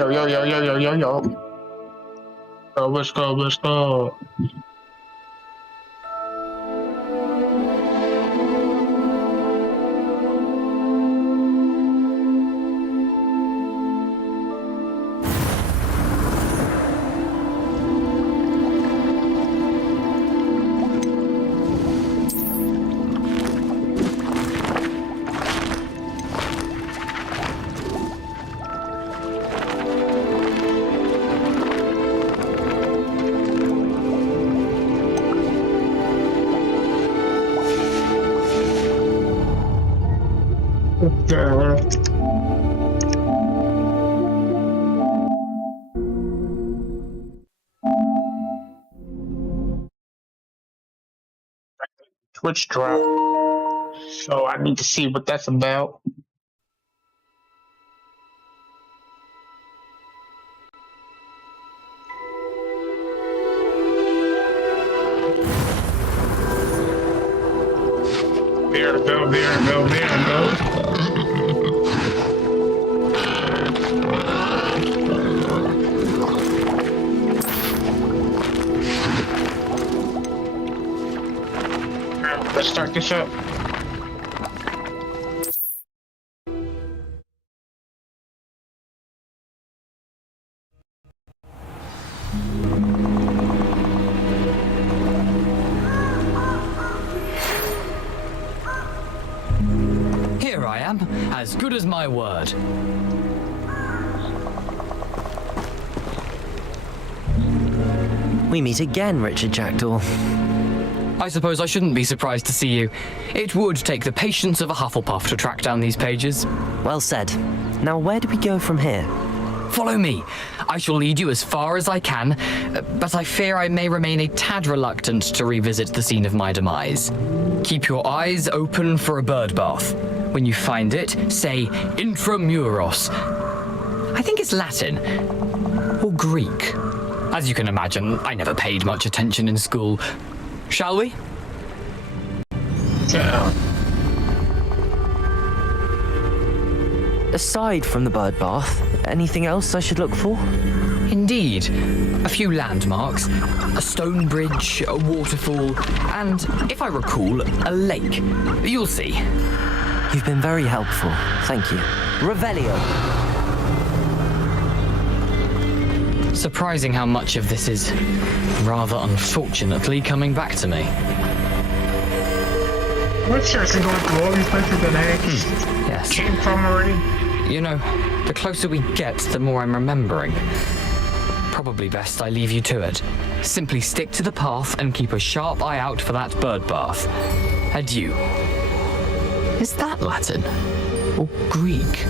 Yo, yo, yo, yo, yo, yo, yo. Let's go, let's go. Twitch drop. So I need to see what that's about. There to go, there to go, there to go. Let's start this up. Here I am, as good as my word. We meet again, Richard Jackdaw. I suppose I shouldn't be surprised to see you. It would take the patience of a Hufflepuff to track down these pages. Well said. Now where do we go from here? Follow me. I shall lead you as far as I can, but I fear I may remain a tad reluctant to revisit the scene of my demise. Keep your eyes open for a bird bath. When you find it, say intramuros. I think it's Latin. Or Greek. As you can imagine, I never paid much attention in school. Shall we? Yeah. Aside from the bird bath, anything else I should look for? Indeed. A few landmarks, a stone bridge, a waterfall, and, if I recall, a lake. You'll see. You've been very helpful. Thank you. Revelio. Surprising how much of this is, rather unfortunately, coming back to me. We're seriously going through all these places that I Yes. came from already. You know, the closer we get, the more I'm remembering. Probably best I leave you to it. Simply stick to the path and keep a sharp eye out for that bird bath. Adieu. Is that Latin? Or Greek?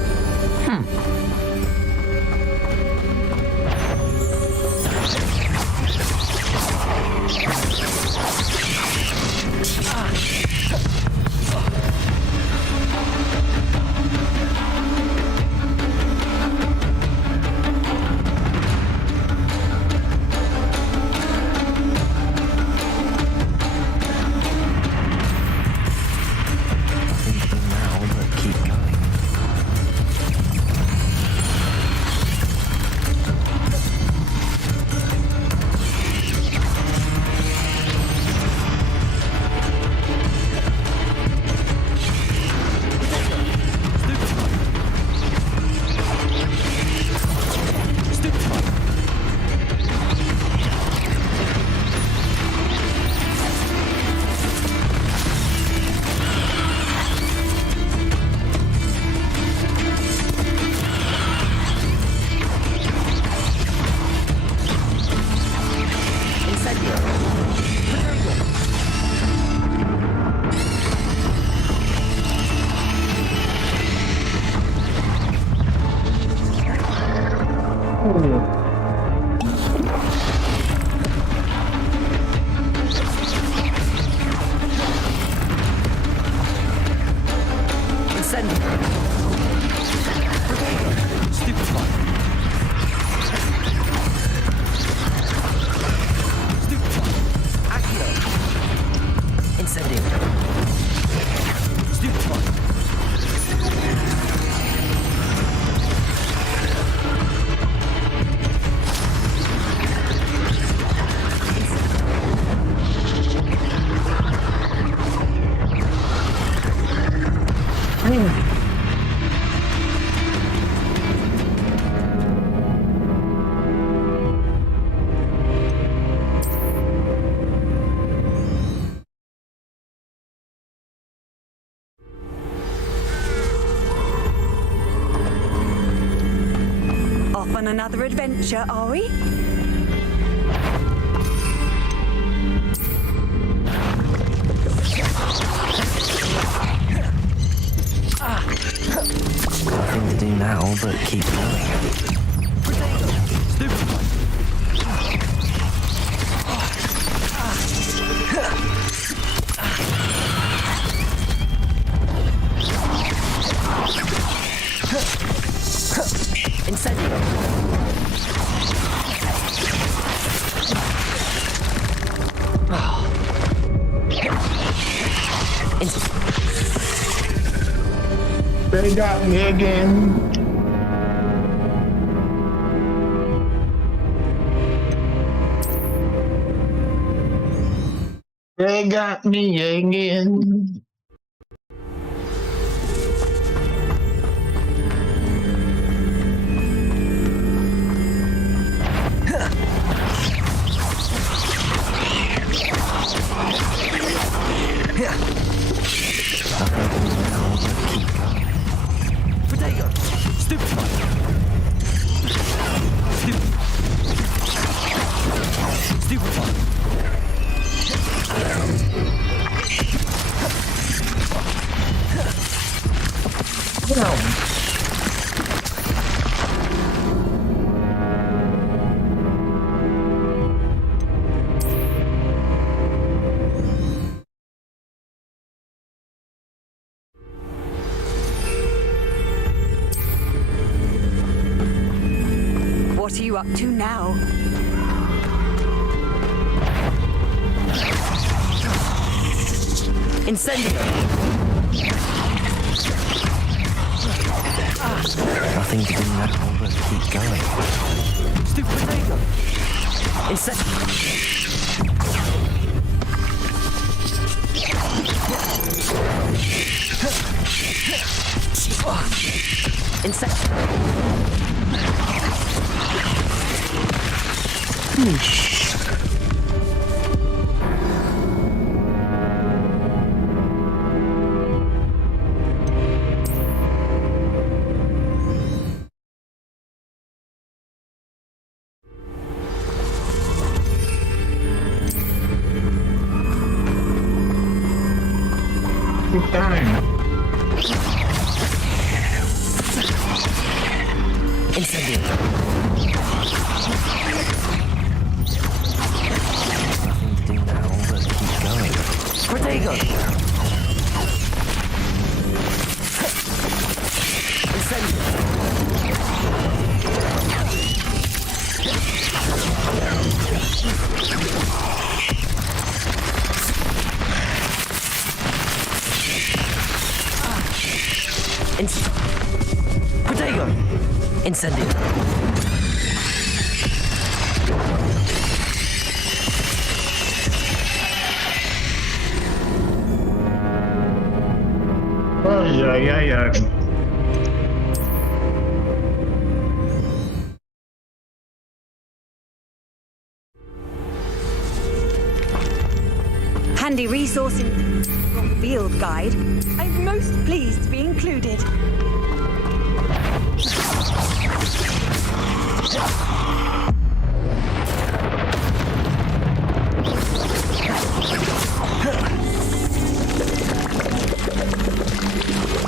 another adventure, are we? Nothing to do now but keep going. They got me again. They got me again. What are you up to now? Incendio! Nothing to do now but keep going. Stupidago! Good time. Incendio. Nothing to do now but keep going. Protego! Protego. Incendio. Ay, ay, ay, ay. Handy resource in field guide. I'm most pleased to be included.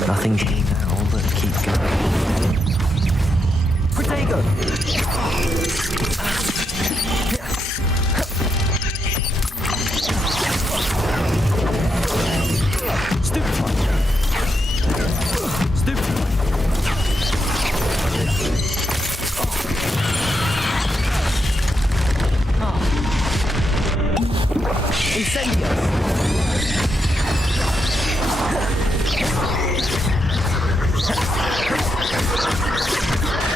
Nothing to do now but keep going. Protego!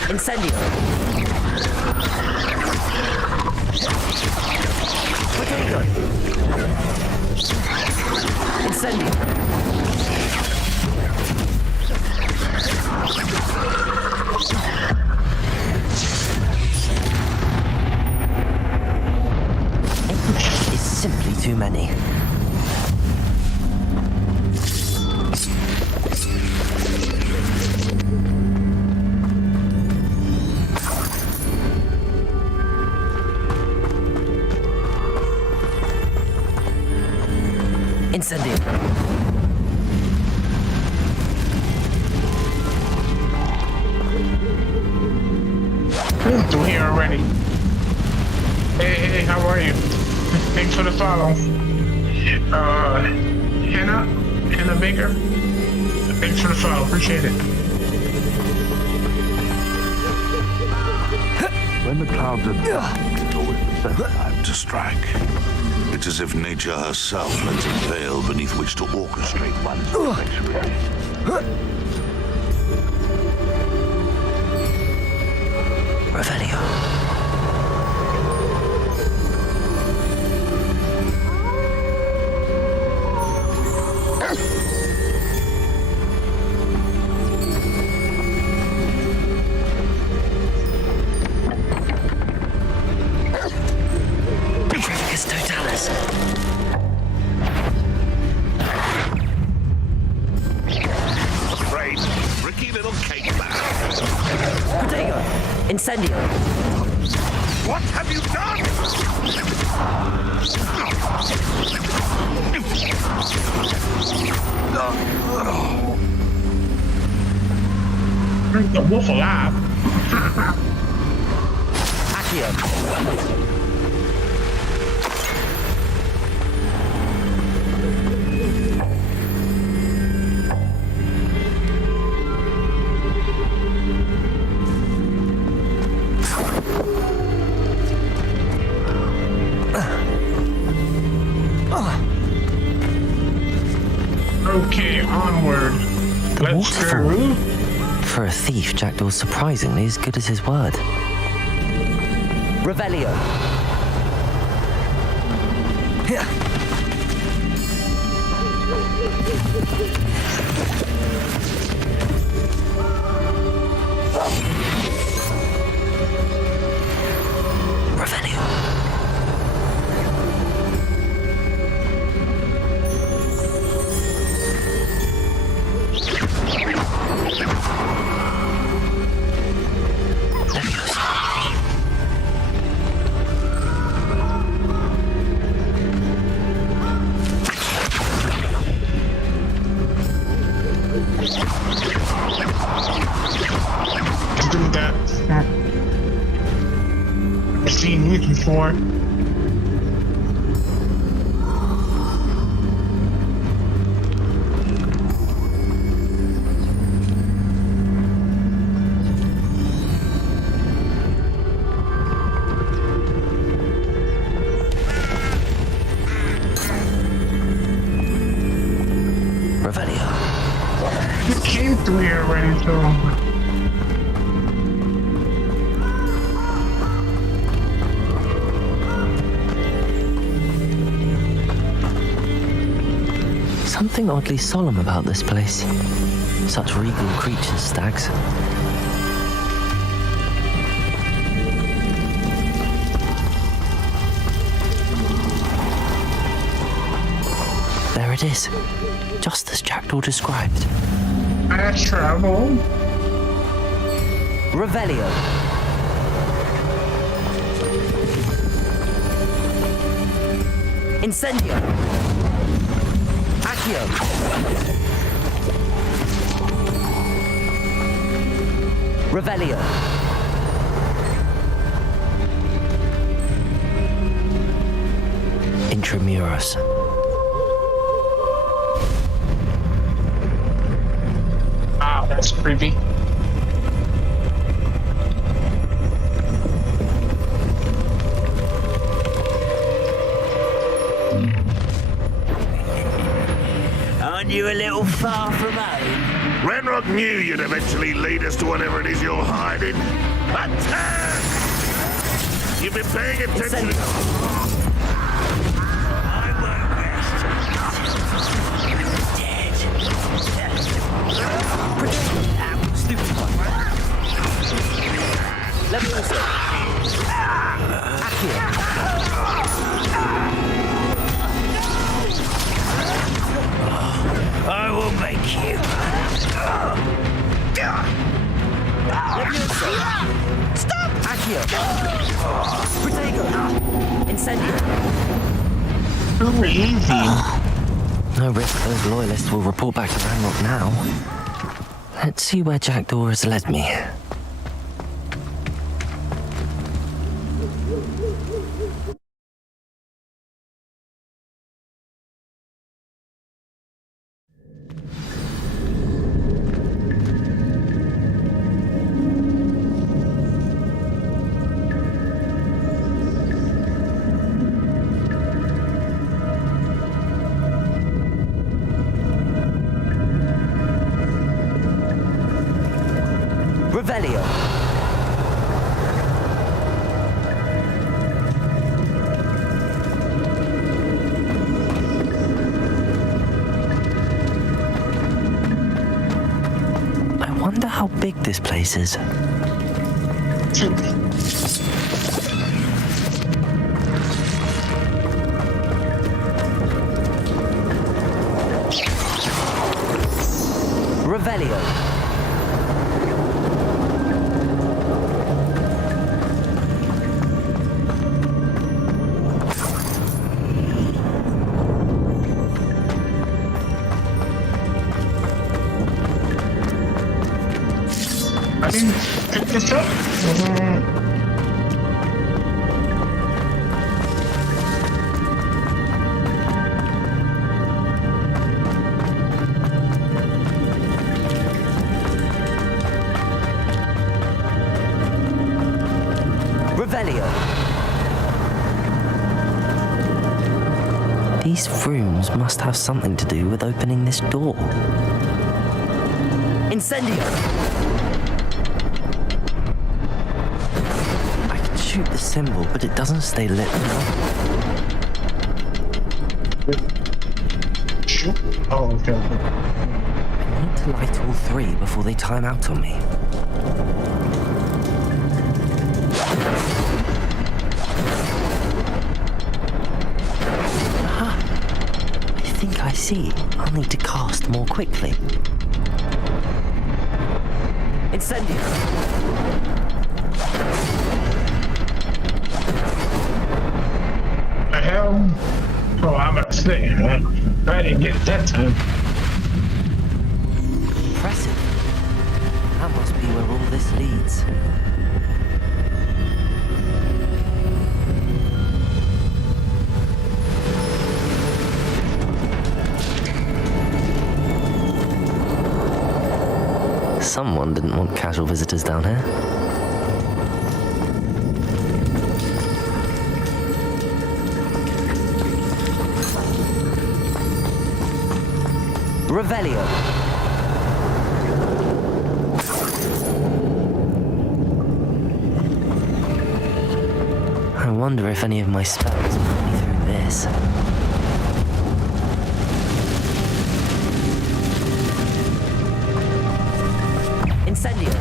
Incendio! Protego! Incendio! It's simply too many. Incendio. Been through here already. Hey, how are you? Thanks for the follow. Hannah Baker. Thanks for the follow. Appreciate it. When the clouds are dark, it's always the best time to strike. It's as if nature herself lends a veil beneath which to orchestrate one's treachery. Revelio. Totalis. Afraid, tricky little cake back. Protego. Incendio. What have you done? The wolf alive. Accio. Okay, onward. Let's waterfall. go. For a thief, Jackdaw's surprisingly as good as his word. Revelio. Revelio. Do that. I've seen you before. Revelio. You came through here already, so. Something oddly solemn about this place. Such regal creatures, stags. There it is, just as Jackdaw described. I travel. Revelio. Incendio. Accio. Revelio. Intramuros. Ah, that's creepy. Aren't you a little far from home? Renrock knew you'd eventually lead us to whatever it is you're hiding. Attack! You've been paying attention. I won't rest. Dead. Stupid one. Leviosa. Accio. I will make you. Leviosa. Stop! Accio. Protego. Incendio. Super easy. No risk those loyalists will report back to Ranrock now. Let's see where Jackdaw has led me. Revelio. I wonder how big this place is. Revelio. I didn't pick this up. Revelio. These runes must have something to do with opening this door. Incendio! I can shoot the symbol, but it doesn't stay lit enough. Shoot. Oh, okay. I need to light all three before they time out on me. Aha! I think I see. I'll need to cast more quickly. Incendio! The hell? Oh, I'm about to say, I didn't get it that time. Impressive. That must be where all this leads. Someone didn't want casual visitors down here. Revelio. I wonder if any of my spells will put me through this. Incendio.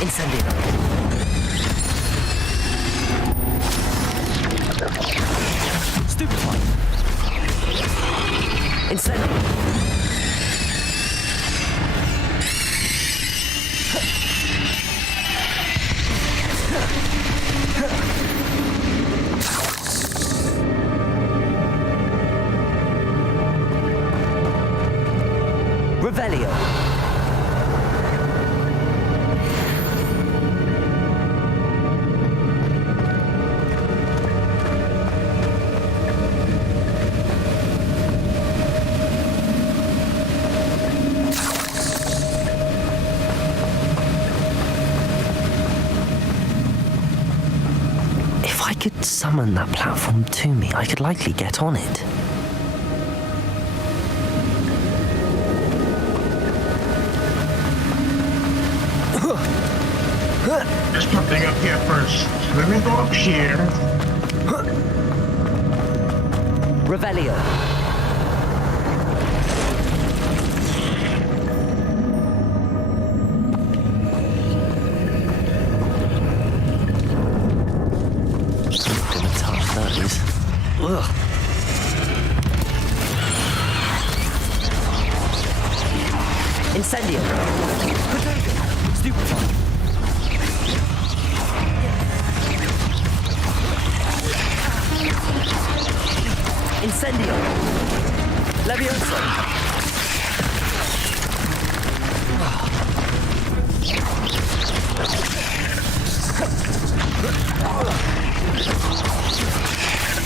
Incendio. Stupefy. Incendio. Revelio. If I could summon that platform to me, I could likely get on it. There's something up here first. Let me go up here. Revelio. Gonna touch those. Ugh. Incendio. Stupefy. Incendio. Levioso.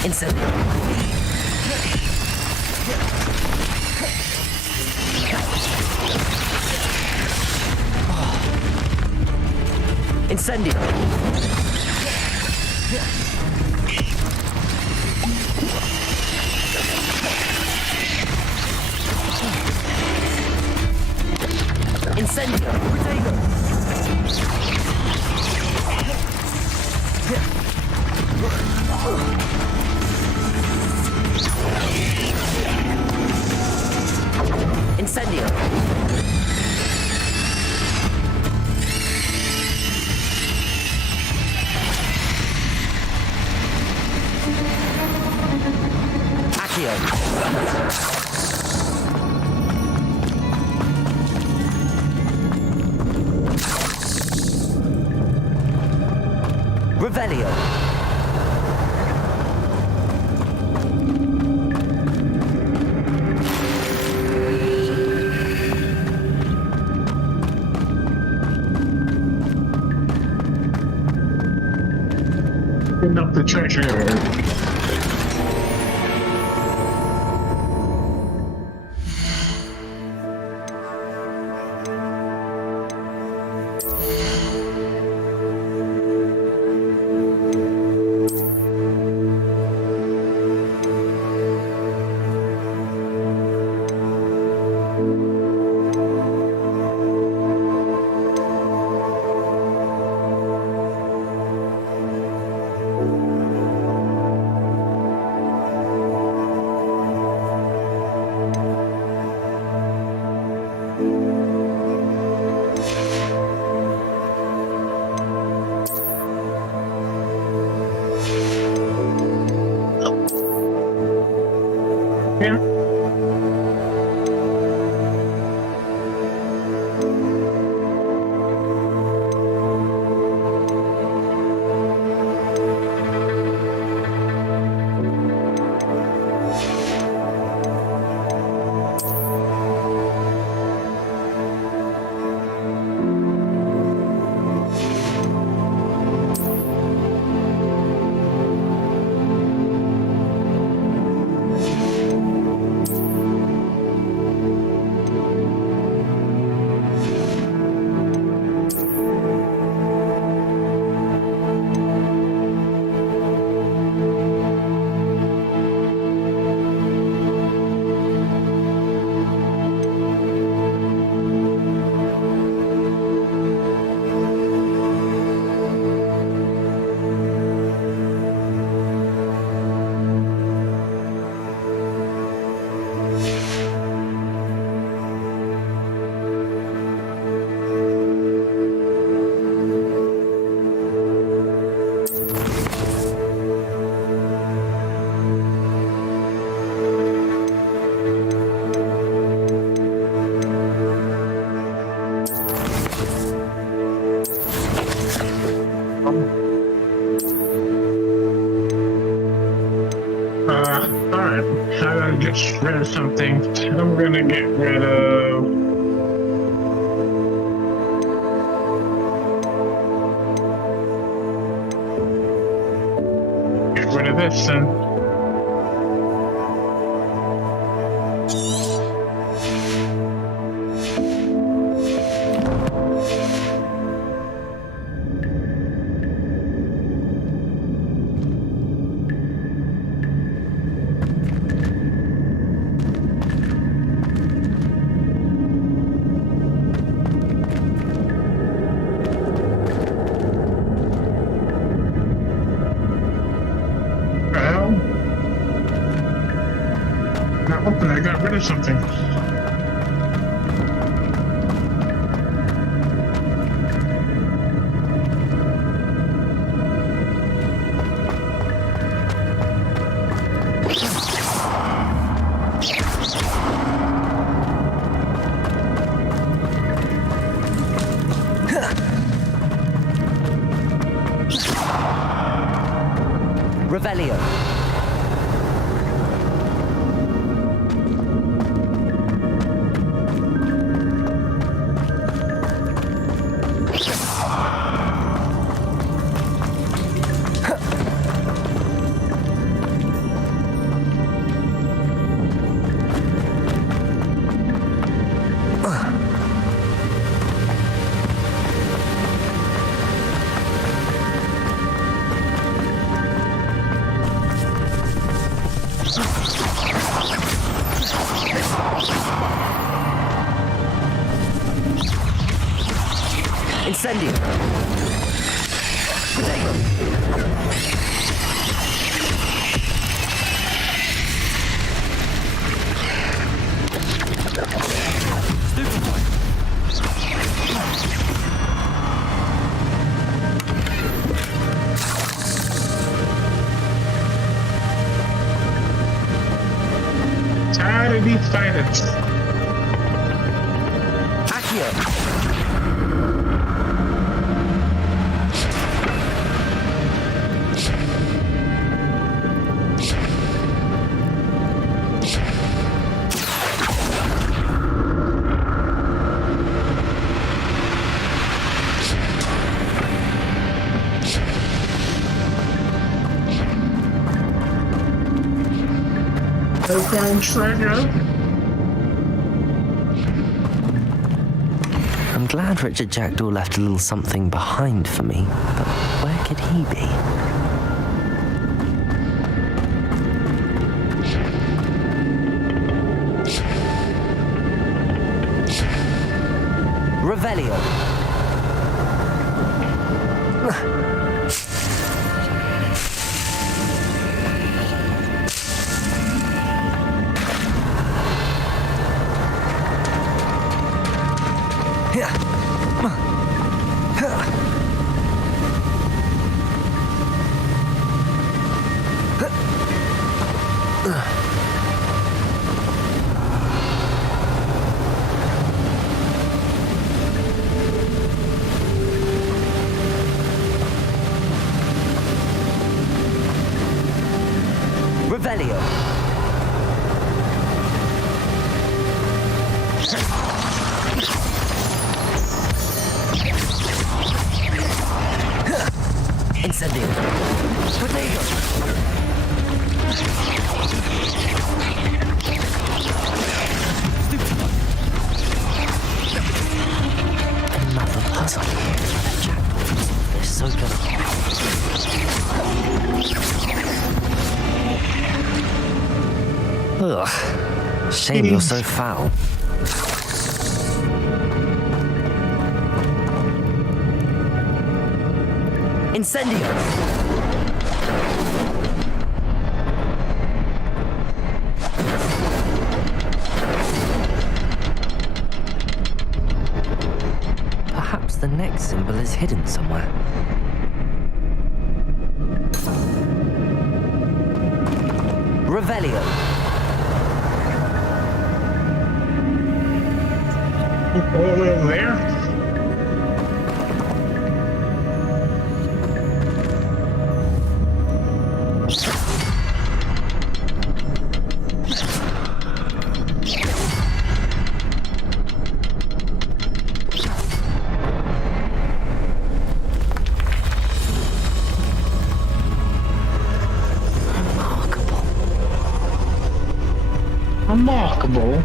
Incendio. Incendio. Incendio. Incendio. Accio. Revelio. Picking up the treasure. Yeah. Alright. I gotta get rid of something. I'm gonna get rid of... Get rid of this then. Not open, I got rid of something. Incendio. Tired of these fighters. Accio. No found treasure. I'm glad Richard Jackdaw left a little something behind for me, but where could he be? Revelio. Revelio. Incendio. Potato. Another puzzle. They're so good. Ugh. Shame you're so foul. Incendio! Perhaps the next symbol is hidden somewhere. Revelio. All the way over there? Remarkable.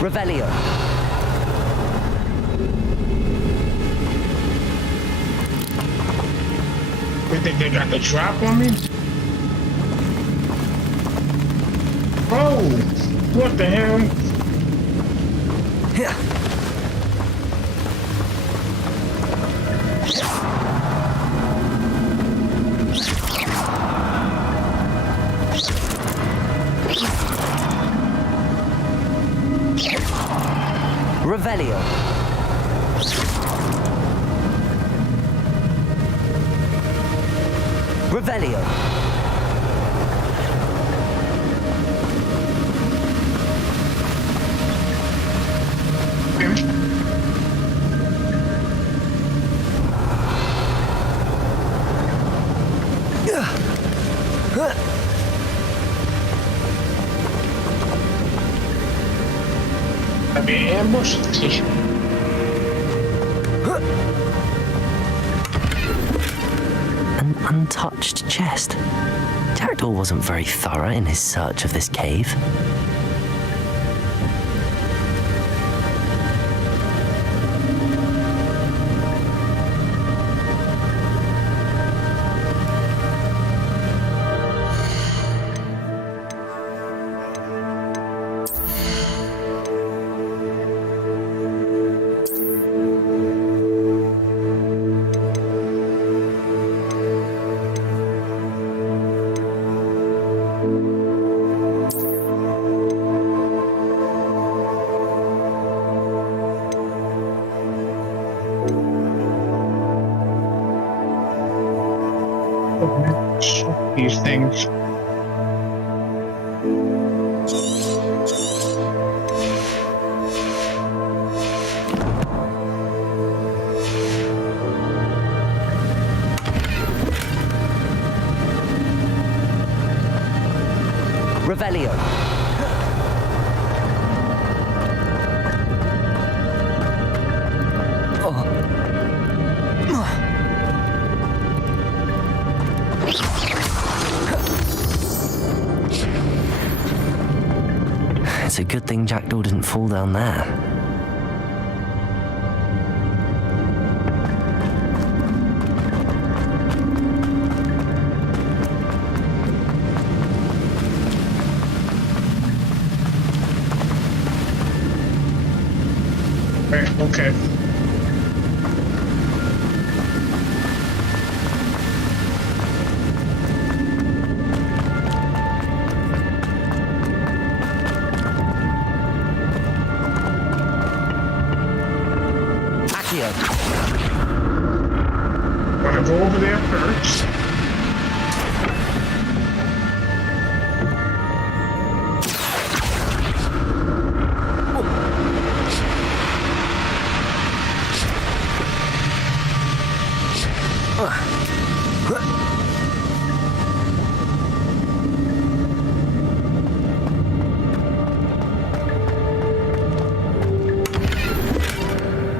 Revelio. You think they got the drop on me? Oh, what the hell? Revelio. Revelio. I've been ambushed. An untouched chest. Jackdaw wasn't very thorough in his search of this cave. These things. Revelio. It's a good thing Jackdaw didn't fall down there. Right, okay. Wanna go over there first?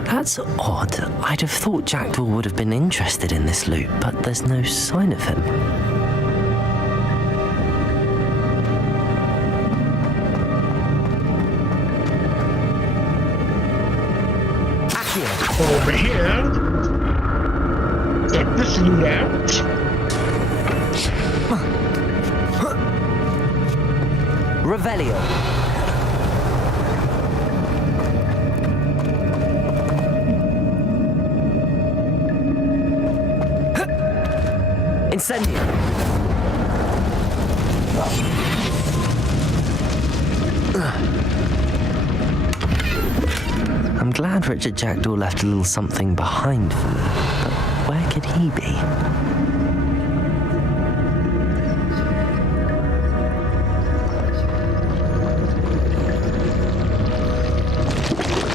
That's odd. I'd have thought Jackdaw would have been interested in this loot, but there's no sign of him. Over here. Get this loot out. Revelio. Incendio. I'm glad Richard Jackdaw left a little something behind for me, but where could he be?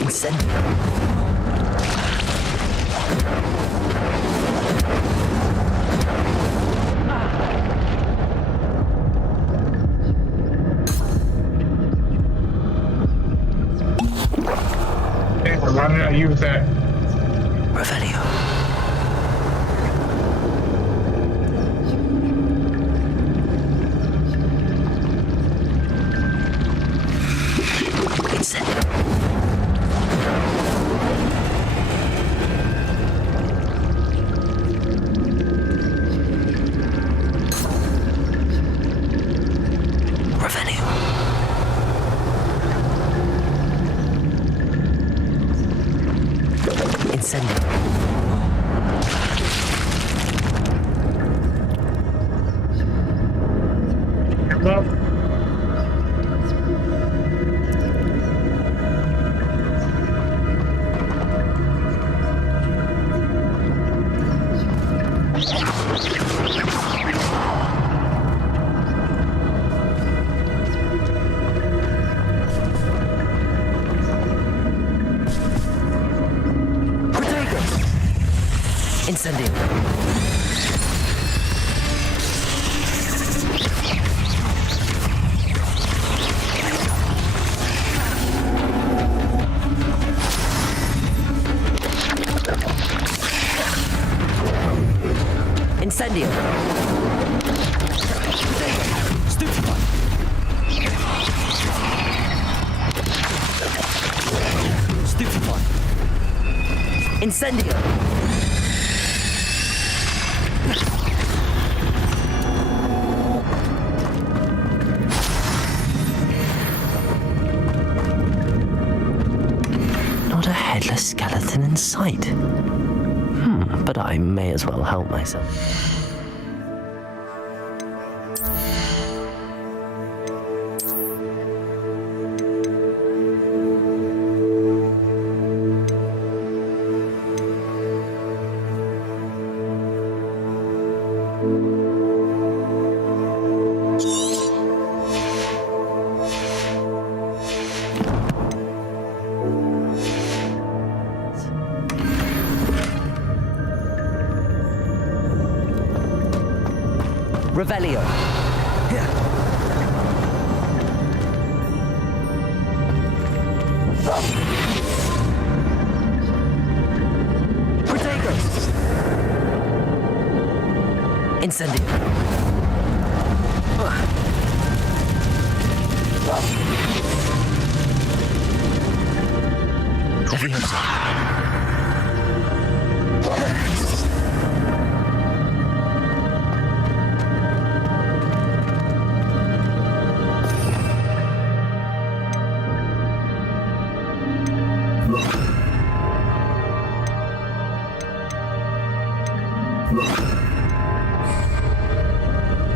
Incendio. Why did I use that? Revelio. Incendio. Revelio. Incendio. Hello? Incendio. Incendio! Stupefy! Stupefy! Incendio! Not a headless skeleton in sight. But I may as well help myself. Revelio. Protego. Incendio. Leviosa.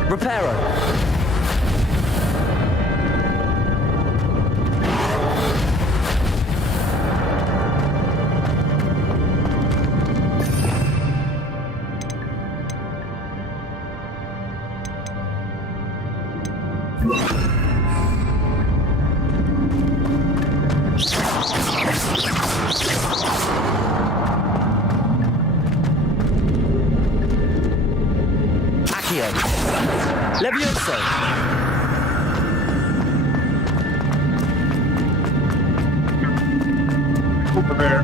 Reparo. Accio. Levioso. Over there.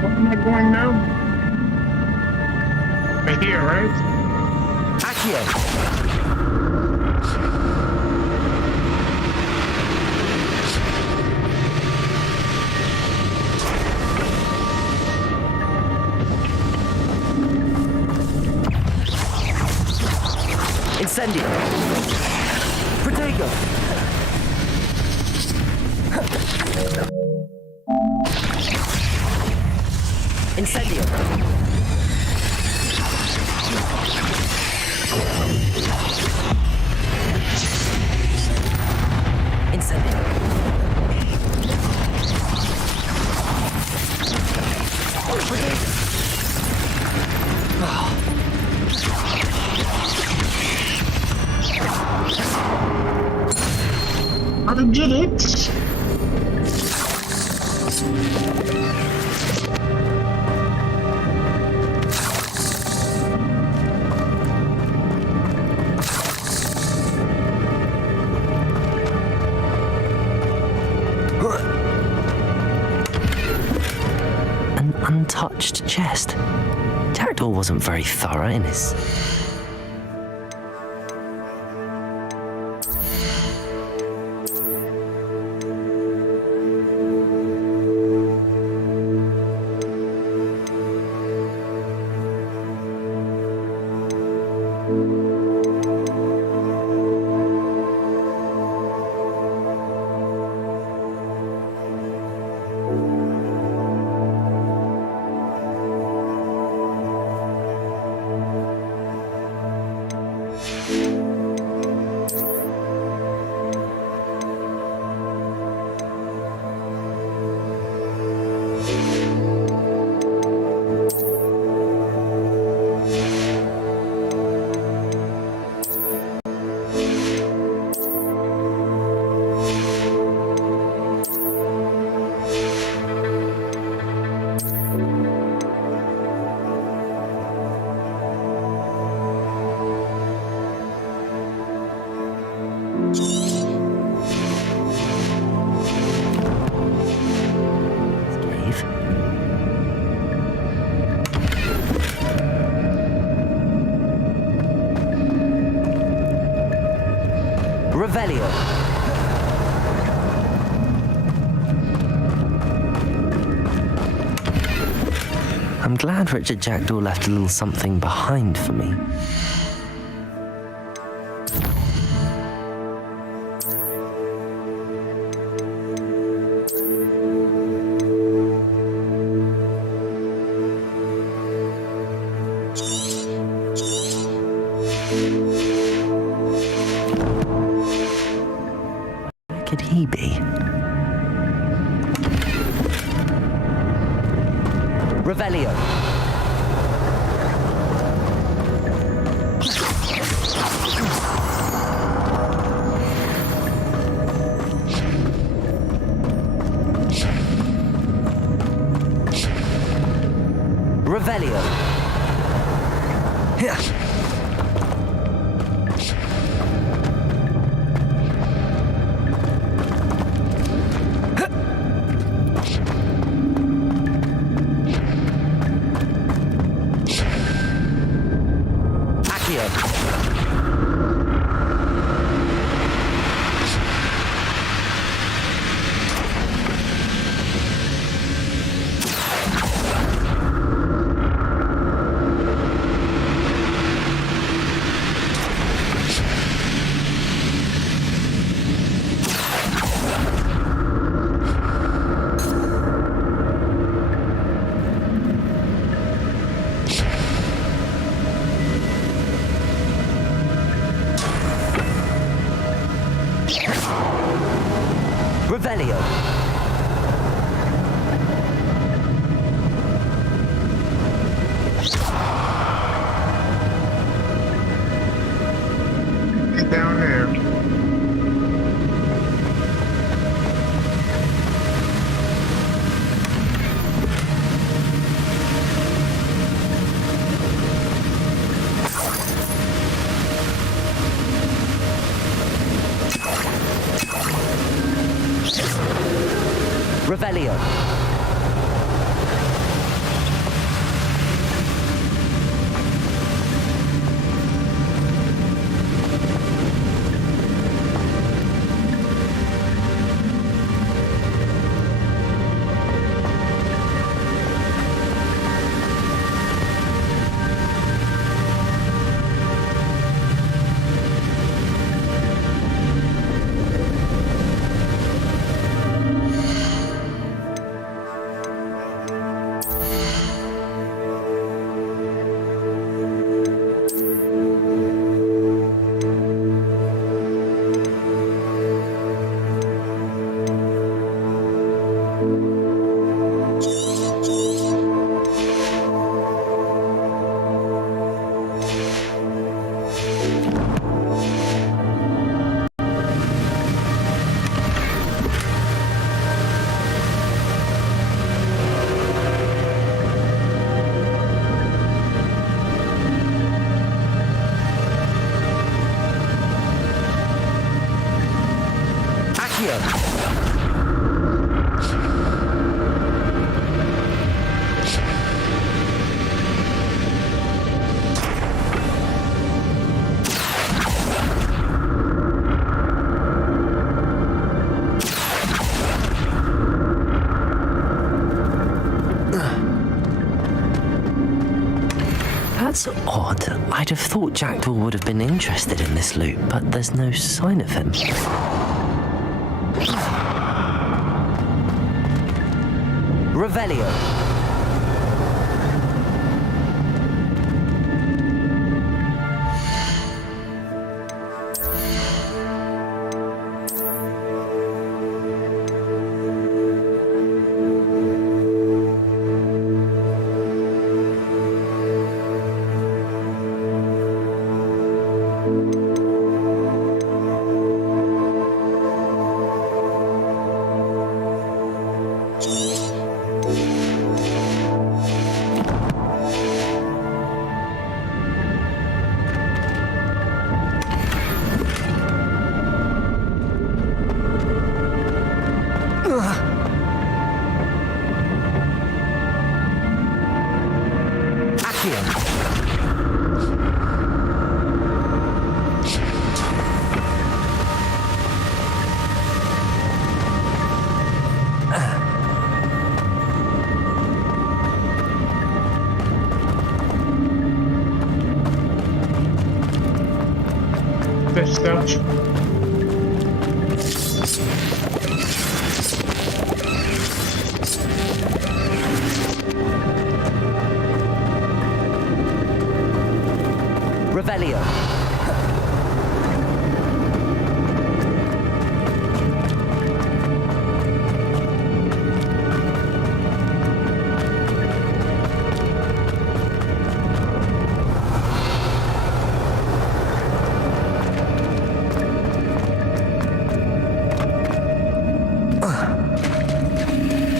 Where am I going now? Right here, right? Accio. Incendio. Protego. Incendio. Incendio. I did it! An untouched chest. Jackdaw wasn't very thorough in his... Cave. Revelio. I'm glad Richard Jackdaw left a little something behind for me. Where could he be? Revelio. Revelio. Here. Revelio. Down there. Revelio. That's odd. I'd have thought Jackdaw would have been interested in this loot, but there's no sign of him. Revelio. this stuff. Revelio.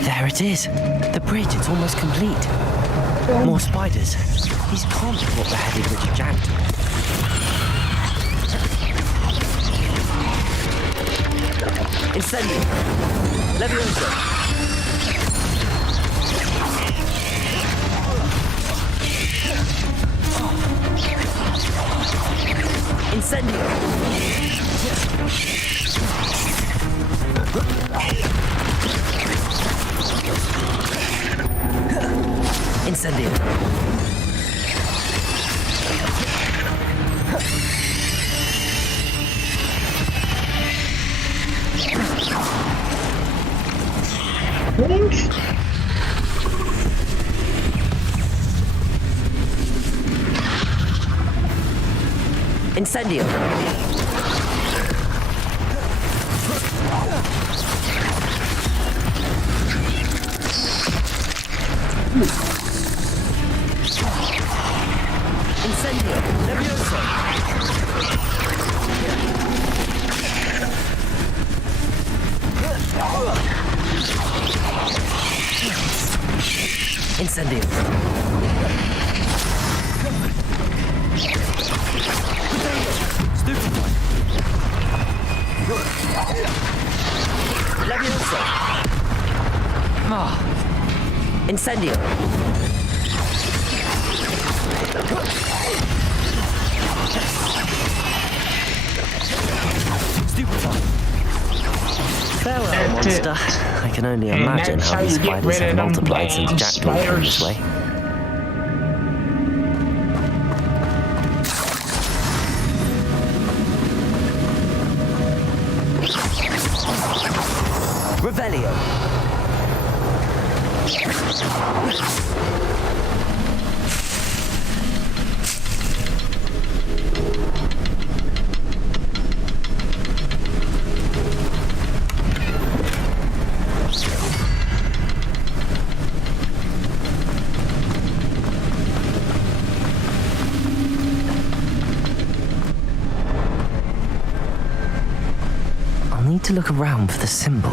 There it is. The bridge, it's almost complete. More spiders. These can't be what beheaded Richard Jackdaw. Incendio. Levioso. Incendio. Incendio. Incendio. Incendio. Levioso. Incendio. Stupefy. Levioso. Incendio. Stupefy. Farewell, monster. I can only imagine that's how how these you get spiders rid have of them multiplied since damn Jackdaw came this spiders. way. Revelio. I'll need to look around for the symbol.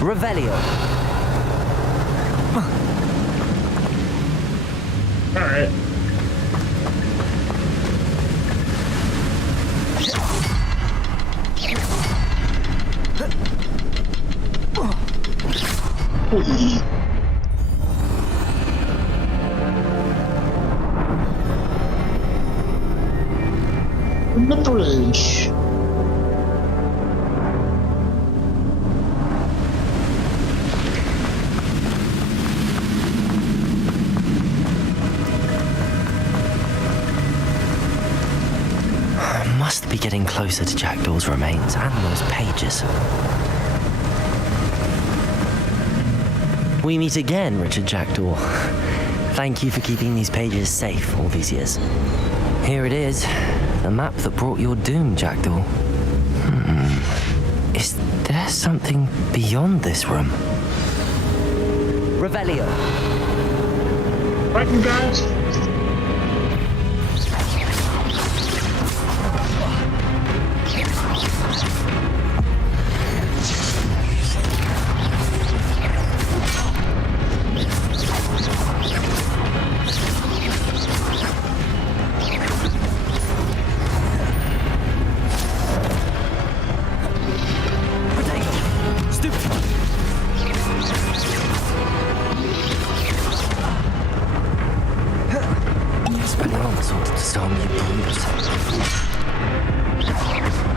Revelio. Alright. The bridge. I must be getting closer to Jackdaw's remains and those pages. We meet again, Richard Jackdaw. Thank you for keeping these pages safe all these years. Here it is, the map that brought your doom, Jackdaw. Is there something beyond this room? Revelio. Right, you guys?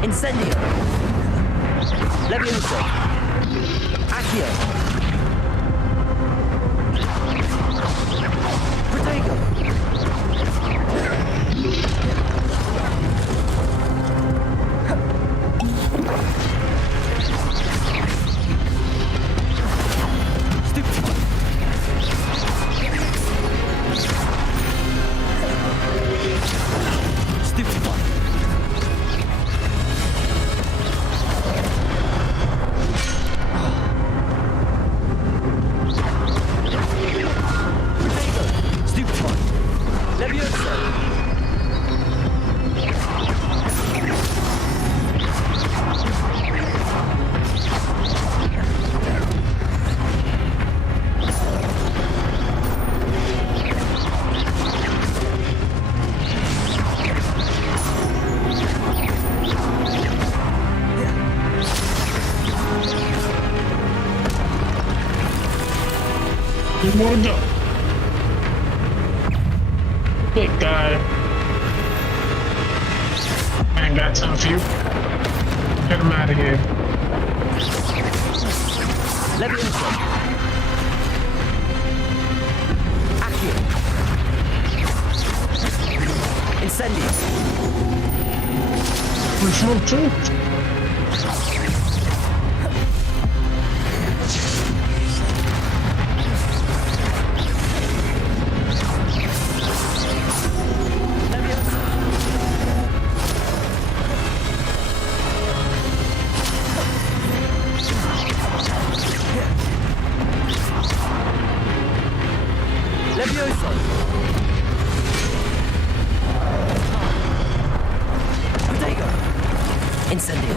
Incendio. Levioso. Accio. There's more to go. Big guy. Man, got something for you. Get him out of here. Leviosa. Accio. Incendio. We smoke too. Leviosa. Protego. Incendio.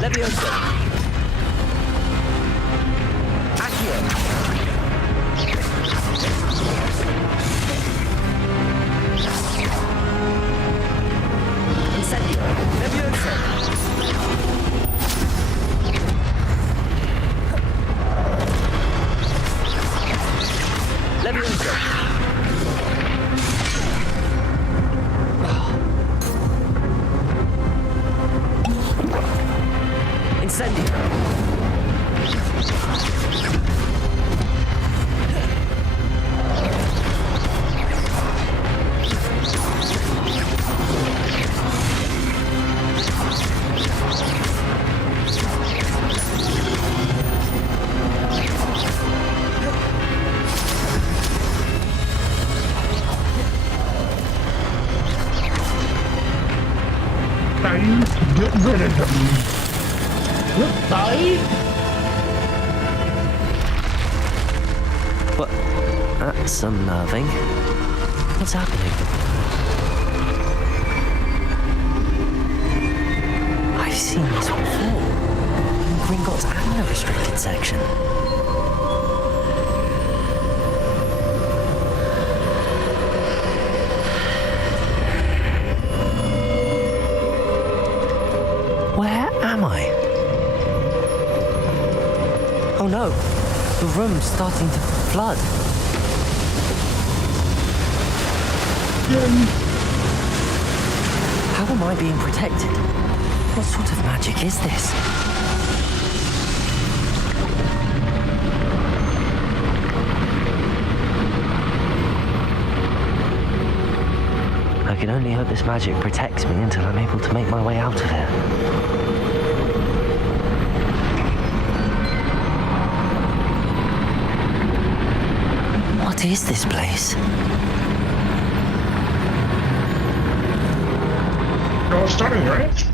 Leviosa. Accio. Incendio. Leviosa. Leviosa. Incendio. Get rid of them. Goodbye. What? That's unnerving. What's happening? I've seen this before. In Gringotts and the restricted section. Where am I? Oh no, the room's starting to flood. How am I being protected? What sort of magic is this? I can only hope this magic protects me until I'm able to make my way out of here. What is this place? You're all starting, right?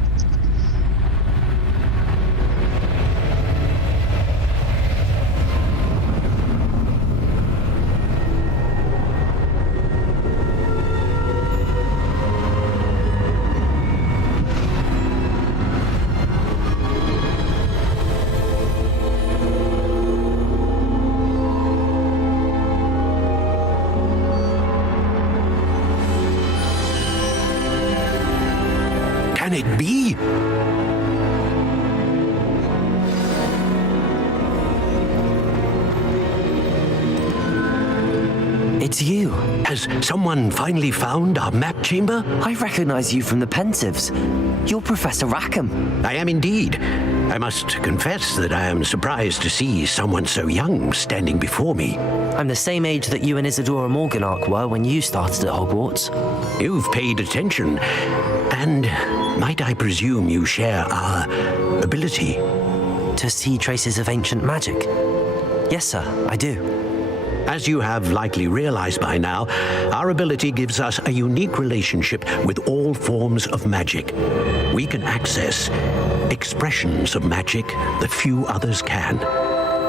Can it be? It's you. Has someone finally found our map chamber? I recognize you from the Pensives. You're Professor Rackham. I am indeed. I must confess that I am surprised to see someone so young standing before me. I'm the same age that you and Isadora Morganach were when you started at Hogwarts. You've paid attention, and Might I presume you share our ability? To see traces of ancient magic? Yes, sir, I do. As you have likely realized by now, our ability gives us a unique relationship with all forms of magic. We can access expressions of magic that few others can.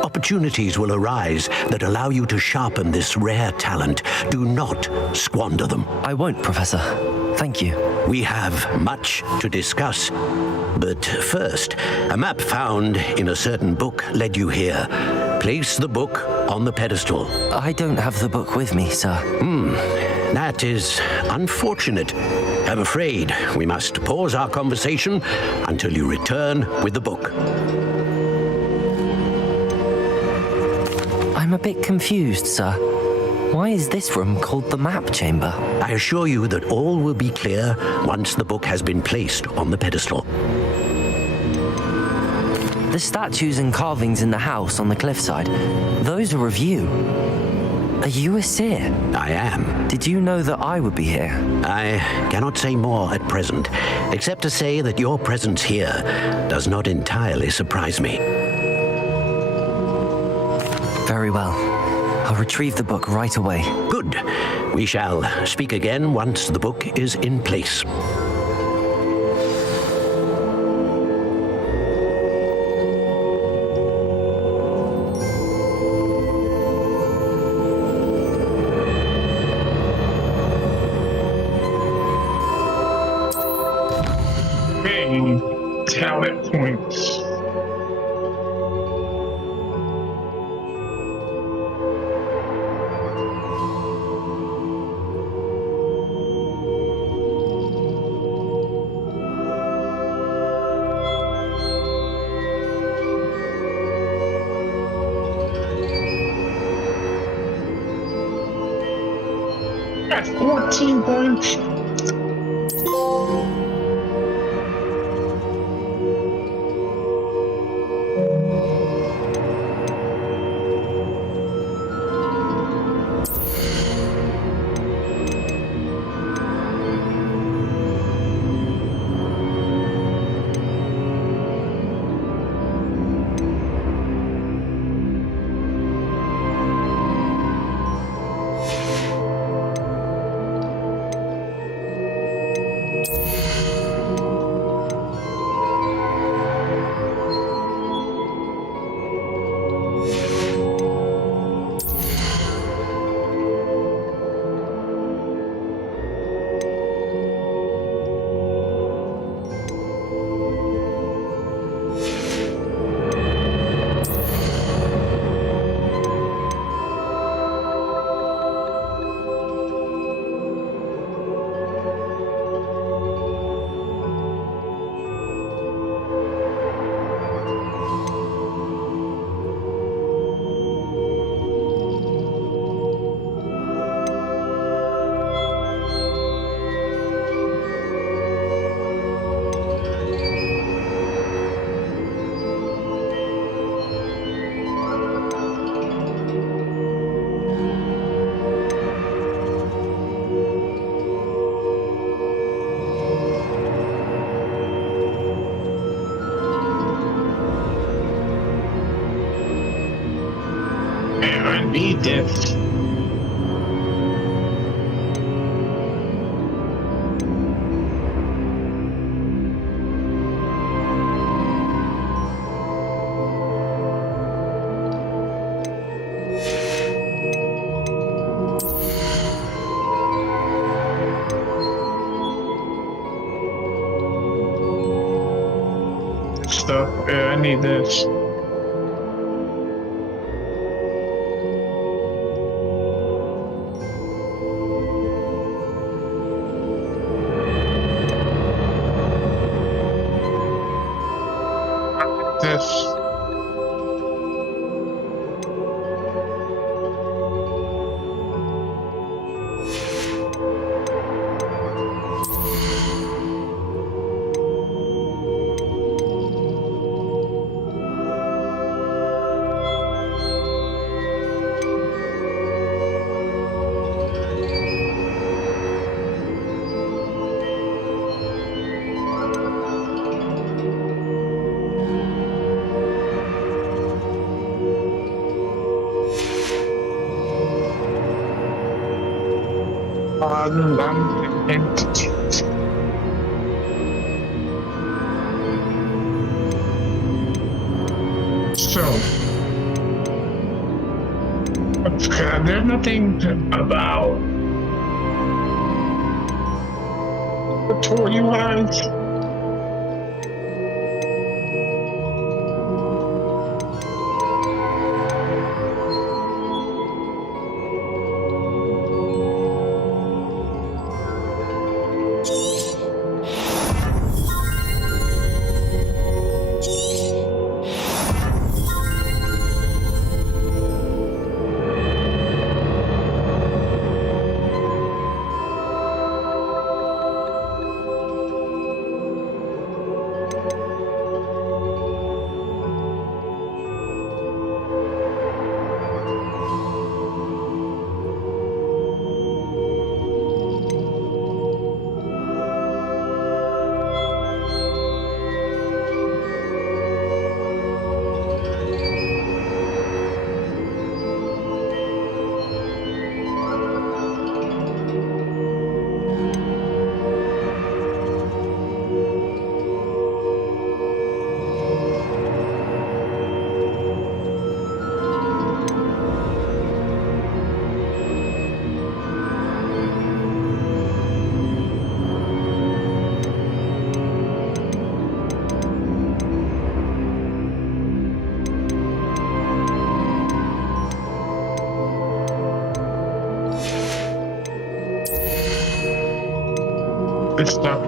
Opportunities will arise that allow you to sharpen this rare talent. Do not squander them. I won't, Professor. Thank you. We have much to discuss. But first, a map found in a certain book led you here. Place the book on the pedestal. I don't have the book with me, sir. That is unfortunate. I'm afraid we must pause our conversation until you return with the book. I'm a bit confused, sir. Why is this room called the map chamber? I assure you that all will be clear once the book has been placed on the pedestal. The statues and carvings in the house on the cliffside, those are of you. Are you a seer? I am. Did you know that I would be here? I cannot say more at present, except to say that your presence here does not entirely surprise me. Very well. I'll retrieve the book right away. Good. We shall speak again once the book is in place. Talent points. That's 14 points. I need this. Stuff. Yeah, I need this. This. entities. So, there's nothing about the tour you guys. Good stuff.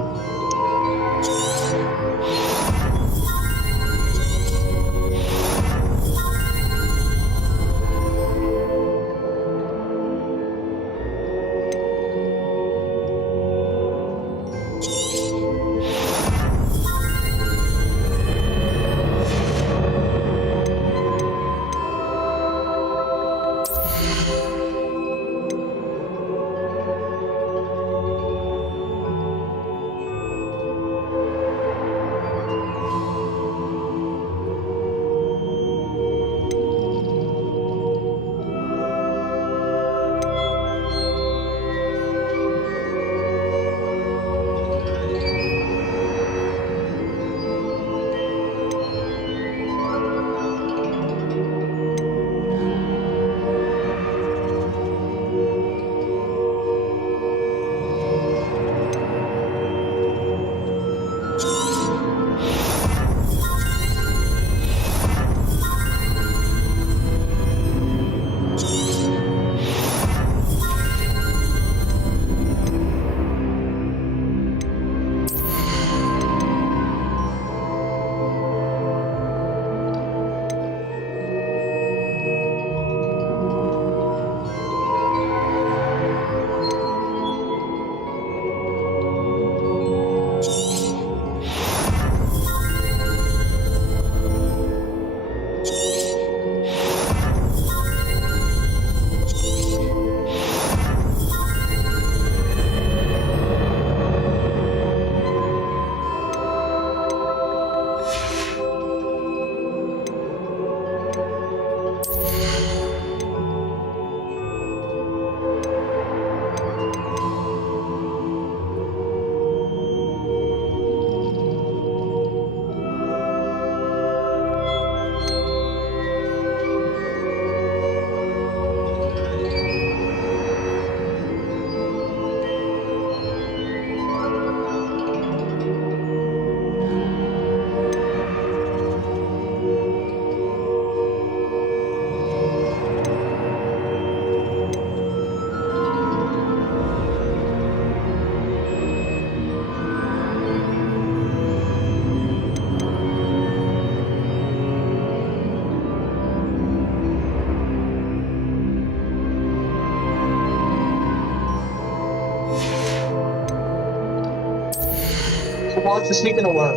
Walter, speaking of what?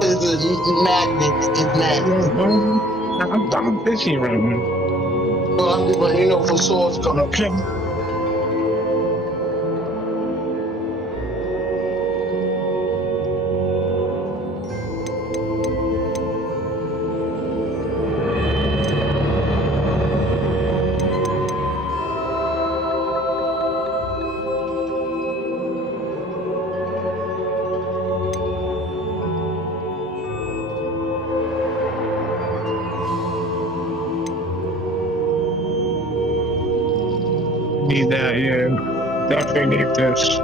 The magnet is mad. I'm busy right now. Well, I'm just letting you know for swords coming. Okay. Need that, yeah. Definitely need this.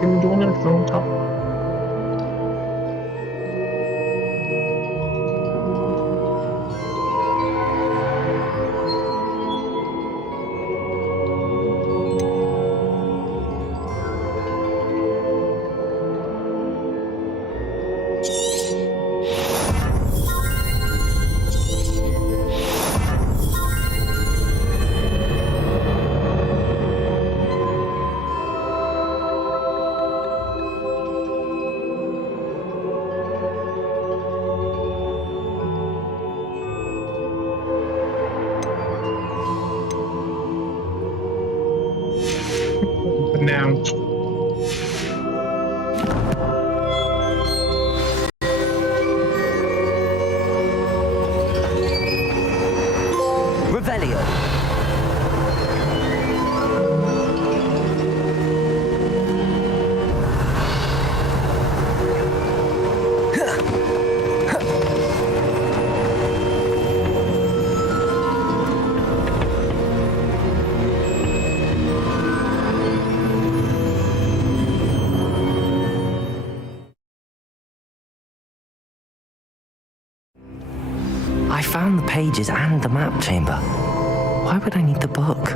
Can we do it from top? Now. Revelio. I found the pages and the map chamber. Why would I need the book?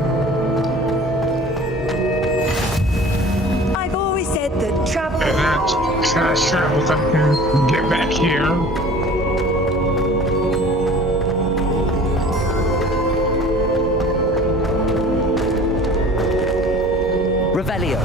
I've always said that travel. That's fast travels. I can get back here. Revelio.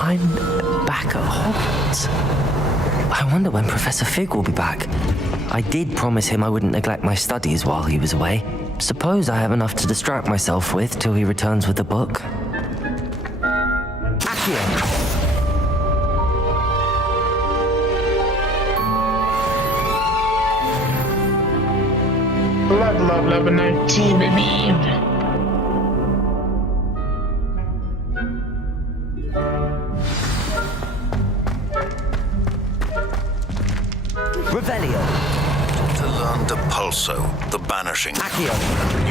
I'm back at Hogwarts. I wonder when Professor Fig will be back. I did promise him I wouldn't neglect my studies while he was away. Suppose I have enough to distract myself with till he returns with the book. Accio. Love, level 19, baby. Revelio. To learn to pulso, the banishing. Accio.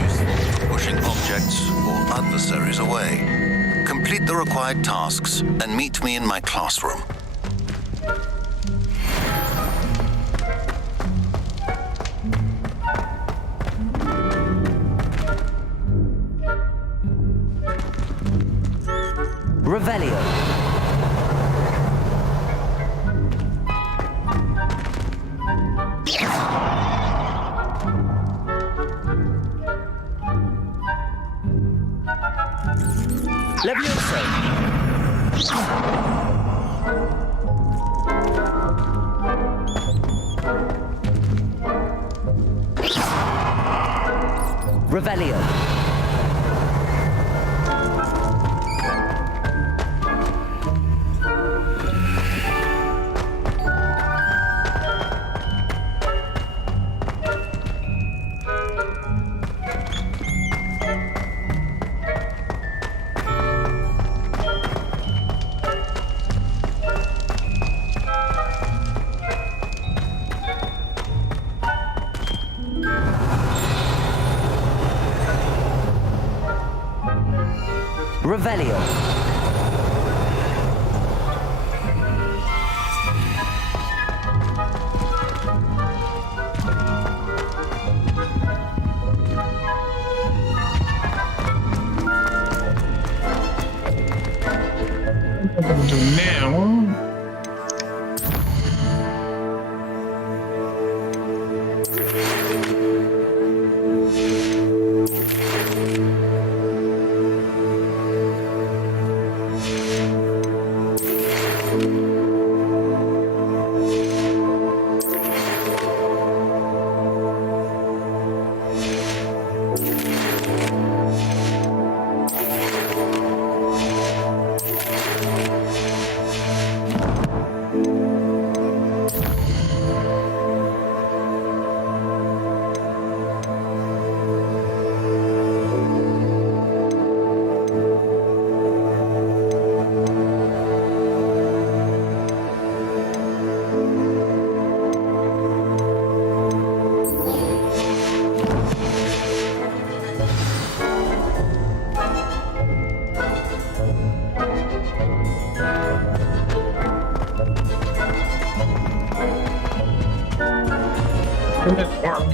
Use for pushing objects or adversaries away. Complete the required tasks and meet me in my classroom. Revelio. Levioso. Revelio. Revelio. What I'm gonna do now. It work.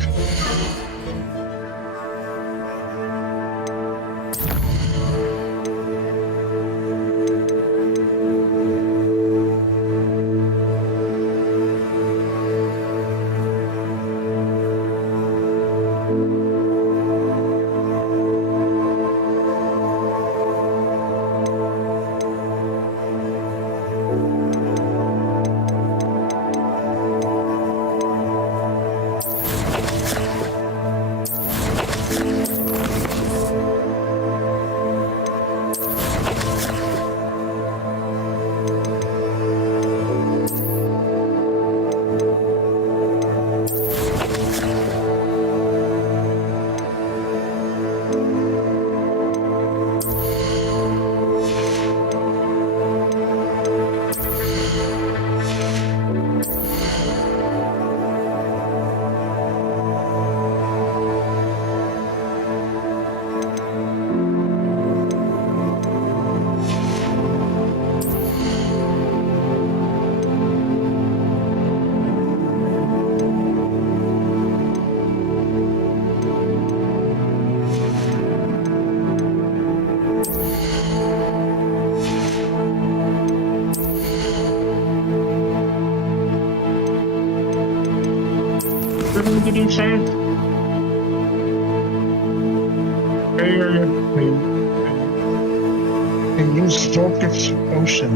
What did you say? And use focus potion.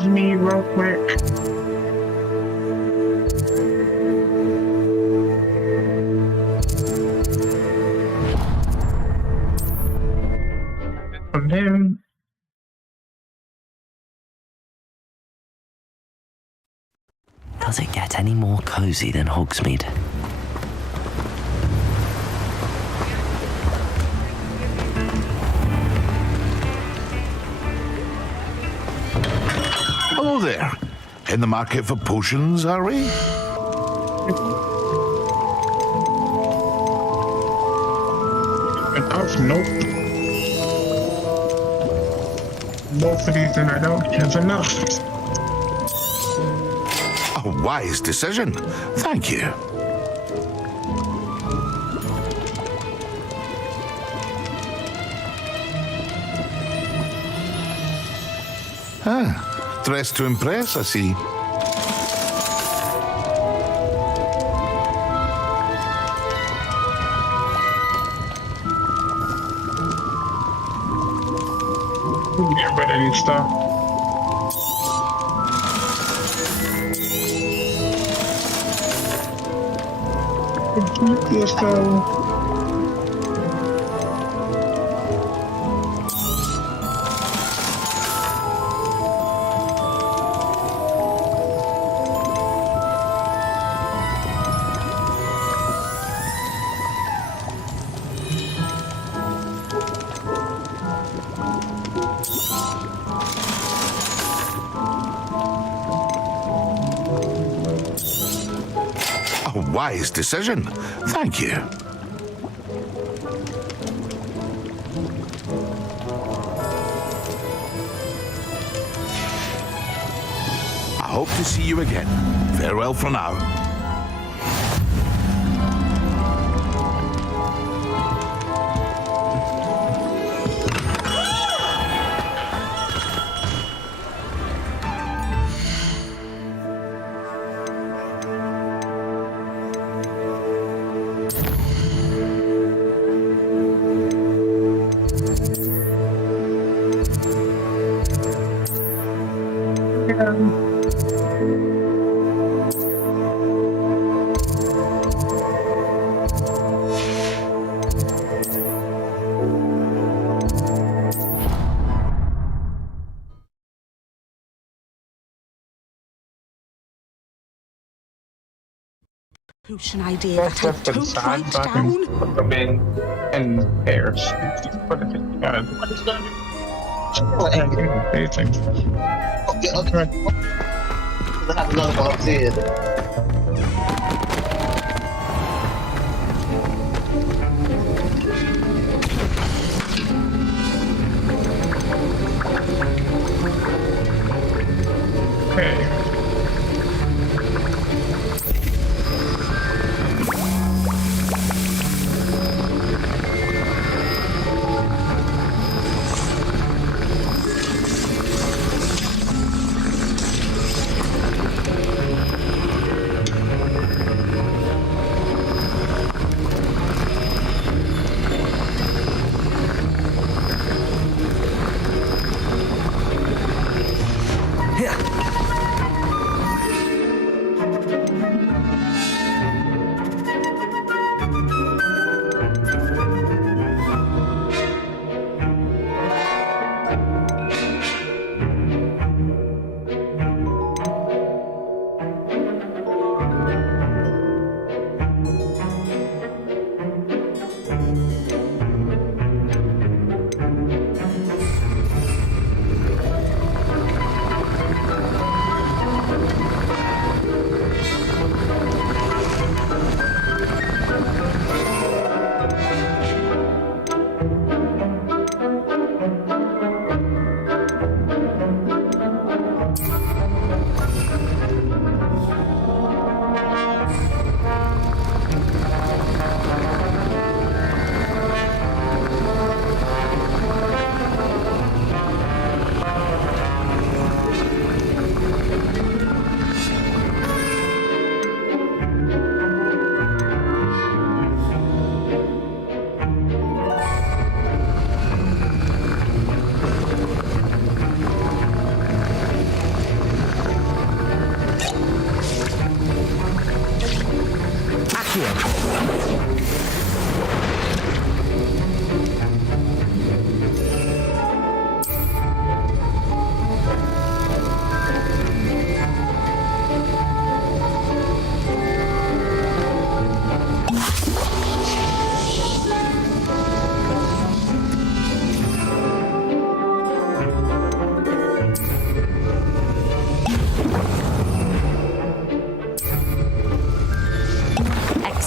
Excuse me, real quick. From him. Does it get any more cozy than Hogsmeade? Hello there. In the market for potions, are we? Nope. Both of these and I don't have enough. A wise decision. Thank you. Ah, dressed to impress, I see. Get rid of these stuff. Keep this though. A wise decision. Thank you. I hope to see you again. Farewell for now. Potion idea That's that I left to the don't side write so I can down. put them in pairs. Put it together. These things. Okay. I have another one upstairs. Okay.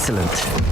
Excellent.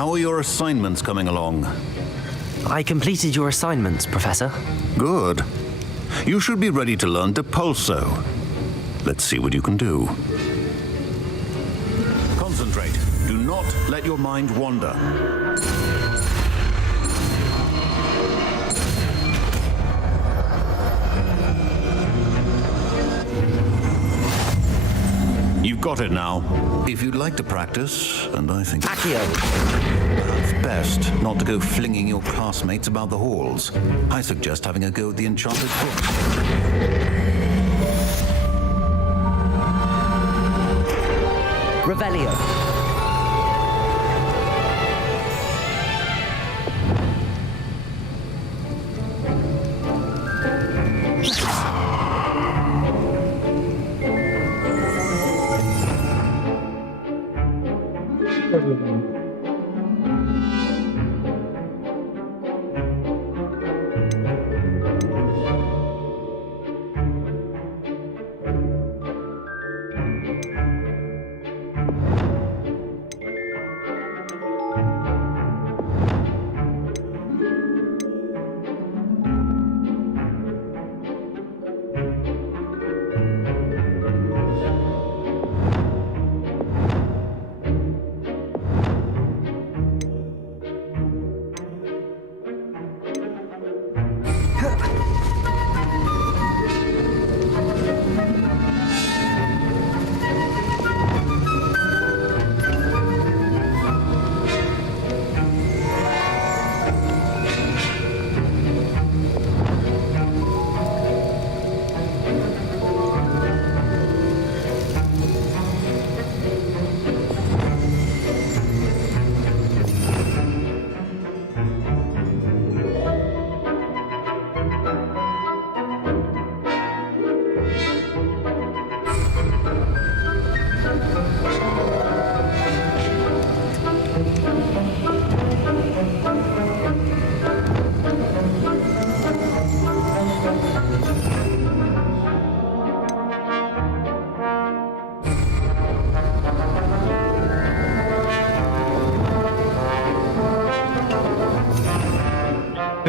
How are your assignments coming along? I completed your assignments, Professor. Good. You should be ready to learn Depulso. Let's see what you can do. Concentrate. Do not let your mind wander. You've got it now. If you'd like to practice, and I think it's best not to go flinging your classmates about the halls, I suggest having a go at the enchanted book. Revelio.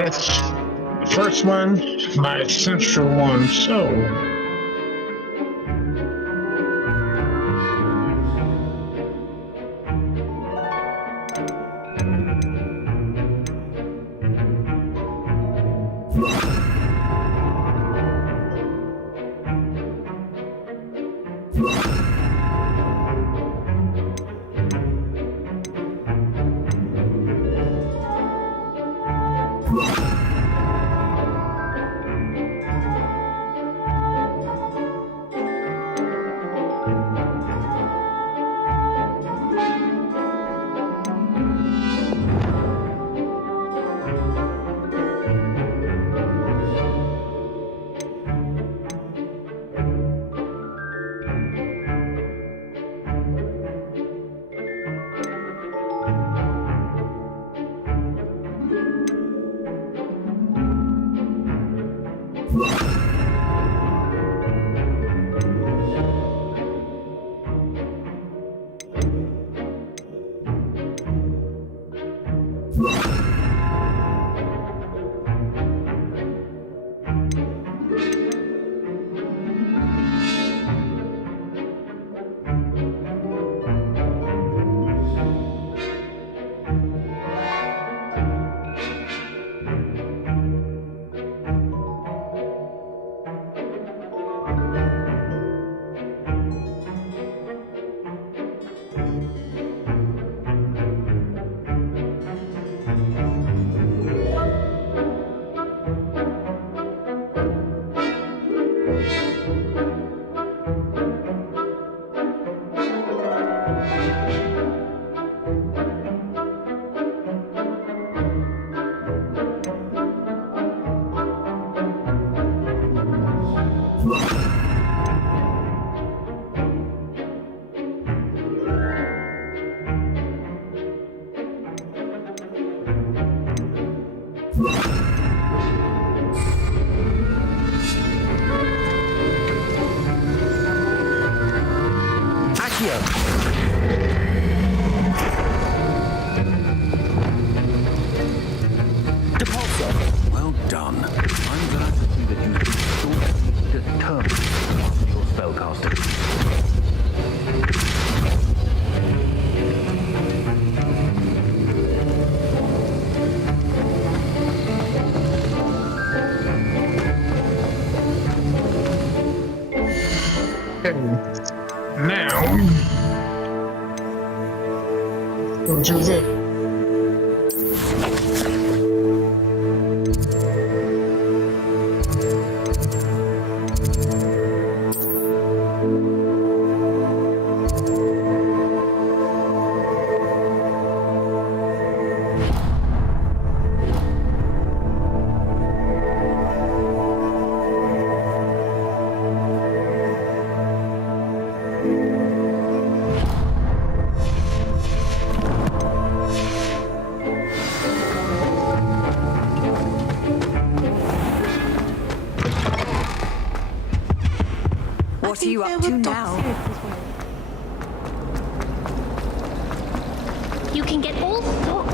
That's the first one, my central one. So. Well done. I'm glad to see that you've been so determined in your spellcasting. Now, we'll do this. What are you up to now? You can get all sorts.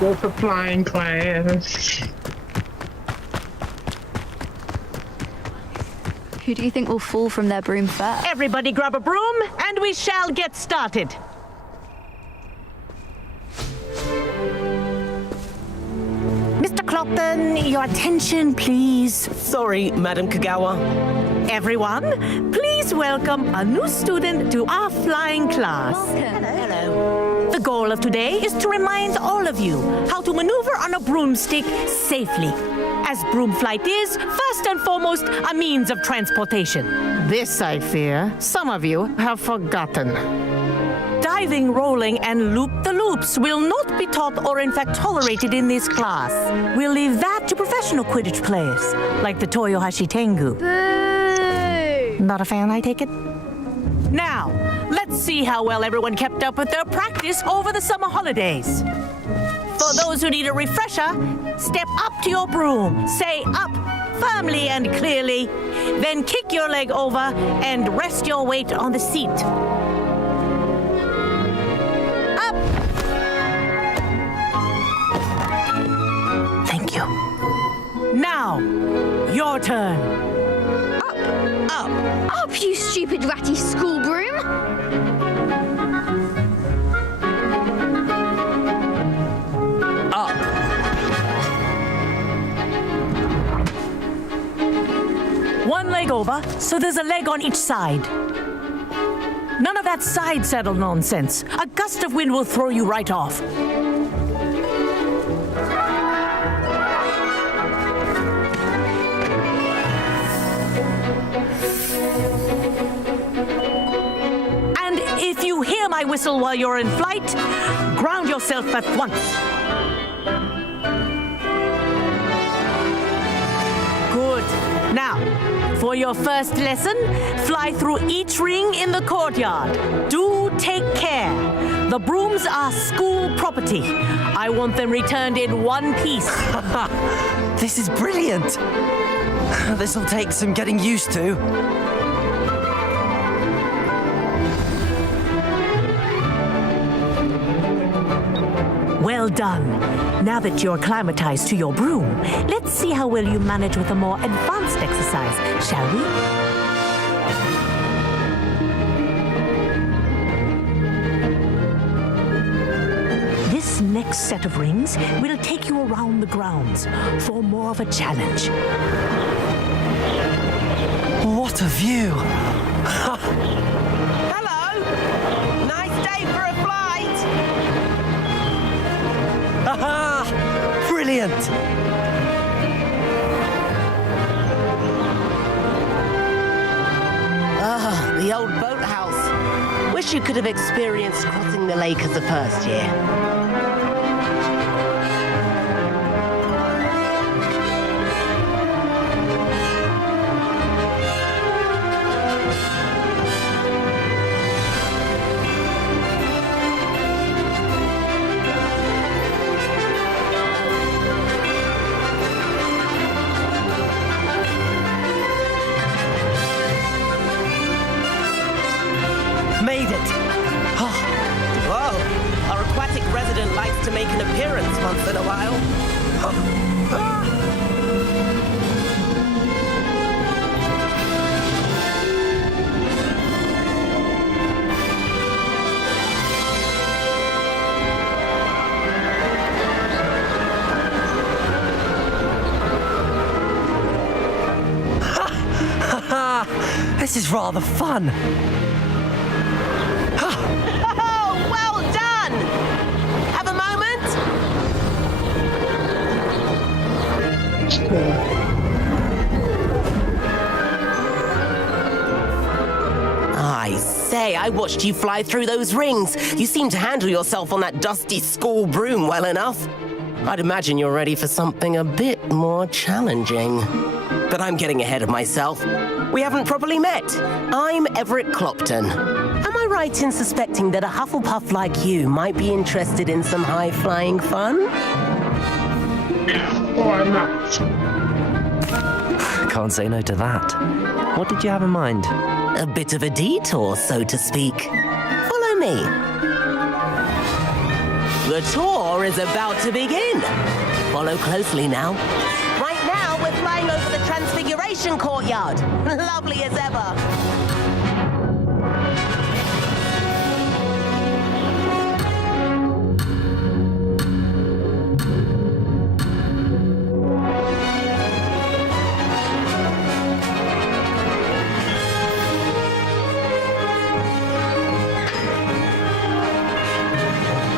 Go for flying class. Who do you think will fall from their broom first? Everybody grab a broom, and we shall get started. Mr. Clopton, your attention, please. Sorry, Madam Kagawa. Everyone, please welcome a new student to our flying class. Welcome. Hello. The goal of today is to remind all of you how to maneuver on a broomstick safely. As broom flight is, first and foremost, a means of transportation. This, I fear, some of you have forgotten. Diving, rolling, and loop-the-loops will not be taught or in fact tolerated in this class. We'll leave that to professional Quidditch players, like the Toyohashi Tengu. Boo! Not a fan, I take it? Now, let's see how well everyone kept up with their practice over the summer holidays. For those who need a refresher, step up to your broom, say up firmly and clearly, then kick your leg over and rest your weight on the seat. Up! Thank you. Now, your turn. Up, you stupid ratty school broom! Up. One leg over, so there's a leg on each side. None of that side saddle nonsense. A gust of wind will throw you right off. And if you hear my whistle while you're in flight, ground yourself at once. Good. Now, for your first lesson, fly through each ring in the courtyard. Do take care. The brooms are school property. I want them returned in one piece. This is brilliant. This'll take some getting used to. Well done. Now that you're acclimatized to your broom, let's see how well you manage with a more advanced exercise, shall we? This next set of rings will take you around the grounds for more of a challenge. What a view! Hello! Nice day for a flight! Aha! Brilliant! Ah, the old boathouse. Wish you could have experienced crossing the lake as a first year. Made it! Oh, Whoa, our aquatic resident likes to make an appearance once in a while. this is rather fun. Oh, well done! Have a moment? I say, I watched you fly through those rings. You seem to handle yourself on that dusty school broom well enough. I'd imagine you're ready for something a bit more challenging. But I'm getting ahead of myself. We haven't properly met. I'm Everett Clopton. Am I right in suspecting that a Hufflepuff like you might be interested in some high-flying fun? Oh, I'm not. Can't say no to that. What did you have in mind? A bit of a detour, so to speak. Follow me. The tour is about to begin. Follow closely now. Right now, we're flying over the Transfiguration Courtyard. Lovely as ever.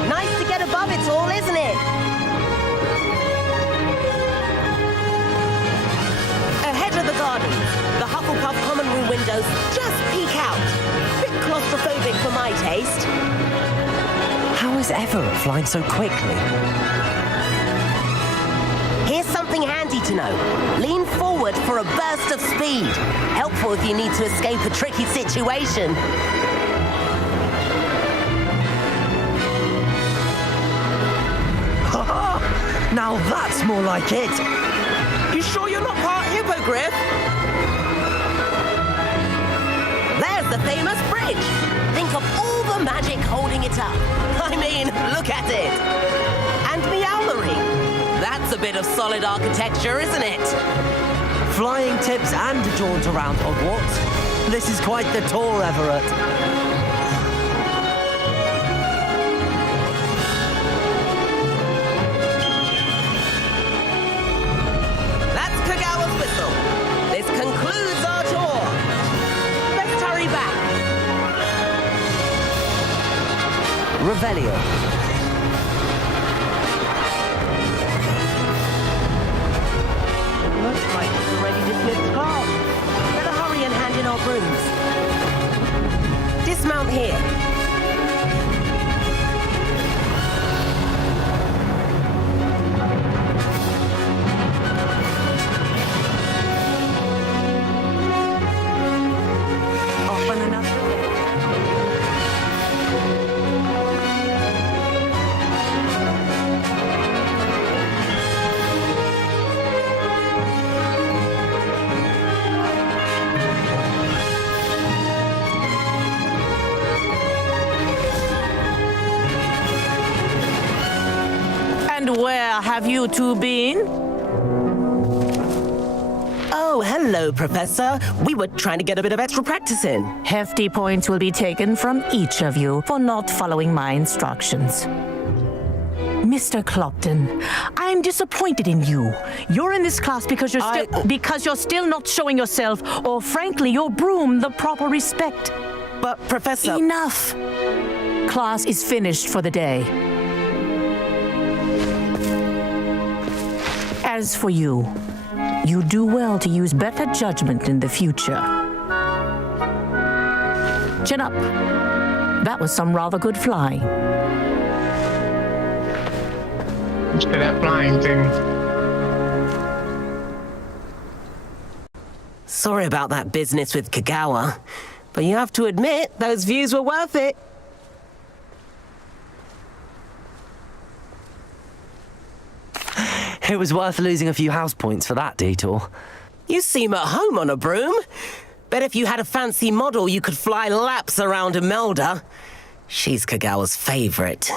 Nice to get above it all, isn't it? Ahead of the gardens, the Hufflepuff common room windows just peek out. Bit claustrophobic for my taste. How is Everett flying so quickly? Here's something handy to know. Lean forward for a burst of speed. Helpful if you need to escape a tricky situation. Now that's more like it. You sure you're not part hippogriff? There's the famous bridge. Think of all the magic holding it up. I mean, look at it. And Meowlery. That's a bit of solid architecture, isn't it? Flying tips and a jaunt around Hogwarts. This is quite the tour, Everett. That's Kagawa's whistle. This concludes our tour. Let's hurry back. Revelio. Looks like it's already dismissed class. Better hurry and hand in our brooms. Dismount here. Often enough. And where have you two been? Oh, hello, Professor. We were trying to get a bit of extra practice in. Hefty points will be taken from each of you for not following my instructions. Mr. Clopton, I'm disappointed in you. You're in this class because you're still not showing yourself, or frankly, your broom the proper respect. But, Professor... Enough! Class is finished for the day. As for you, you do well to use better judgment in the future. Chin up. That was some rather good flying. Look at that flying thing. Sorry about that business with Kagawa, but you have to admit, those views were worth it. It was worth losing a few house points for that detour. You seem at home on a broom. Bet if you had a fancy model, you could fly laps around Imelda. She's Kagawa's favorite.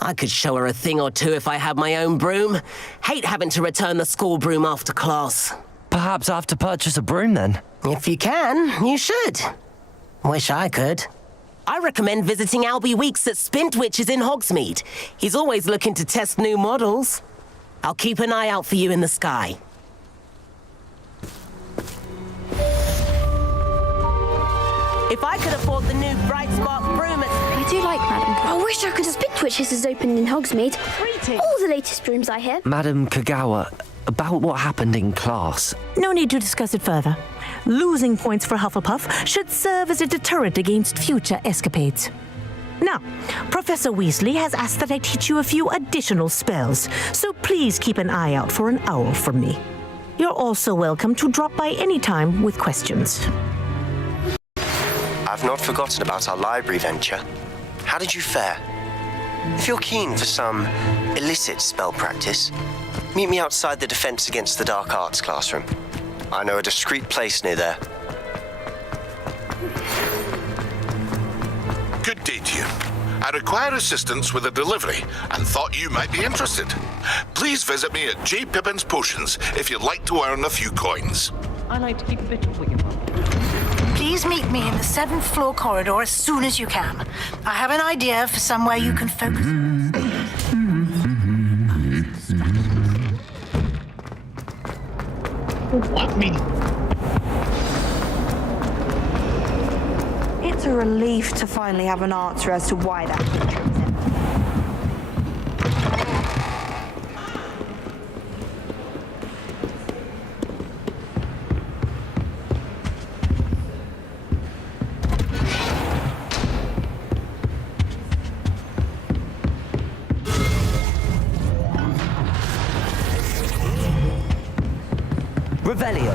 I could show her a thing or two if I had my own broom. Hate having to return the school broom after class. Perhaps I have to purchase a broom then. If you can, you should. Wish I could. I recommend visiting Albie Weeks at Spintwitches in Hogsmeade. He's always looking to test new models. I'll keep an eye out for you in the sky. If I could afford the new Bright Spark broom at... I do like Madam. I wish I could have Spintwitches has opened in Hogsmeade. All the latest brooms I hear. Madam Kagawa, about what happened in class. No need to discuss it further. Losing points for Hufflepuff should serve as a deterrent against future escapades. Now, Professor Weasley has asked that I teach you a few additional spells, so please keep an eye out for an owl from me. You're also welcome to drop by any time with questions. I've not forgotten about our library venture. How did you fare? If you're keen for some illicit spell practice, meet me outside the Defense Against the Dark Arts classroom. I know a discreet place near there. Good day to you. I require assistance with a delivery and thought you might be interested. Please visit me at J. Pippin's Potions if you'd like to earn a few coins. I like to keep a bit of wiggle. Please meet me in the 7th floor corridor as soon as you can. I have an idea for somewhere you can focus. What me? It's a relief to finally have an answer as to why that picture was empty. Revelio.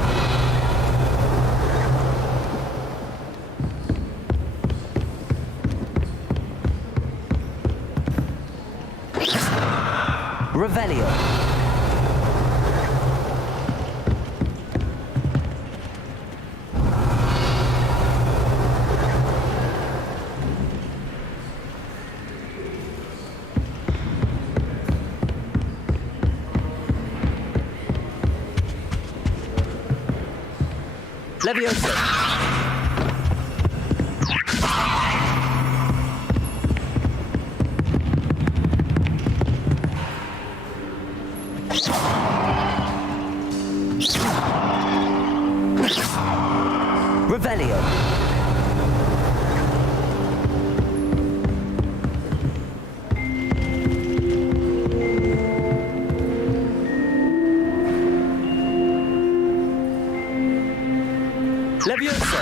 Revelio. Levioso! Revelio! Levioso!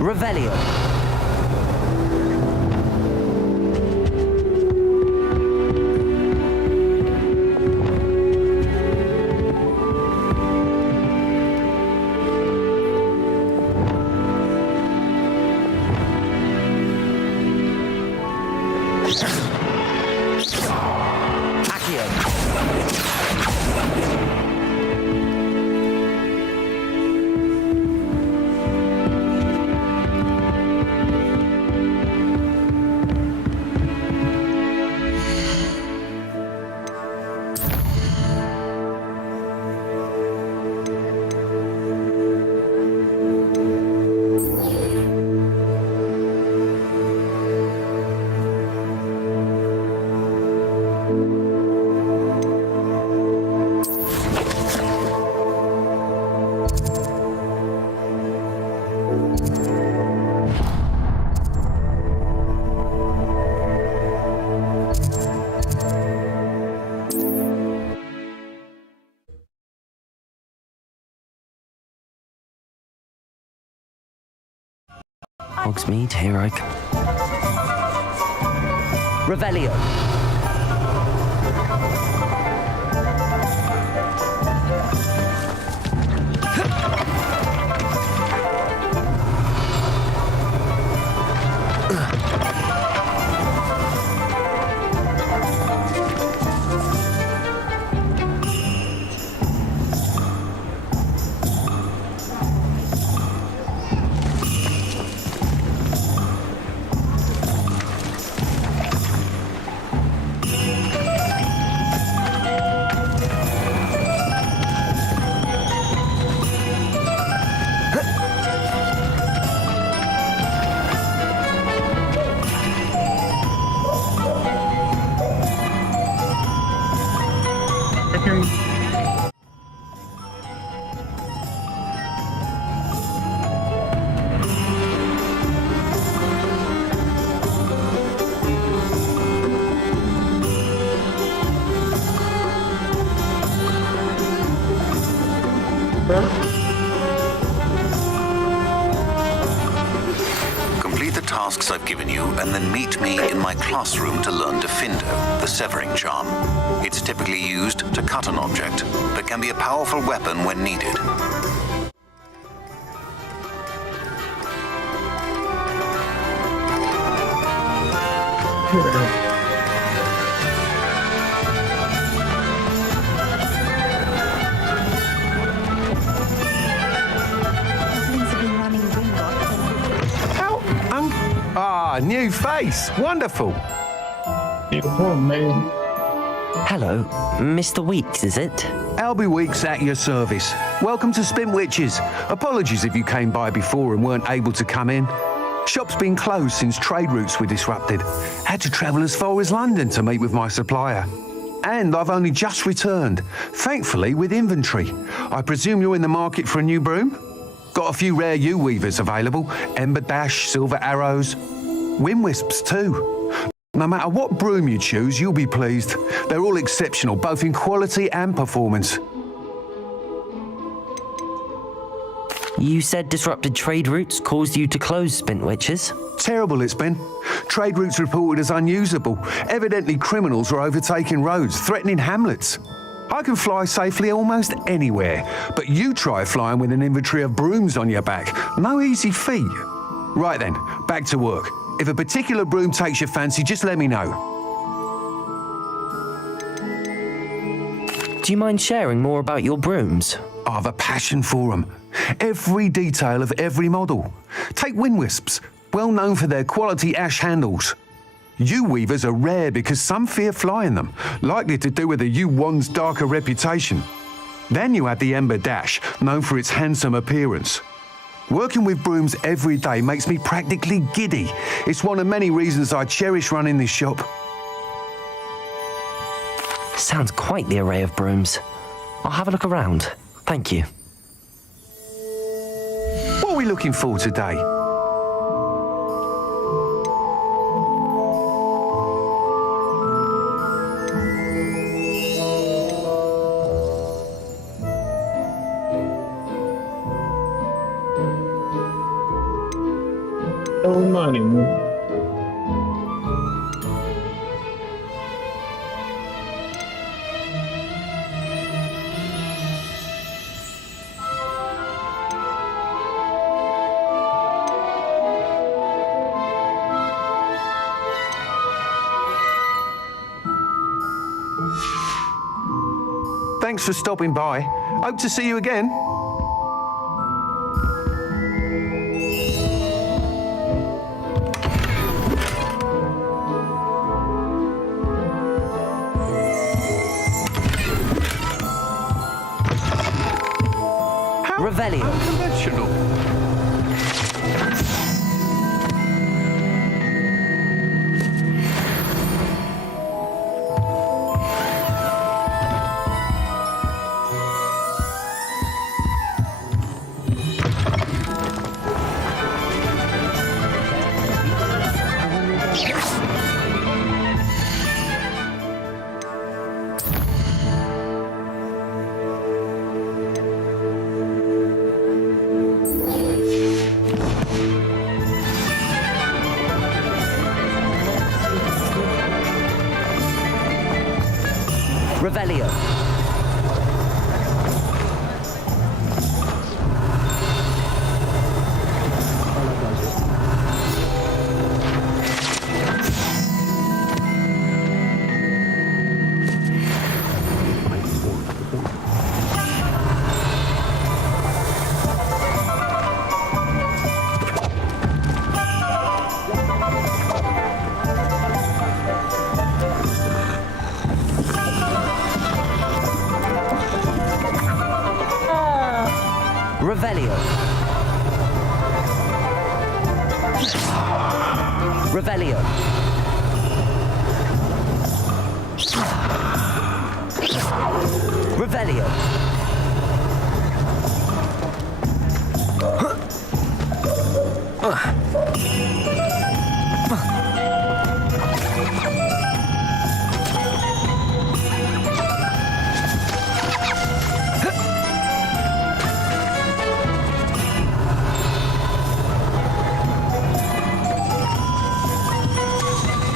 Revelio! Hogsmeade, here I come. Revelio! Complete the tasks I've given you, and then meet me in my classroom to learn Defindo, the severing charm. It's typically used to cut an object, but can be a powerful weapon when needed. New face. Wonderful. Beautiful, man. Hello, Mr. Weeks, is it? Albie Weeks at your service. Welcome to Spin Witches. Apologies if you came by before and weren't able to come in. Shop's been closed since trade routes were disrupted. Had to travel as far as London to meet with my supplier. And I've only just returned, thankfully with inventory. I presume you're in the market for a new broom? Got a few rare U-weavers available. Ember Dash, Silver Arrows, Wind Wisps too. No matter what broom you choose, you'll be pleased. They're all exceptional, both in quality and performance. You said disrupted trade routes caused you to close Spin Witches? Terrible it's been. Trade routes reported as unusable. Evidently criminals were overtaking roads, threatening hamlets. I can fly safely almost anywhere, but you try flying with an inventory of brooms on your back. No easy feat. Right then, back to work. If a particular broom takes your fancy, just let me know. Do you mind sharing more about your brooms? I have a passion for them. Every detail of every model. Take wind wisps, well known for their quality ash handles. Yew weavers are rare because some fear flying them, likely to do with the yew wand's darker reputation. Then you have the ember dash, known for its handsome appearance. Working with brooms every day makes me practically giddy. It's one of many reasons I cherish running this shop. Sounds quite the array of brooms. I'll have a look around. Thank you. What are we looking for today? Oh, money. Thanks for stopping by. Hope to see you again. Revelio. Unconventional. Revelio. Revelio. Revelio. Revelio.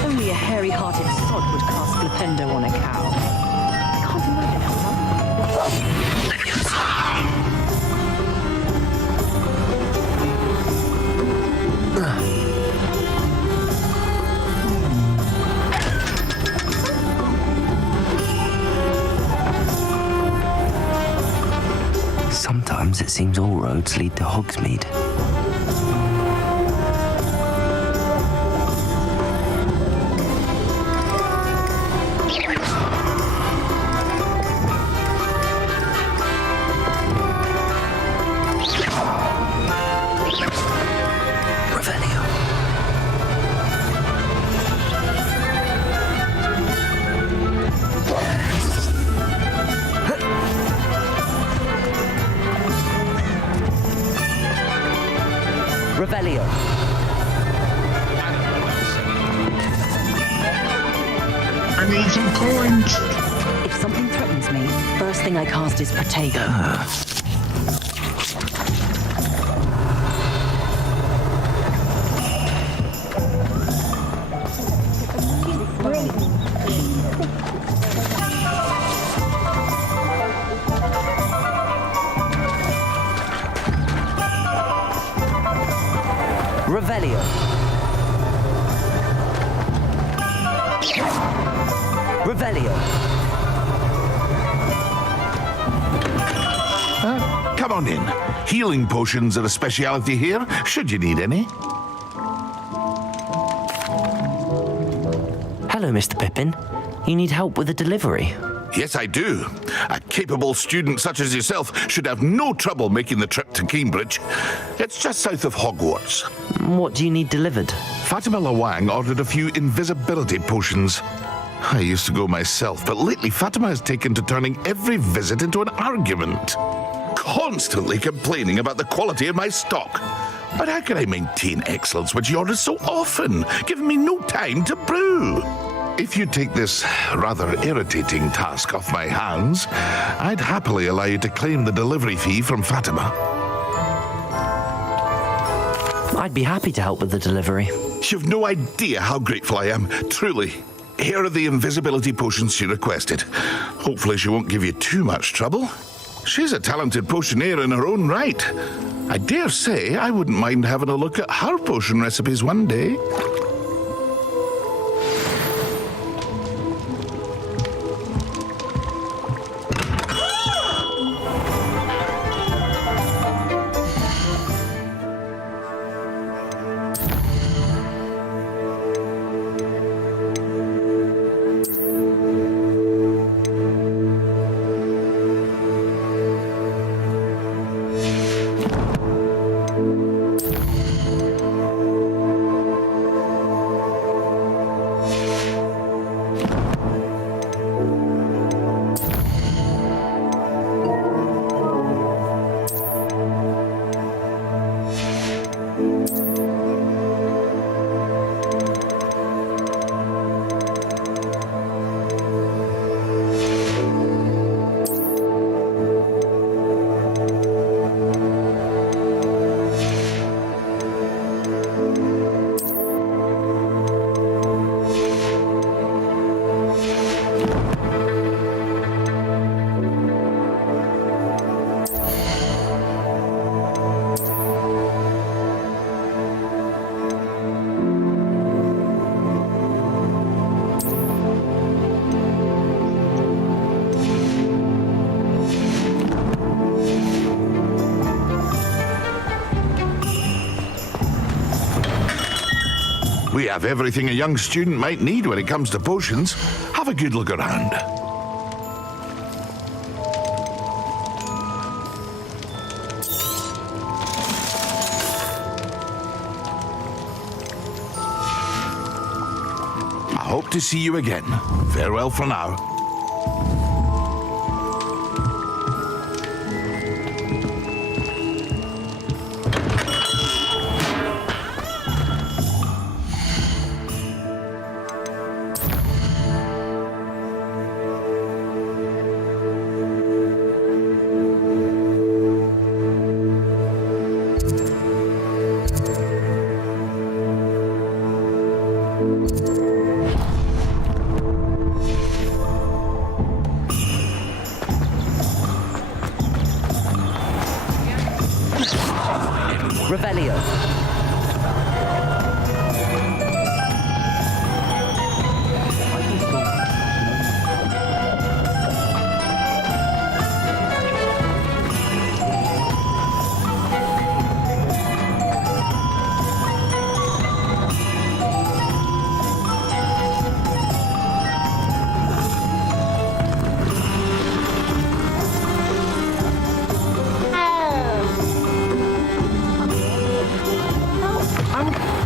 Only a hairy-hearted sod would cast Flipendo on a cow. I can't imagine how Sometimes it seems all roads lead to Hogsmeade. Revelio. I need some coins. if something threatens me, first thing I cast is Protego. Revelio. Revelio. Come on in. Healing potions are a speciality here, should you need any. Hello, Mr. Pippin. You need help with a delivery? Yes, I do. A capable student such as yourself should have no trouble making the trip to Cambridge. It's just south of Hogwarts. What do you need delivered? Fatima Lawang ordered a few invisibility potions. I used to go myself, but lately Fatima has taken to turning every visit into an argument. Constantly complaining about the quality of my stock. But how can I maintain excellence when she orders so often, giving me no time to brew? If you take this rather irritating task off my hands, I'd happily allow you to claim the delivery fee from Fatima. I'd be happy to help with the delivery. You've no idea how grateful I am, truly. Here are the invisibility potions she requested. Hopefully she won't give you too much trouble. She's a talented potioneer in her own right. I dare say I wouldn't mind having a look at her potion recipes one day. We have everything a young student might need when it comes to potions. Have a good look around. I hope to see you again. Farewell for now. Revelio.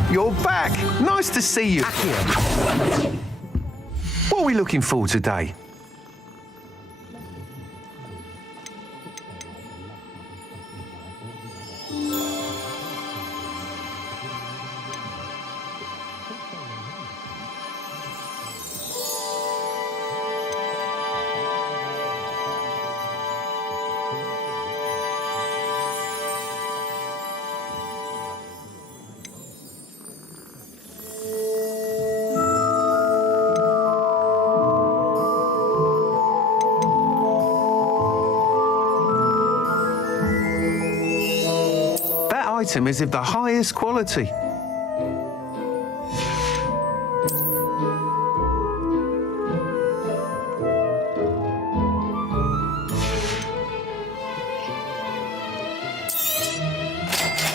You're back. Nice to see you. What are we looking for today? Item is of the highest quality.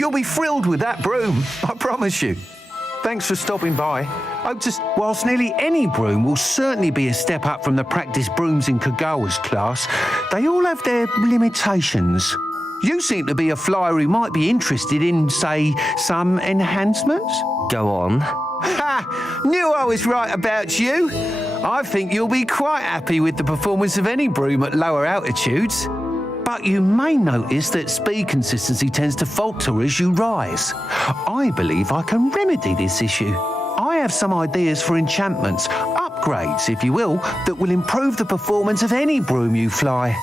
You'll be thrilled with that broom, I promise you. Thanks for stopping by. Whilst nearly any broom will certainly be a step up from the practice brooms in Kagawa's class, they all have their limitations. You seem to be a flyer who might be interested in, say, some enhancements? Go on. Ha! Knew I was right about you. I think you'll be quite happy with the performance of any broom at lower altitudes. But you may notice that speed consistency tends to falter as you rise. I believe I can remedy this issue. I have some ideas for enchantments, upgrades, if you will, that will improve the performance of any broom you fly.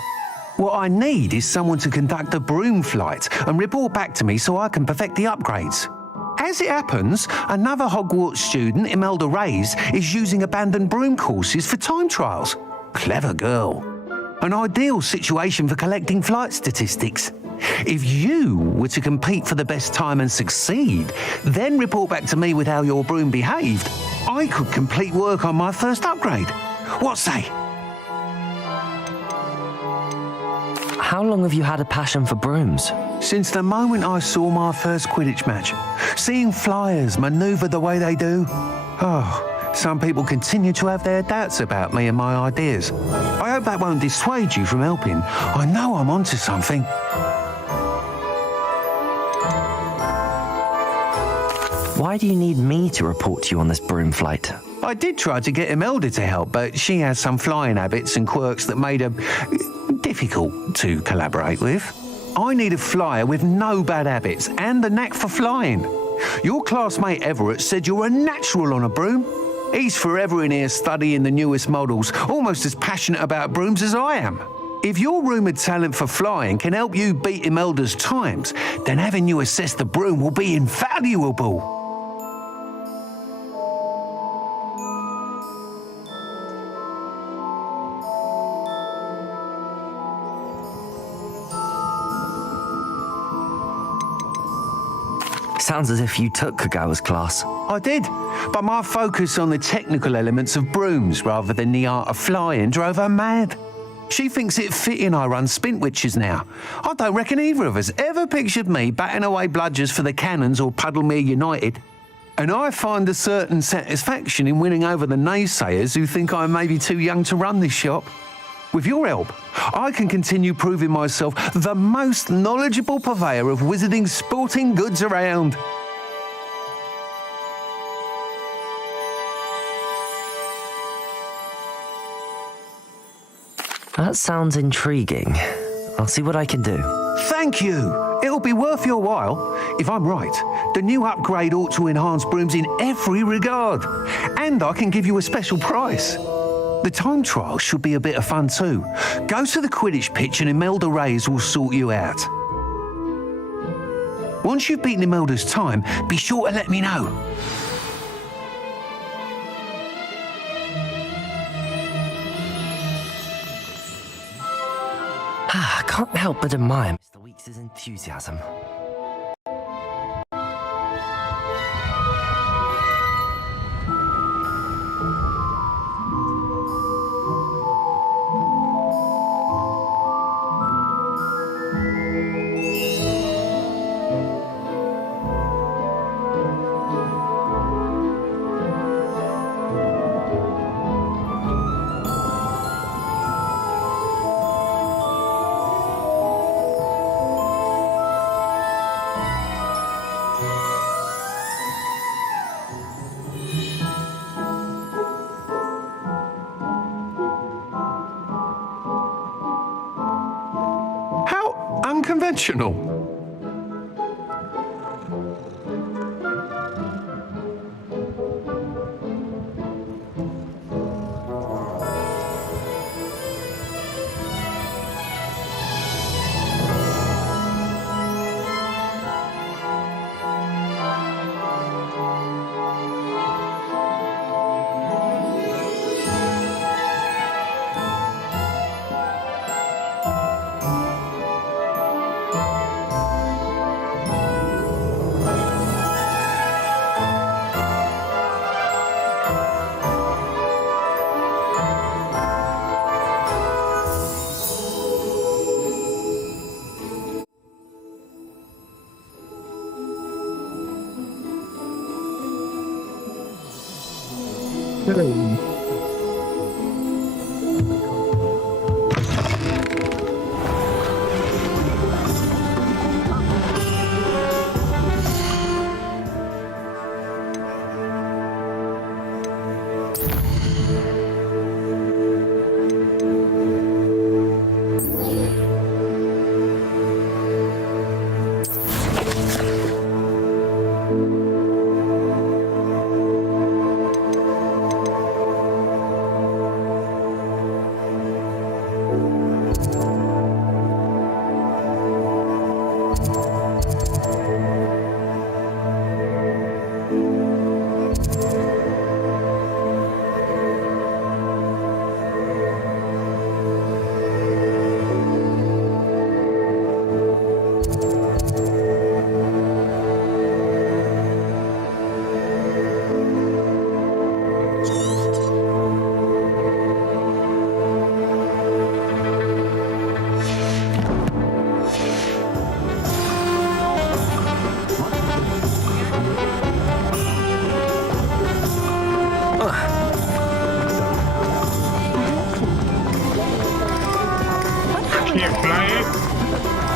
What I need is someone to conduct a broom flight and report back to me so I can perfect the upgrades. As it happens, another Hogwarts student, Imelda Reyes, is using abandoned broom courses for time trials. Clever girl. An ideal situation for collecting flight statistics. If you were to compete for the best time and succeed, then report back to me with how your broom behaved, I could complete work on my first upgrade. What say? How long have you had a passion for brooms? Since the moment I saw my first Quidditch match. Seeing flyers manoeuvre the way they do. Oh, some people continue to have their doubts about me and my ideas. I hope that won't dissuade you from helping. I know I'm onto something. Why do you need me to report to you on this broom flight? I did try to get Imelda to help, but she has some flying habits and quirks that made her difficult to collaborate with. I need a flyer with no bad habits and the knack for flying. Your classmate Everett said you're a natural on a broom. He's forever in here studying the newest models, almost as passionate about brooms as I am. If your rumoured talent for flying can help you beat Imelda's times, then having you assess the broom will be invaluable. Sounds as if you took Kagawa's class. I did, but my focus on the technical elements of brooms rather than the art of flying drove her mad. She thinks it fitting I run Spintwitches now. I don't reckon either of us ever pictured me batting away bludgers for the Cannons or Puddlemere United. And I find a certain satisfaction in winning over the naysayers who think I may be too young to run this shop. With your help, I can continue proving myself the most knowledgeable purveyor of wizarding sporting goods around. That sounds intriguing. I'll see what I can do. Thank you. It'll be worth your while. If I'm right, the new upgrade ought to enhance brooms in every regard. And I can give you a special price. The time trial should be a bit of fun too. Go to the Quidditch pitch and Imelda Reyes will sort you out. Once you've beaten Imelda's time, be sure to let me know. I can't help but admire Mr. Weeks' enthusiasm. Unconventional.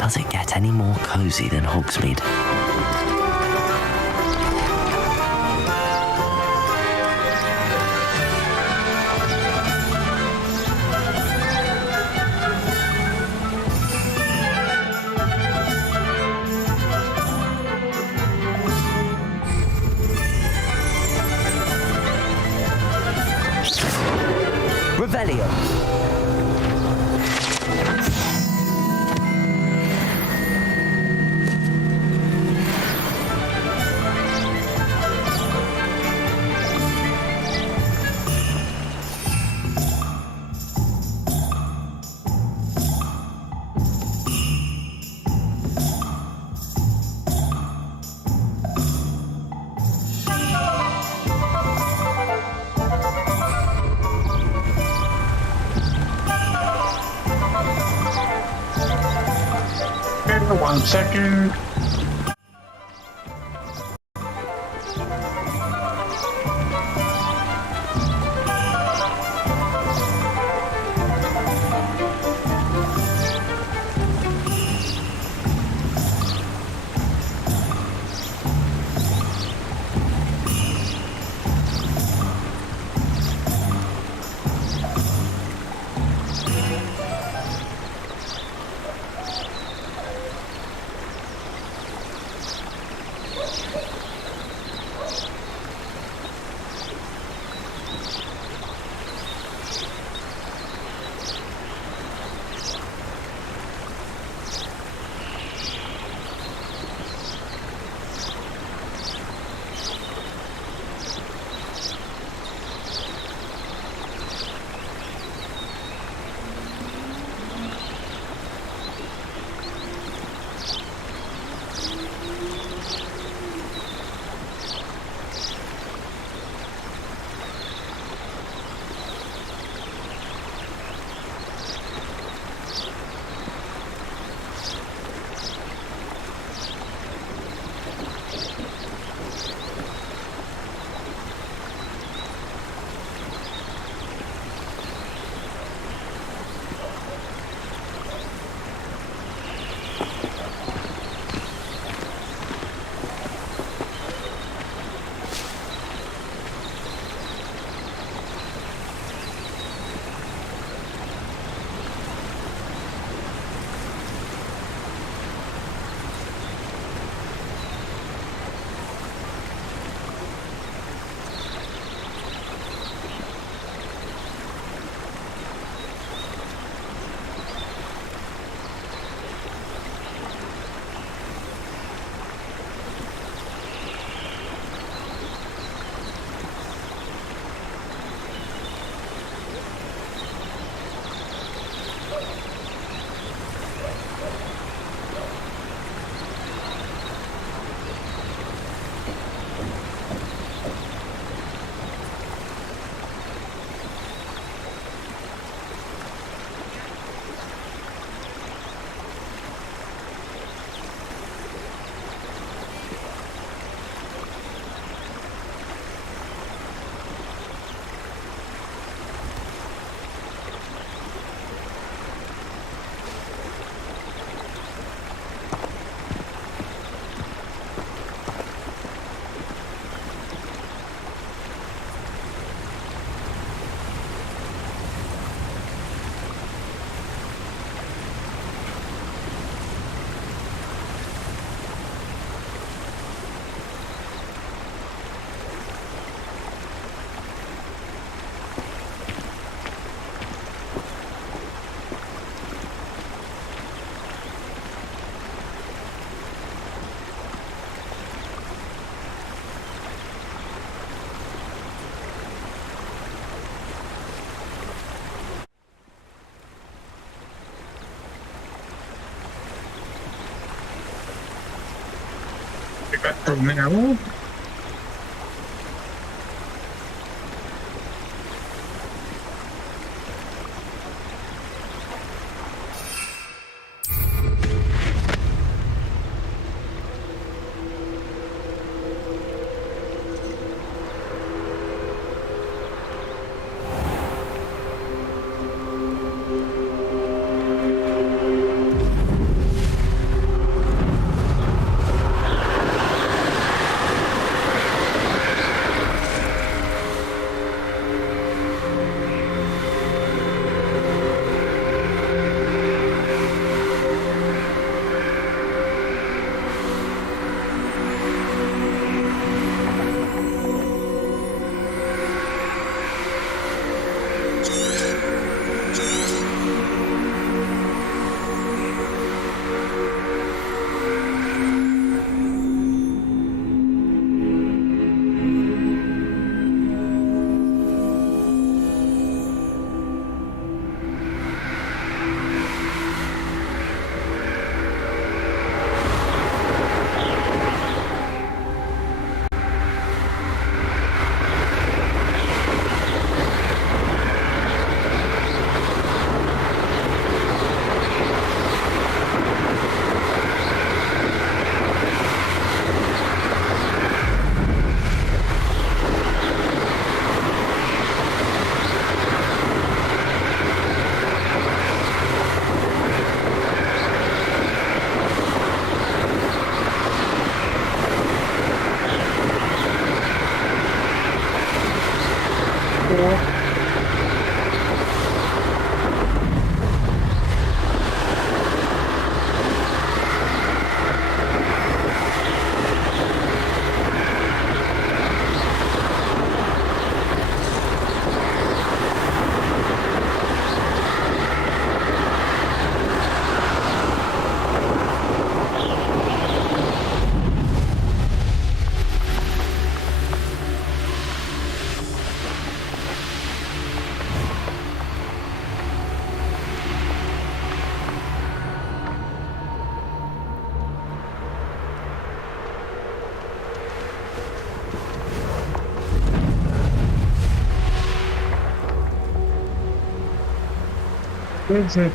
Does it get any more cozy than Hogsmeade? Revelio. One second. bathroom now. Is it?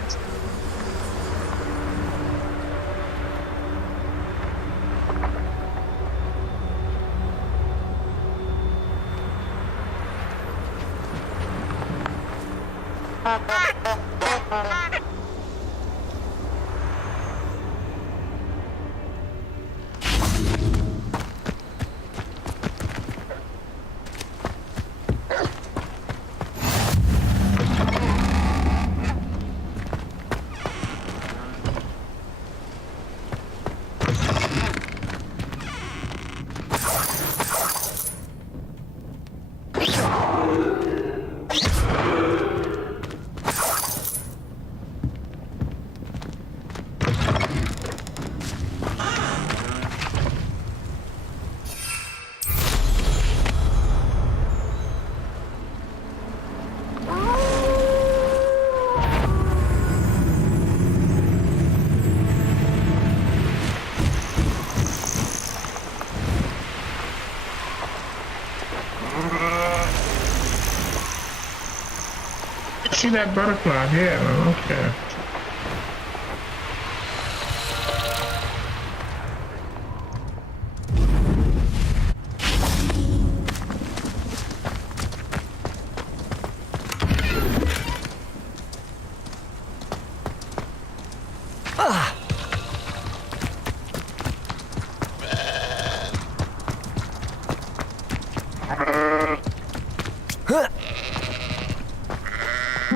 See that butterfly? Yeah, okay.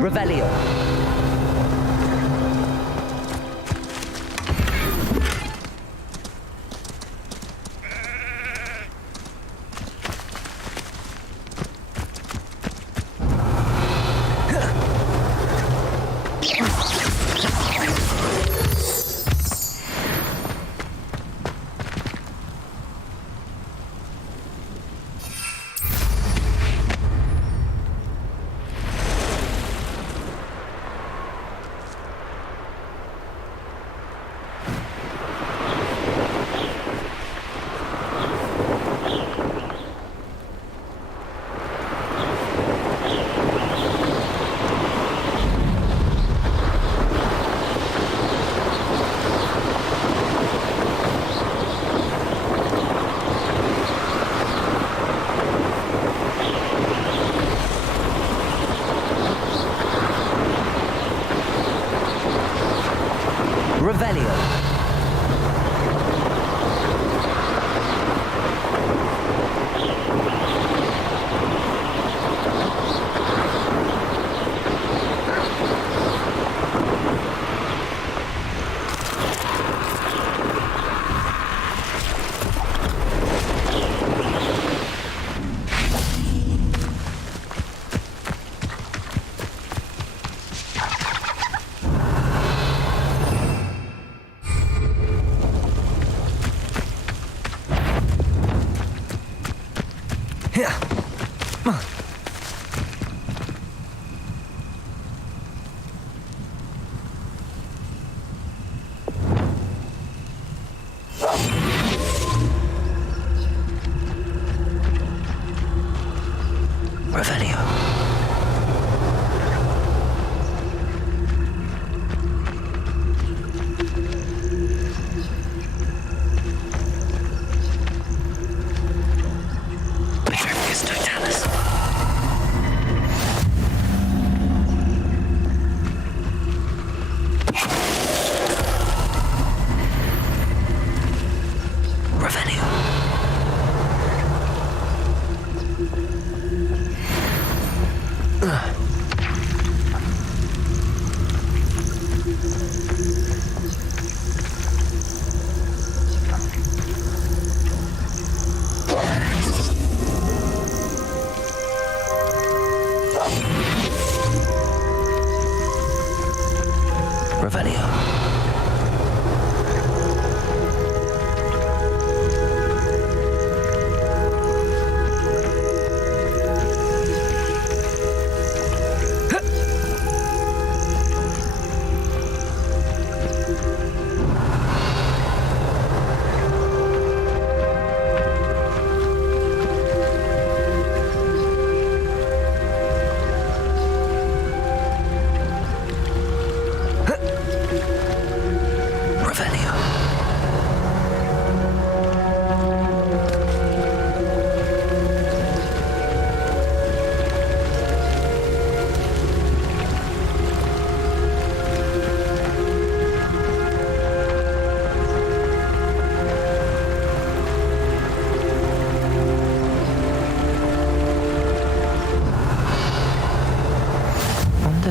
Revelio.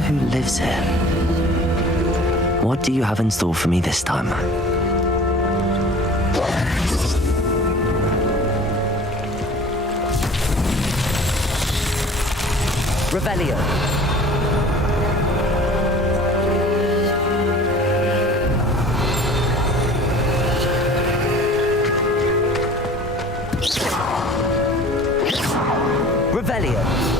Who lives here? What do you have in store for me this time? Revelio. Revelio.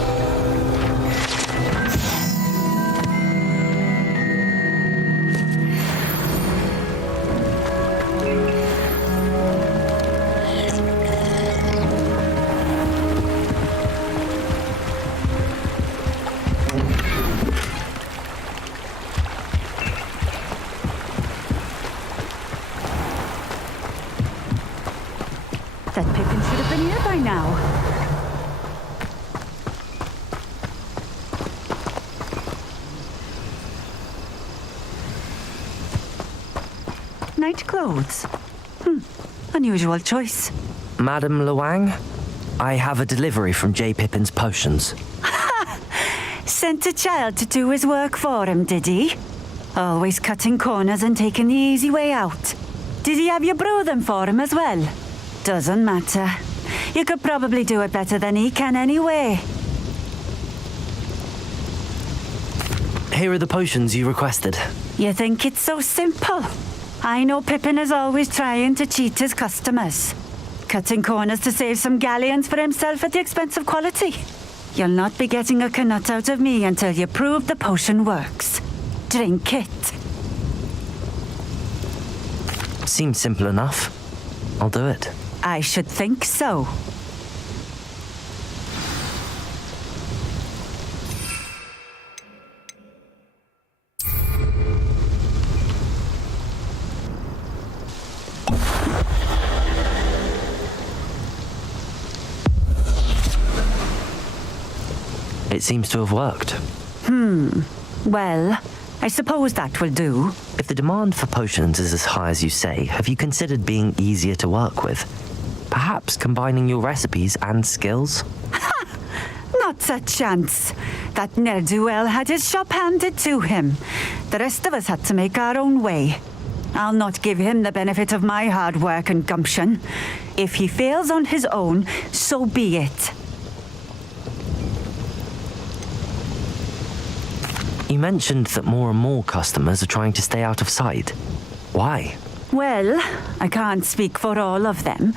That Pippin should have been here by now. Night clothes. Unusual choice. Madame Luang, I have a delivery from J. Pippin's potions. Sent a child to do his work for him, did he? Always cutting corners and taking the easy way out. Did he have you brew them for him as well? Doesn't matter. You could probably do it better than he can anyway. Here are the potions you requested. You think it's so simple? I know Pippin is always trying to cheat his customers. Cutting corners to save some galleons for himself at the expense of quality. You'll not be getting a canut out of me until you prove the potion works. Drink it. Seems simple enough. I'll do it. I should think so. It seems to have worked. Well, I suppose that will do. If the demand for potions is as high as you say, have you considered being easier to work with? Perhaps combining your recipes and skills? Not a chance. That ne'er-do-well had his shop handed to him. The rest of us had to make our own way. I'll not give him the benefit of my hard work and gumption. If he fails on his own, so be it. You mentioned that more and more customers are trying to stay out of sight. Why? Well, I can't speak for all of them,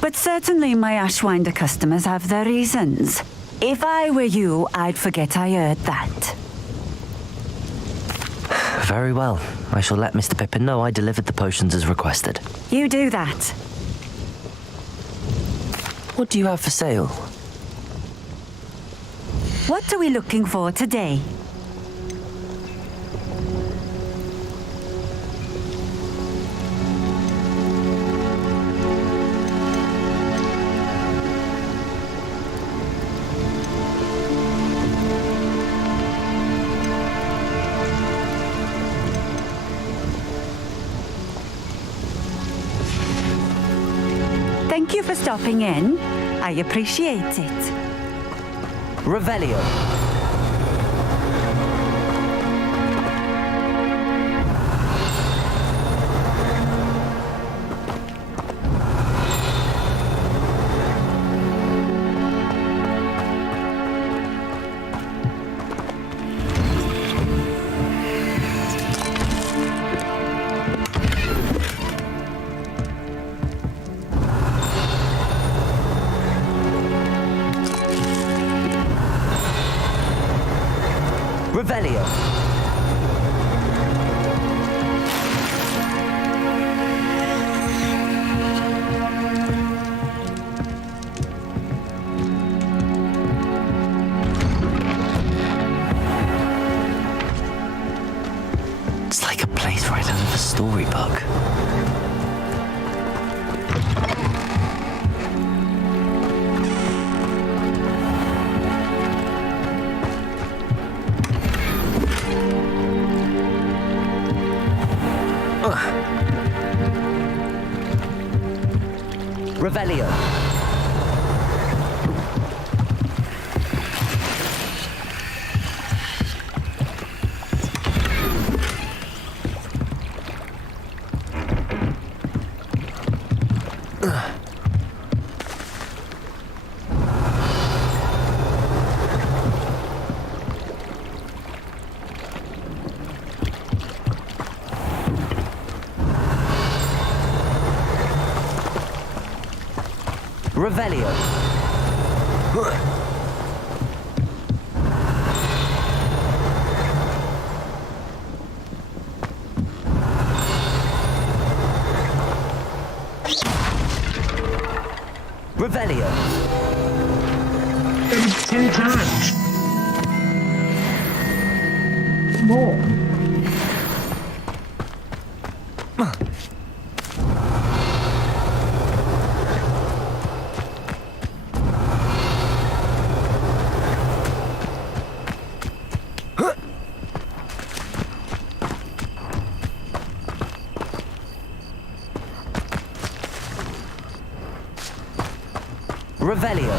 but certainly my Ashwinder customers have their reasons. If I were you, I'd forget I heard that. Very well. I shall let Mr. Pippin know I delivered the potions as requested. You do that. What do you have for sale? What are we looking for today? Thank you for stopping in. I appreciate it. Revelio. Revelio. It's like a place right out of a storybook. Revelio. Revelio. Revelio. 10 times. More. Revelio.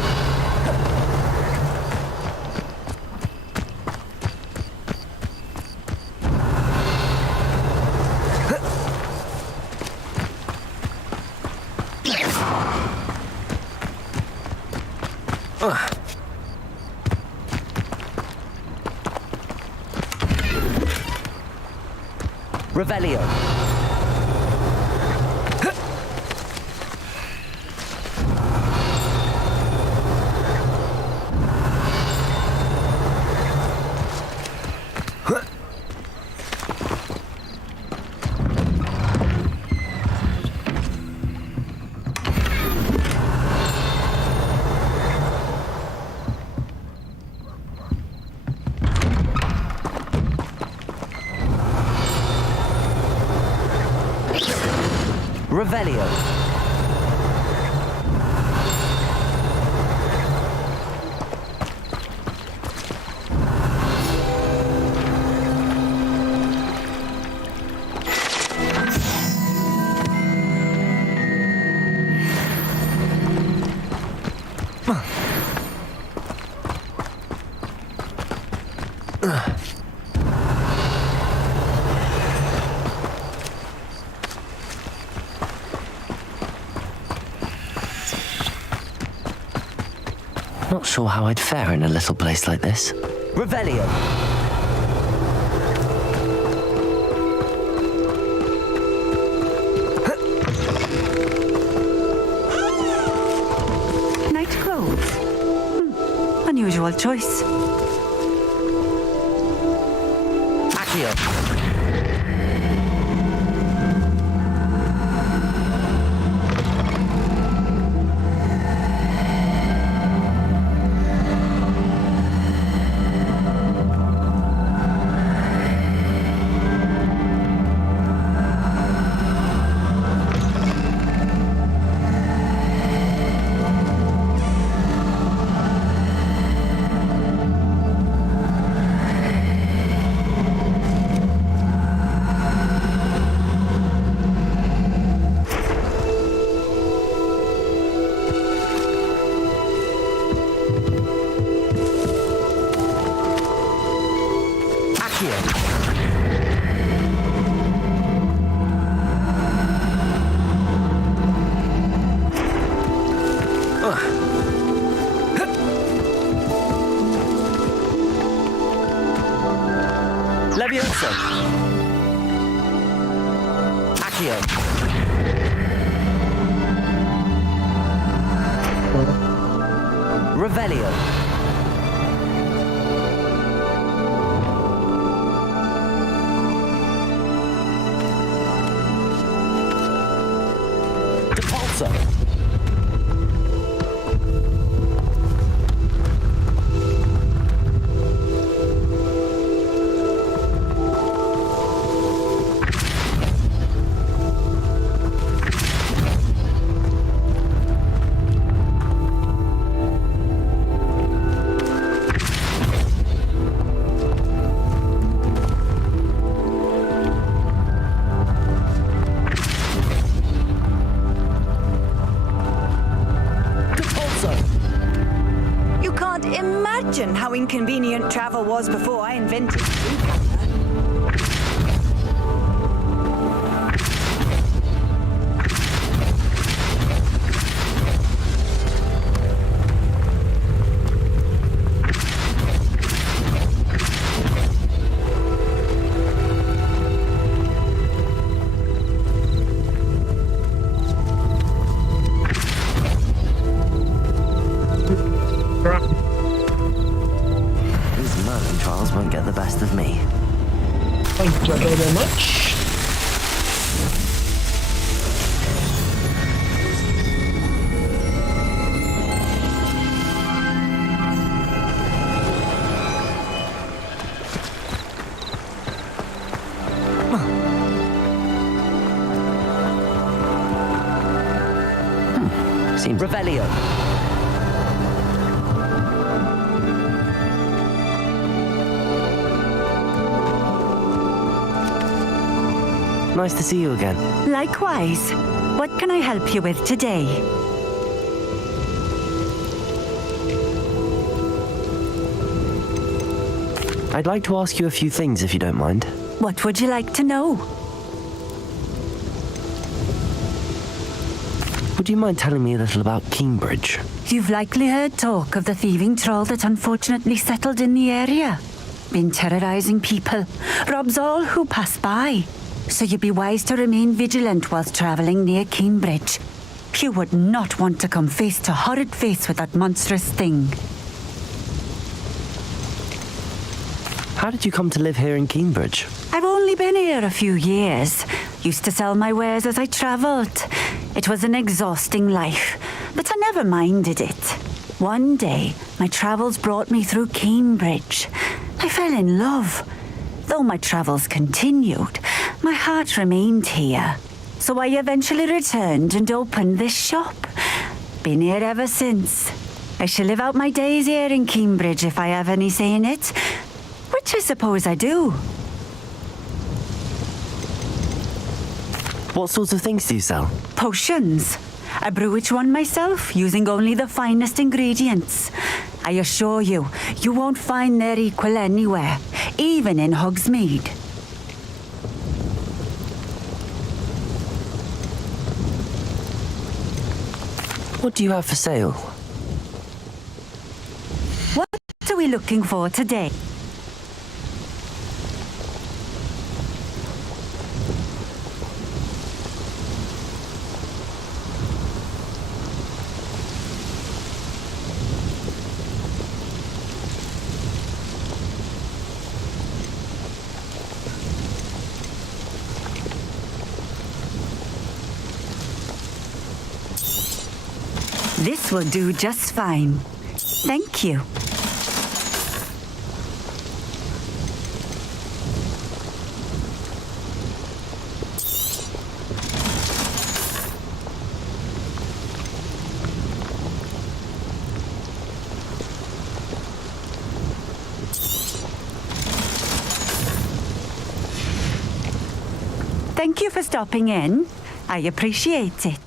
Revelio. Revelio. Not sure how I'd fare in a little place like this. Revelio. Night clothes. your choice. Accio. Leviosa. Accio. Revelio. Depulso. You can't imagine how inconvenient travel was before I invented the These murdering trials won't get the best of me. Thank you very much. Seems Revelio. Nice to see you again. Likewise. What can I help you with today? I'd like to ask you a few things if you don't mind. What would you like to know? Would you mind telling me a little about Cambridge? You've likely heard talk of the thieving troll that unfortunately settled in the area. Been terrorizing people, robs all who pass by. So you'd be wise to remain vigilant whilst traveling near Cambridge. You would not want to come face to horrid face with that monstrous thing. How did you come to live here in Cambridge? I've only been here a few years. Used to sell my wares as I travelled. It was an exhausting life, but I never minded it. One day, my travels brought me through Cambridge. I fell in love. Though my travels continued, my heart remained here. So I eventually returned and opened this shop. Been here ever since. I shall live out my days here in Cambridge if I have any say in it, which I suppose I do. What sorts of things do you sell? Potions. I brew each one myself, using only the finest ingredients. I assure you, you won't find their equal anywhere, even in Hogsmeade. What do you have for sale? What are we looking for today? This will do just fine. Thank you. Thank you for stopping in. I appreciate it.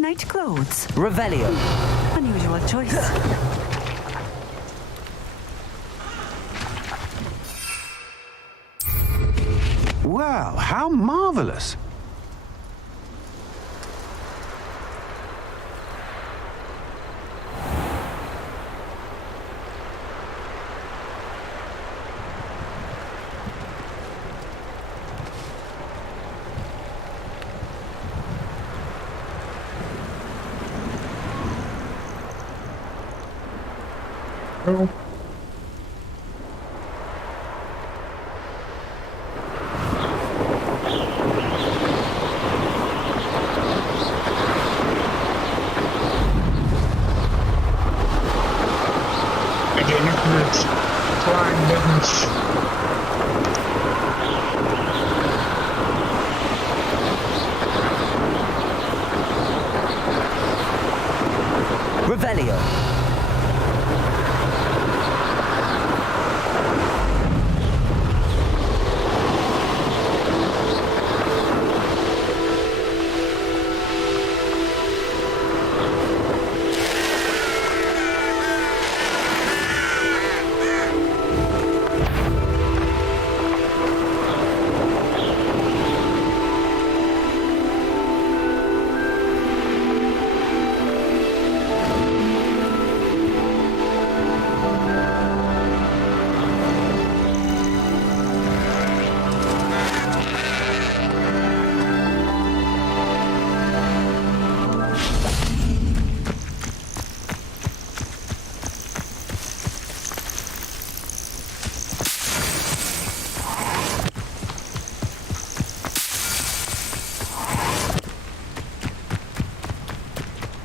Night clothes. Revelio. Unusual choice. Wow, how marvelous. Oh. Again, it's flying business. Revelio.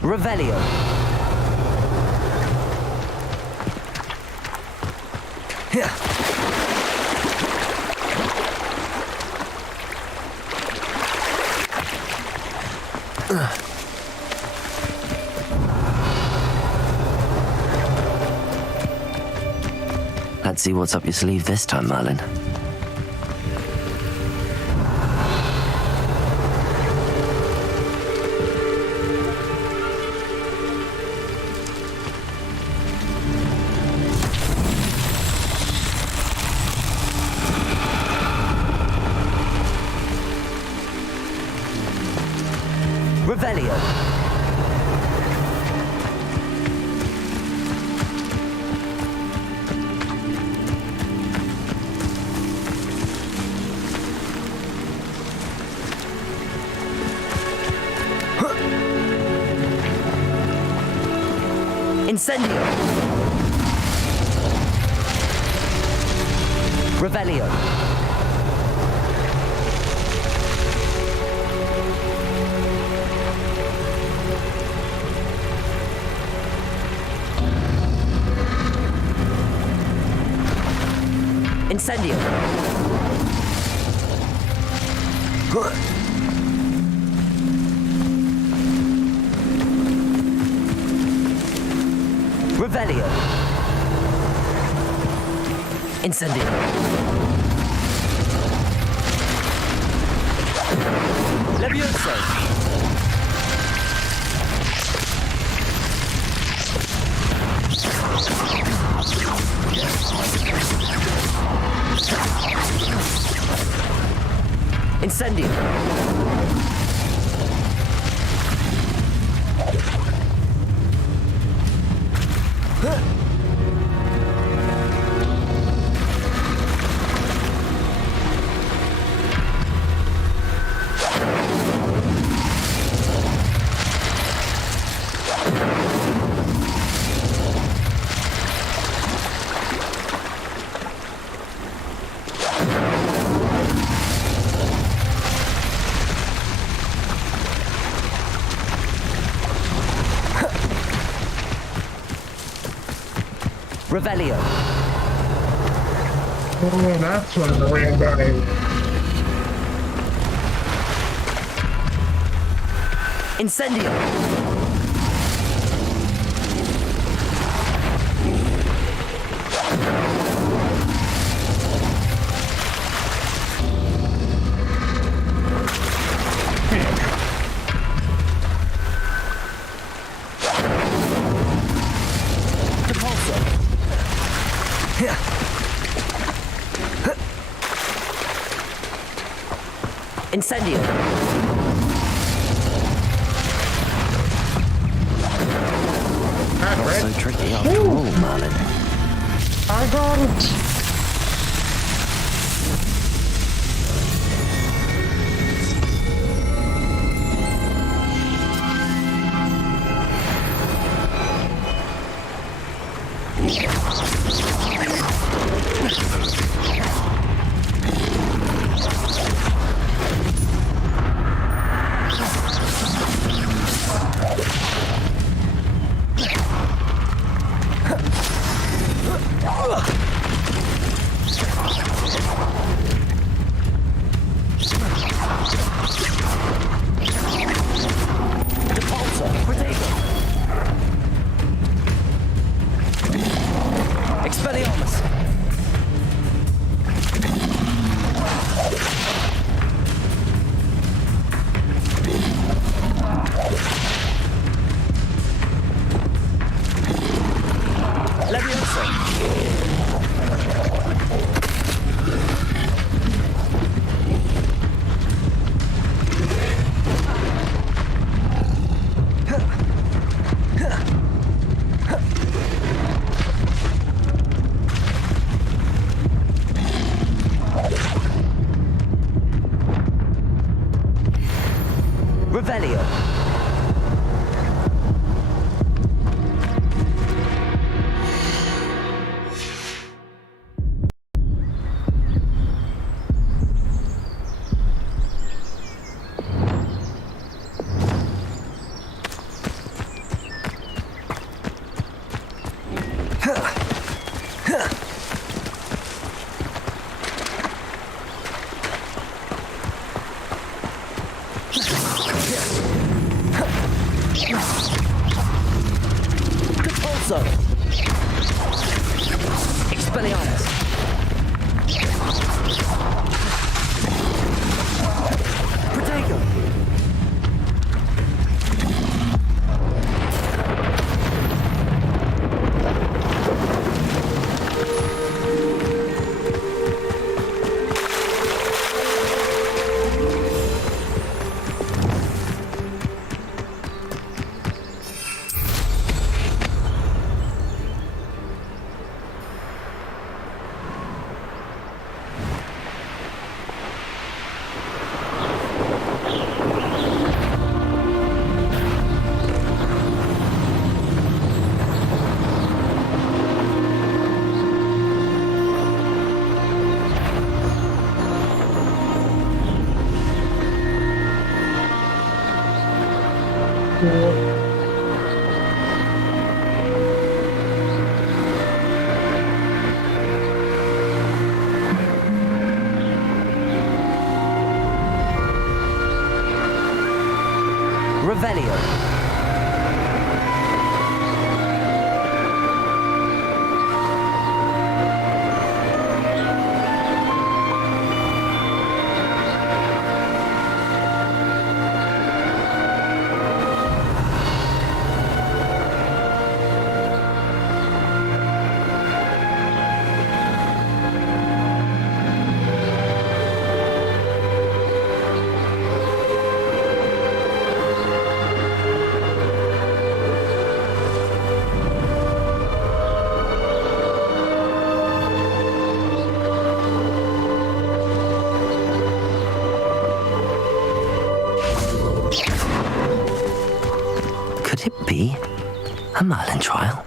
Revelio. Let's see what's up your sleeve this time, Merlin. Revelio. Incendio. Revelio. Incendio. Revelio. Incendio. Levioso. Incendio. Revelio. Oh, that's one of the ran by. Incendio. Incendio. Not so tricky after all, Merlin. I got it. Revelio. Also, Expelliarmus. Protego. Revelio. Could it be a Merlin trial?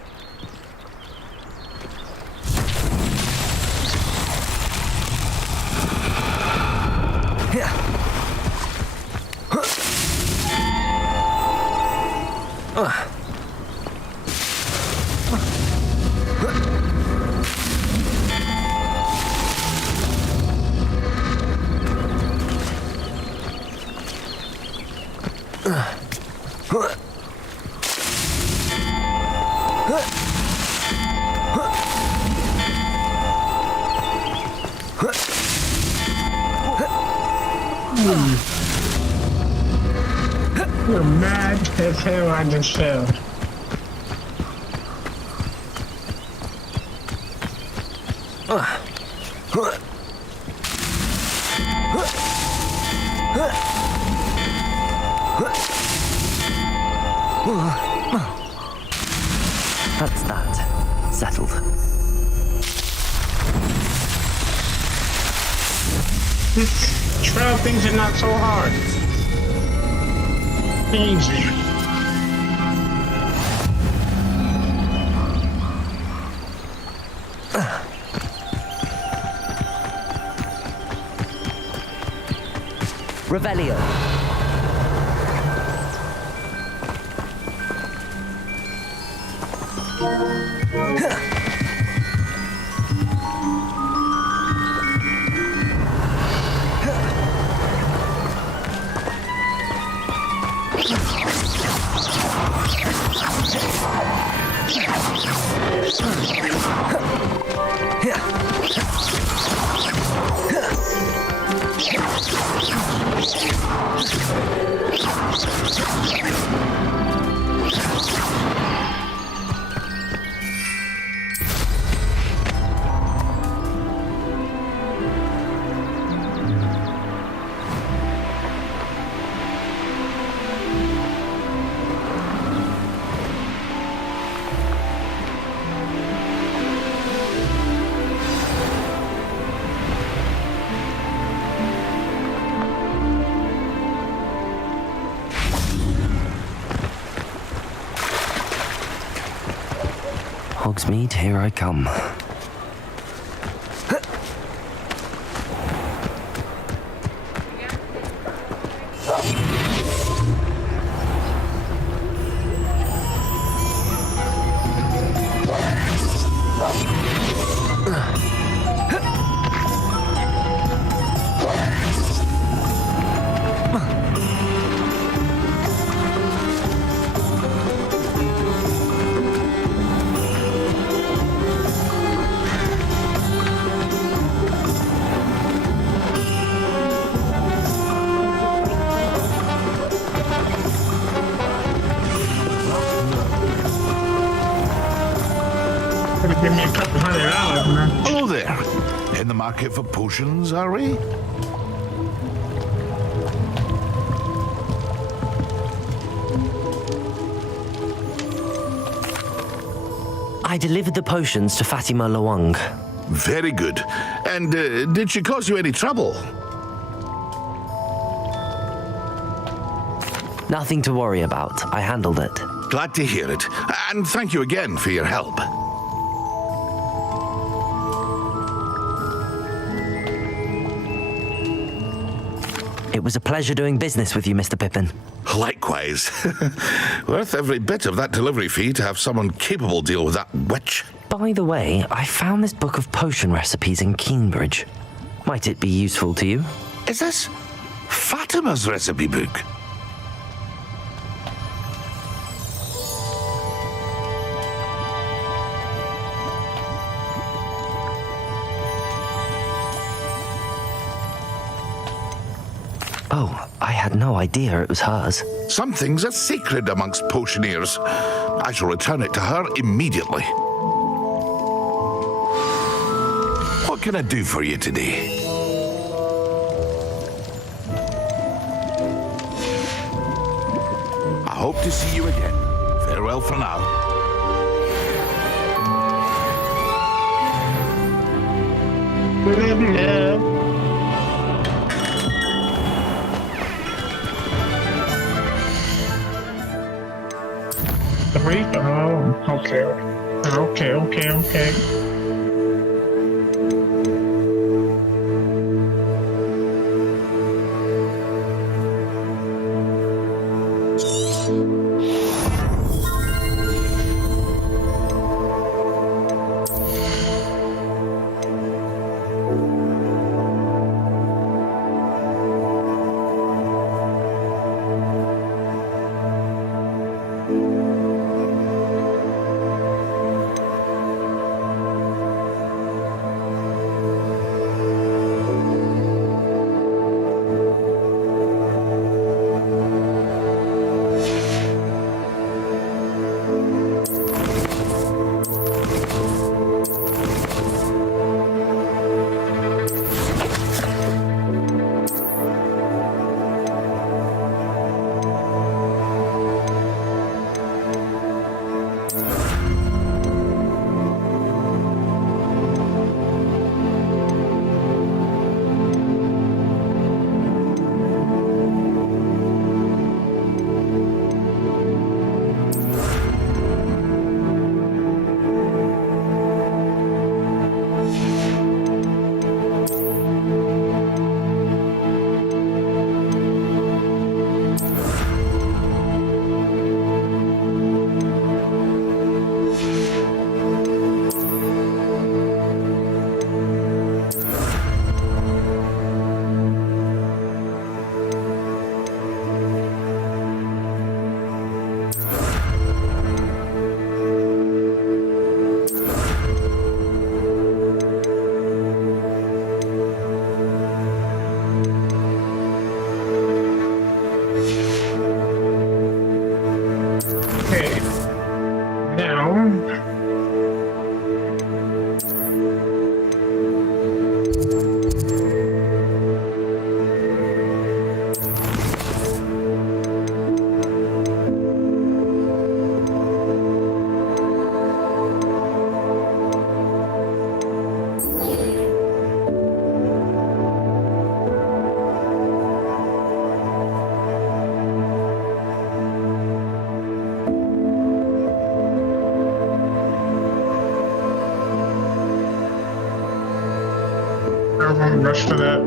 You're mad as hell on yourself. That's that. Settled. This trail things are not so hard. Easy. Revelio. Hogsmeade, here I come. Give me a couple $100, man. Hello there. In the market for potions, are we? I delivered the potions to Fatima Lawang. Very good. And did she cause you any trouble? Nothing to worry about. I handled it. Glad to hear it. And thank you again for your help. It was a pleasure doing business with you, Mr. Pippin. Likewise. Worth every bit of that delivery fee to have someone capable deal with that witch. By the way, I found this book of potion recipes in Cambridge. Might it be useful to you? Is this Fatima's recipe book? Oh, I had no idea it was hers. Some things are sacred amongst potioneers. I shall return it to her immediately. What can I do for you today? I hope to see you again. Farewell for now. Three? Oh, okay. Okay. I won't rush for that.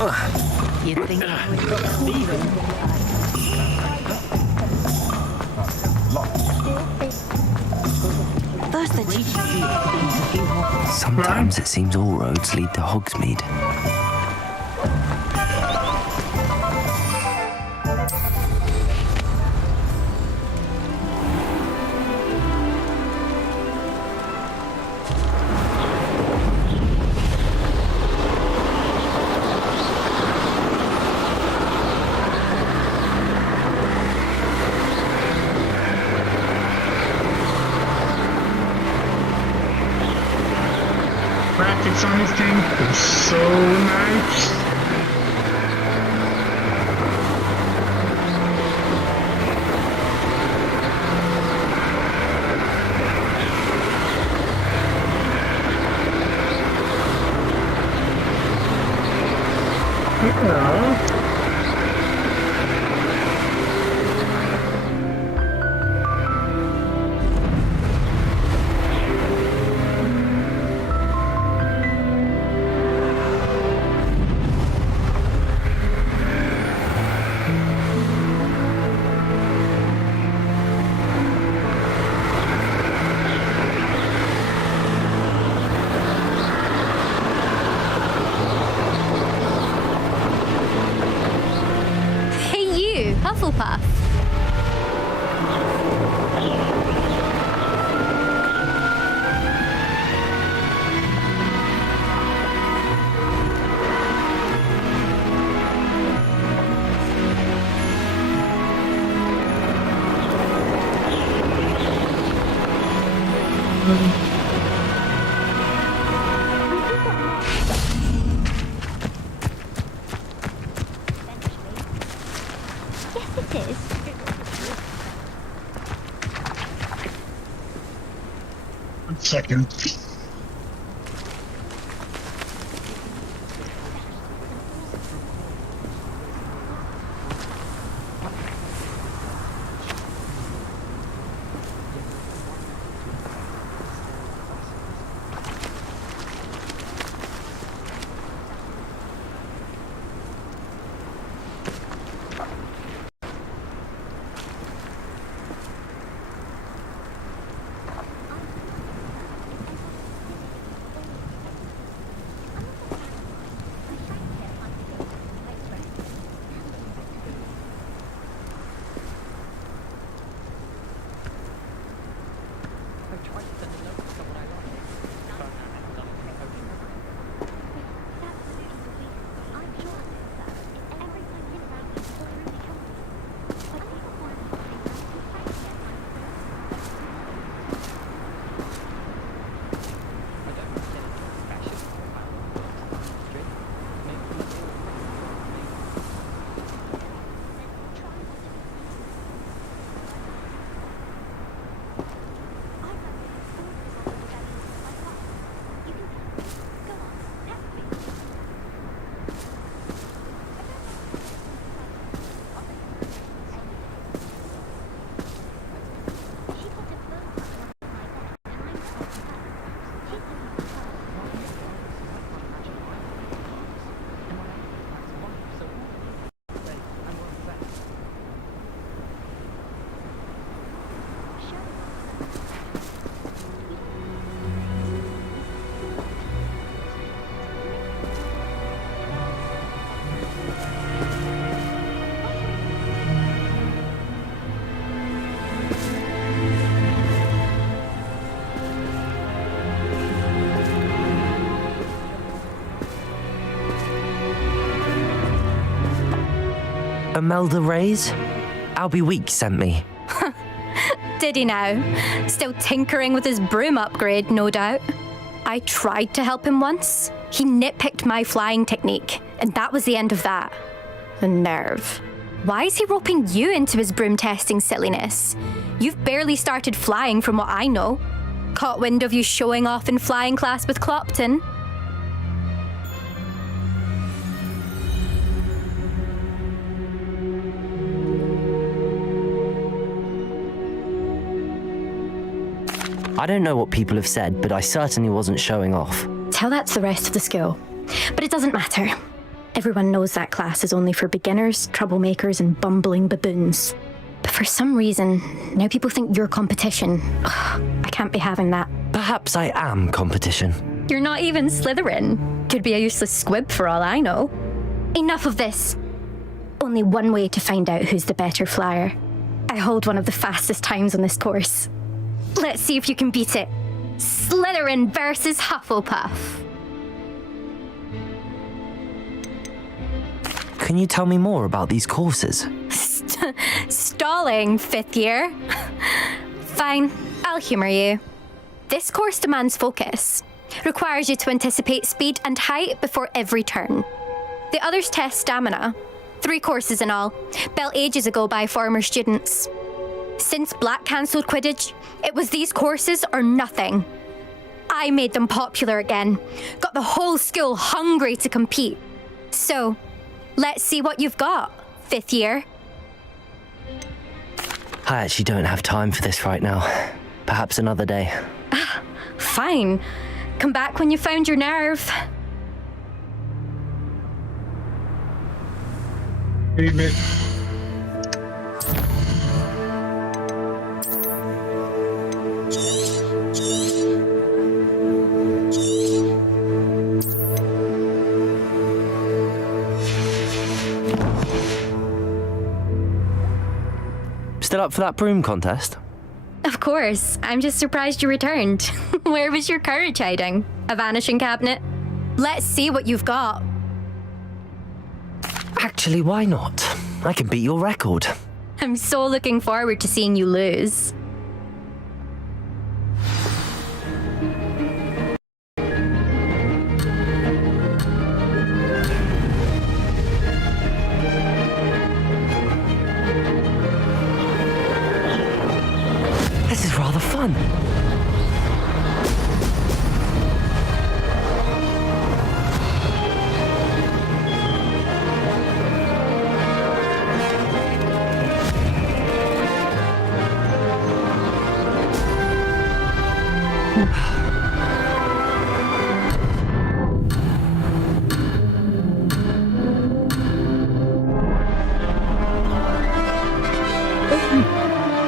You think First the Sometimes it seems all roads lead to Hogsmeade. Graphics on this game is so nice. Yeah. Hufflepuff. Second. Imelda Reyes? Albie Weeks sent me. Did he now? Still tinkering with his broom upgrade, no doubt. I tried to help him once. He nitpicked my flying technique, and that was the end of that. The nerve. Why is he roping you into his broom testing silliness? You've barely started flying from what I know. Caught wind of you showing off in flying class with Clopton. I don't know what people have said, but I certainly wasn't showing off. Tell that to the rest of the school. But it doesn't matter. Everyone knows that class is only for beginners, troublemakers, and bumbling baboons. But for some reason, now people think you're competition. Ugh, I can't be having that. Perhaps I am competition. You're not even Slytherin. Could be a useless squib for all I know. Enough of this. Only one way to find out who's the better flyer. I hold one of the fastest times on this course. Let's see if you can beat it. Slytherin versus Hufflepuff. Can you tell me more about these courses? Stalling, 5th year. Fine, I'll humour you. This course demands focus. Requires you to anticipate speed and height before every turn. The others test stamina. 3 courses in all, built ages ago by former students. Since Black cancelled Quidditch, it was these courses or nothing. I made them popular again, got the whole school hungry to compete. So, let's see what you've got, 5th year. I actually don't have time for this right now. Perhaps another day. Fine. Come back when you found your nerve. David. Still up for that broom contest? Of course. I'm just surprised you returned. Where was your courage hiding? A vanishing cabinet? Let's see what you've got. Actually, why not? I can beat your record. I'm so looking forward to seeing you lose. This is rather fun.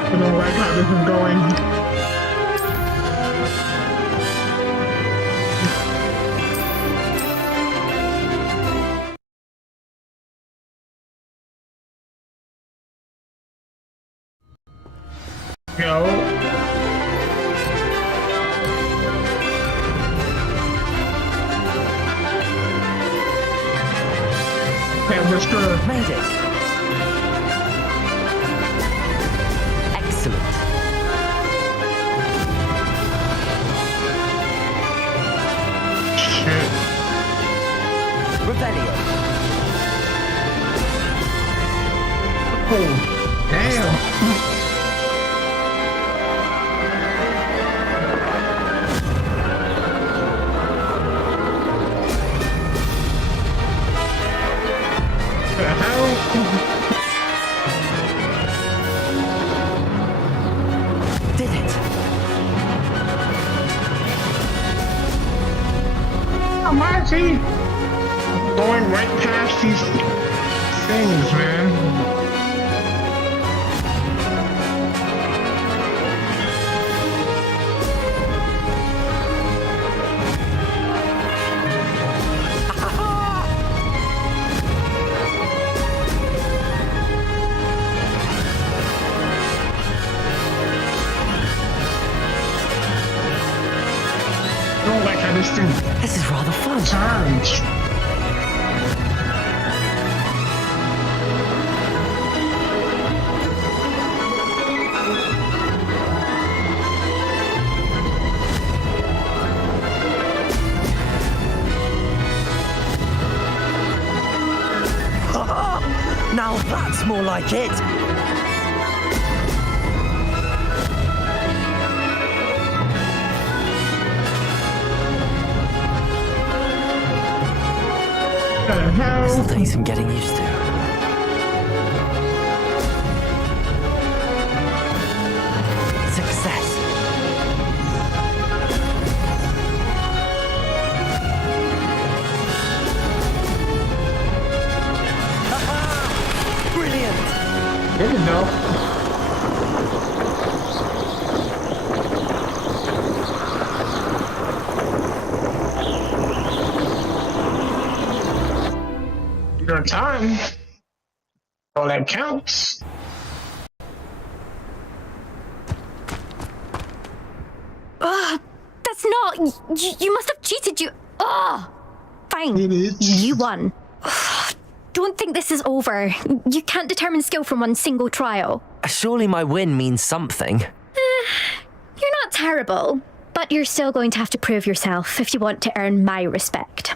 I don't like how this is going. Yo. Okay, let's go. Made it. Excellent. Shit. Rebellion. Oh, damn. The hell? Did it. Why is he going right past these things, man? I don't like how this thing This is rather fun. turns. Now that's more like it. The hell? Still takes some getting used to. Success. There you go. Your time. All that counts. That's not. You must have cheated. Fine. You won. Don't think this is over. You can't determine skill from one single trial. Surely my win means something. You're not terrible, but you're still going to have to prove yourself if you want to earn my respect.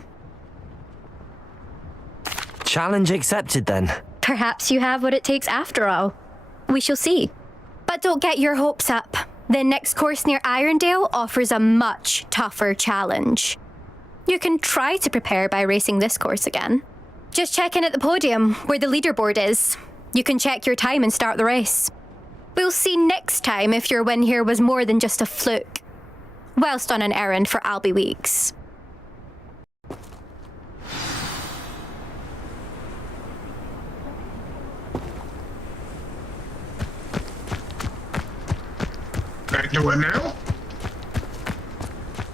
Challenge accepted then. Perhaps you have what it takes after all. We shall see. But don't get your hopes up. The next course near Irondale offers a much tougher challenge. You can try to prepare by racing this course again. Just check in at the podium, where the leaderboard is. You can check your time and start the race. We'll see next time if your win here was more than just a fluke. Whilst on an errand for Albie Weeks. Do it now?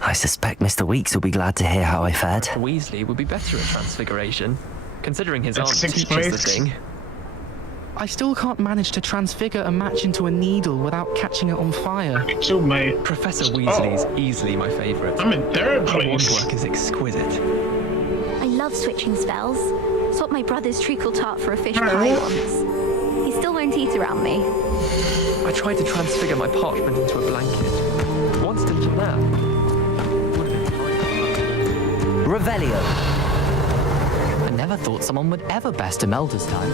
I suspect Mr. Weeks will be glad to hear how I fared. Weasley would be better at transfiguration, considering his aunt Sixth teaches place. the thing. I still can't manage to transfigure a match into a needle without catching it on fire. Too, mate. Professor Weasley's easily my favourite. I'm in third Her place. wand work is exquisite. I love switching spells. Swapped my brother's treacle tart for a fish pie Alright. once. He still won't eat around me. I tried to transfigure my parchment into a blanket. Once did you that? Revelio. I never thought someone would ever best Imelda's time.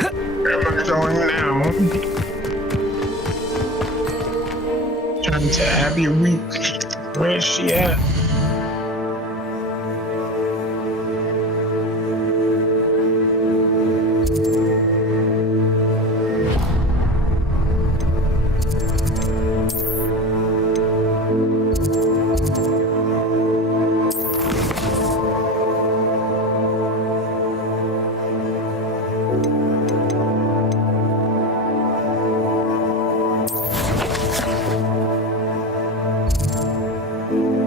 Where am I going now? Trying to Abby Week. Where is she at?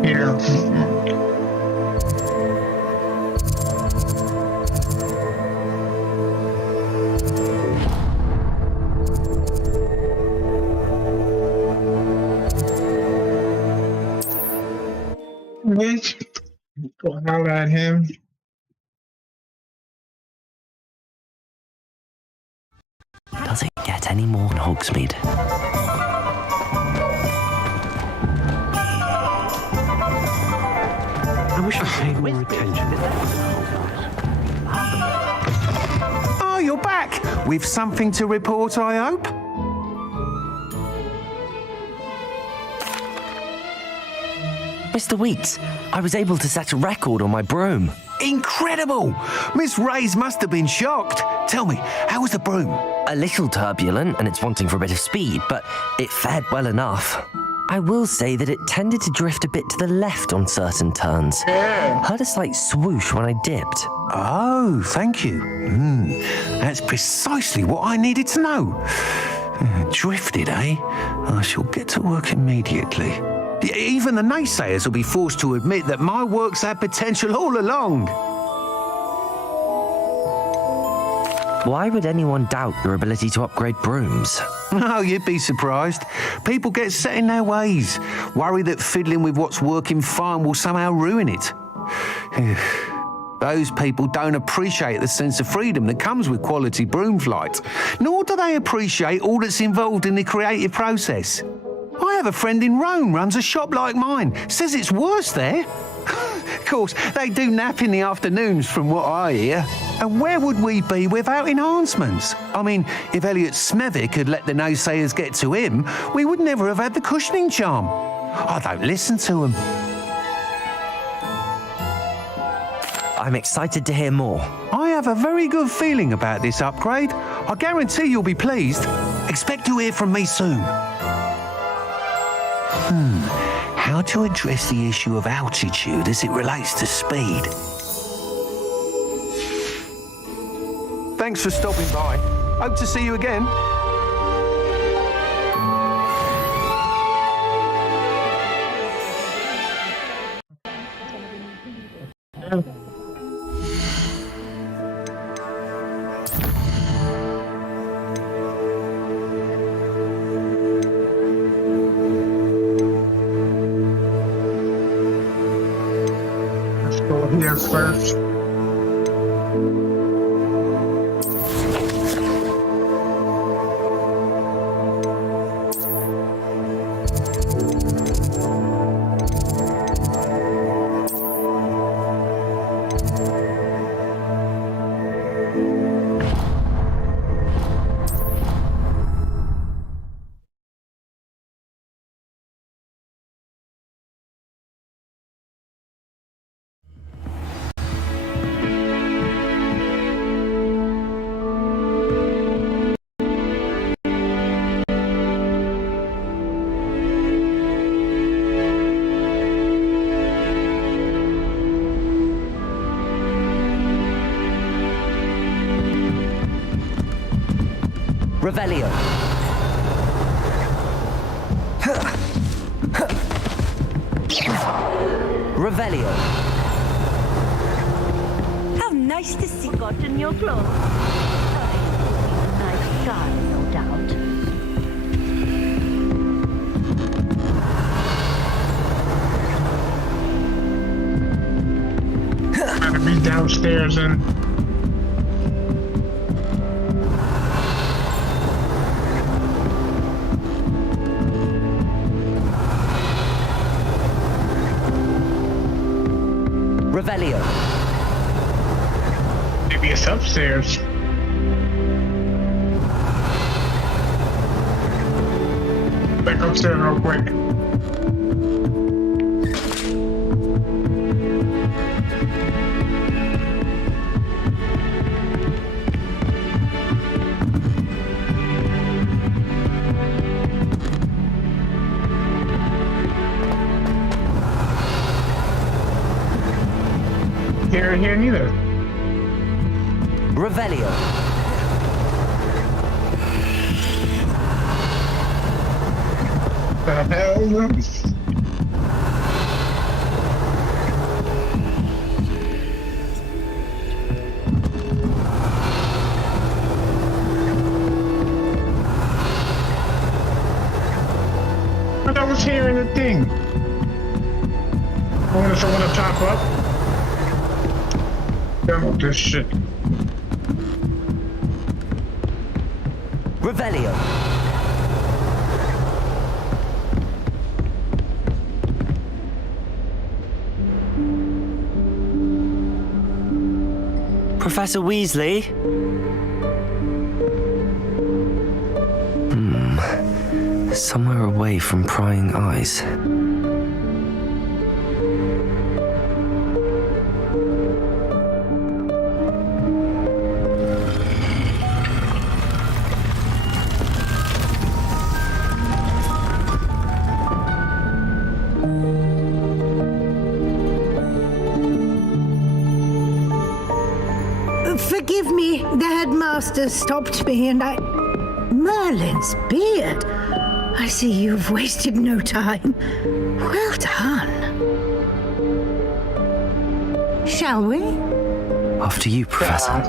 Here. Bitch. Go holler at him. Does it get any more than Hogsmeade? I wish I paid more attention. Oh, you're back! With something to report, I hope? Mr. Weeks, I was able to set a record on my broom. Incredible! Miss Reyes must have been shocked. Tell me, how was the broom? A little turbulent and it's wanting for a bit of speed, but it fared well enough. I will say that it tended to drift a bit to the left on certain turns. Heard a slight swoosh when I dipped. Oh, thank you. That's precisely what I needed to know. Drifted, eh? I shall get to work immediately. Even the naysayers will be forced to admit that my work's had potential all along. Why would anyone doubt your ability to upgrade brooms? Oh, you'd be surprised. People get set in their ways, worry that fiddling with what's working fine will somehow ruin it. Those people don't appreciate the sense of freedom that comes with quality broom flight, nor do they appreciate all that's involved in the creative process. I have a friend in Rome runs a shop like mine, says it's worse there. Of course, they do nap in the afternoons from what I hear. And where would we be without enhancements? I mean, if Elliot Smethwick had let the naysayers get to him, we would never have had the cushioning charm. I don't listen to them. I'm excited to hear more. I have a very good feeling about this upgrade. I guarantee you'll be pleased. Expect to hear from me soon. How to address the issue of altitude as it relates to speed. Thanks for stopping by. Hope to see you again. Let's go here first. Revelio. Revelio. How nice to see God in your clothes. Nice guy, no doubt. Gotta be downstairs and. Revelio. Maybe it's upstairs. Back upstairs real quick. Here neither. Revelio. The hell? But I was hearing the thing. I wonder if I want to top up. Done with this shit. Revelio. Professor Weasley? Somewhere away from prying eyes. Forgive me, the headmaster stopped me and I... Merlin's beard. I see you've wasted no time. Well done. Shall we? After you, Professor.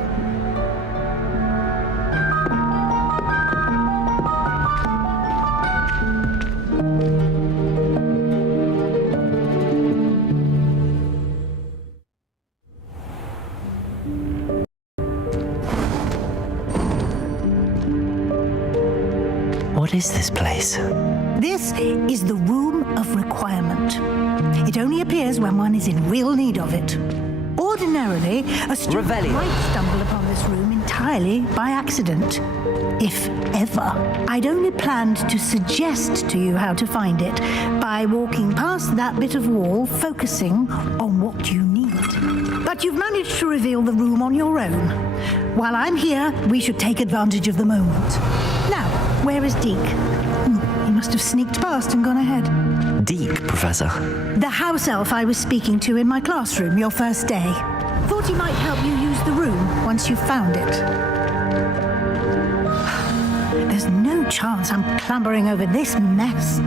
What is this place? This is the Room of Requirement. It only appears when one is in real need of it. Ordinarily, a student might stumble upon this room entirely by accident. If ever. I'd only planned to suggest to you how to find it by walking past that bit of wall, focusing on what you need. But you've managed to reveal the room on your own. While I'm here, we should take advantage of the moment. Now, where is Deke? He must have sneaked past and gone ahead. Deke, Professor. The house elf I was speaking to in my classroom your first day. Thought he might help you use the room once you found it. There's no chance I'm clambering over this mess.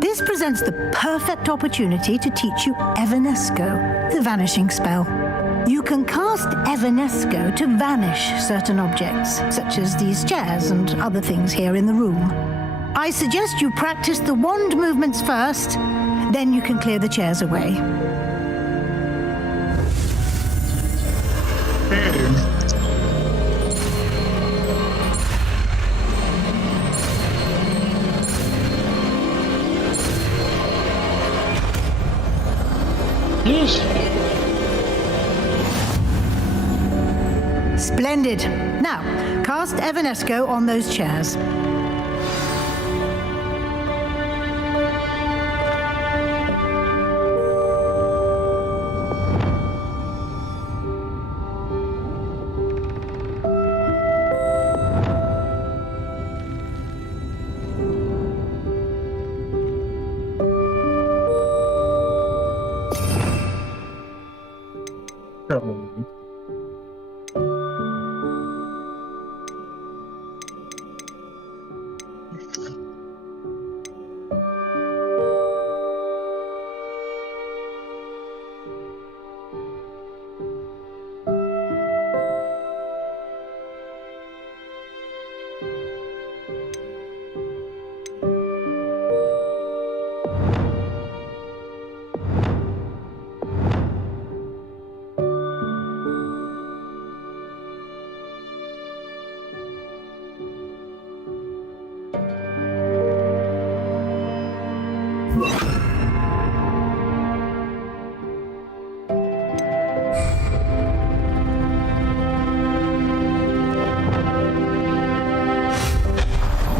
This presents the perfect opportunity to teach you Evanesco, the vanishing spell. You can cast Evanesco to vanish certain objects, such as these chairs and other things here in the room. I suggest you practice the wand movements first, then you can clear the chairs away. Splendid. Now, cast Evanesco on those chairs.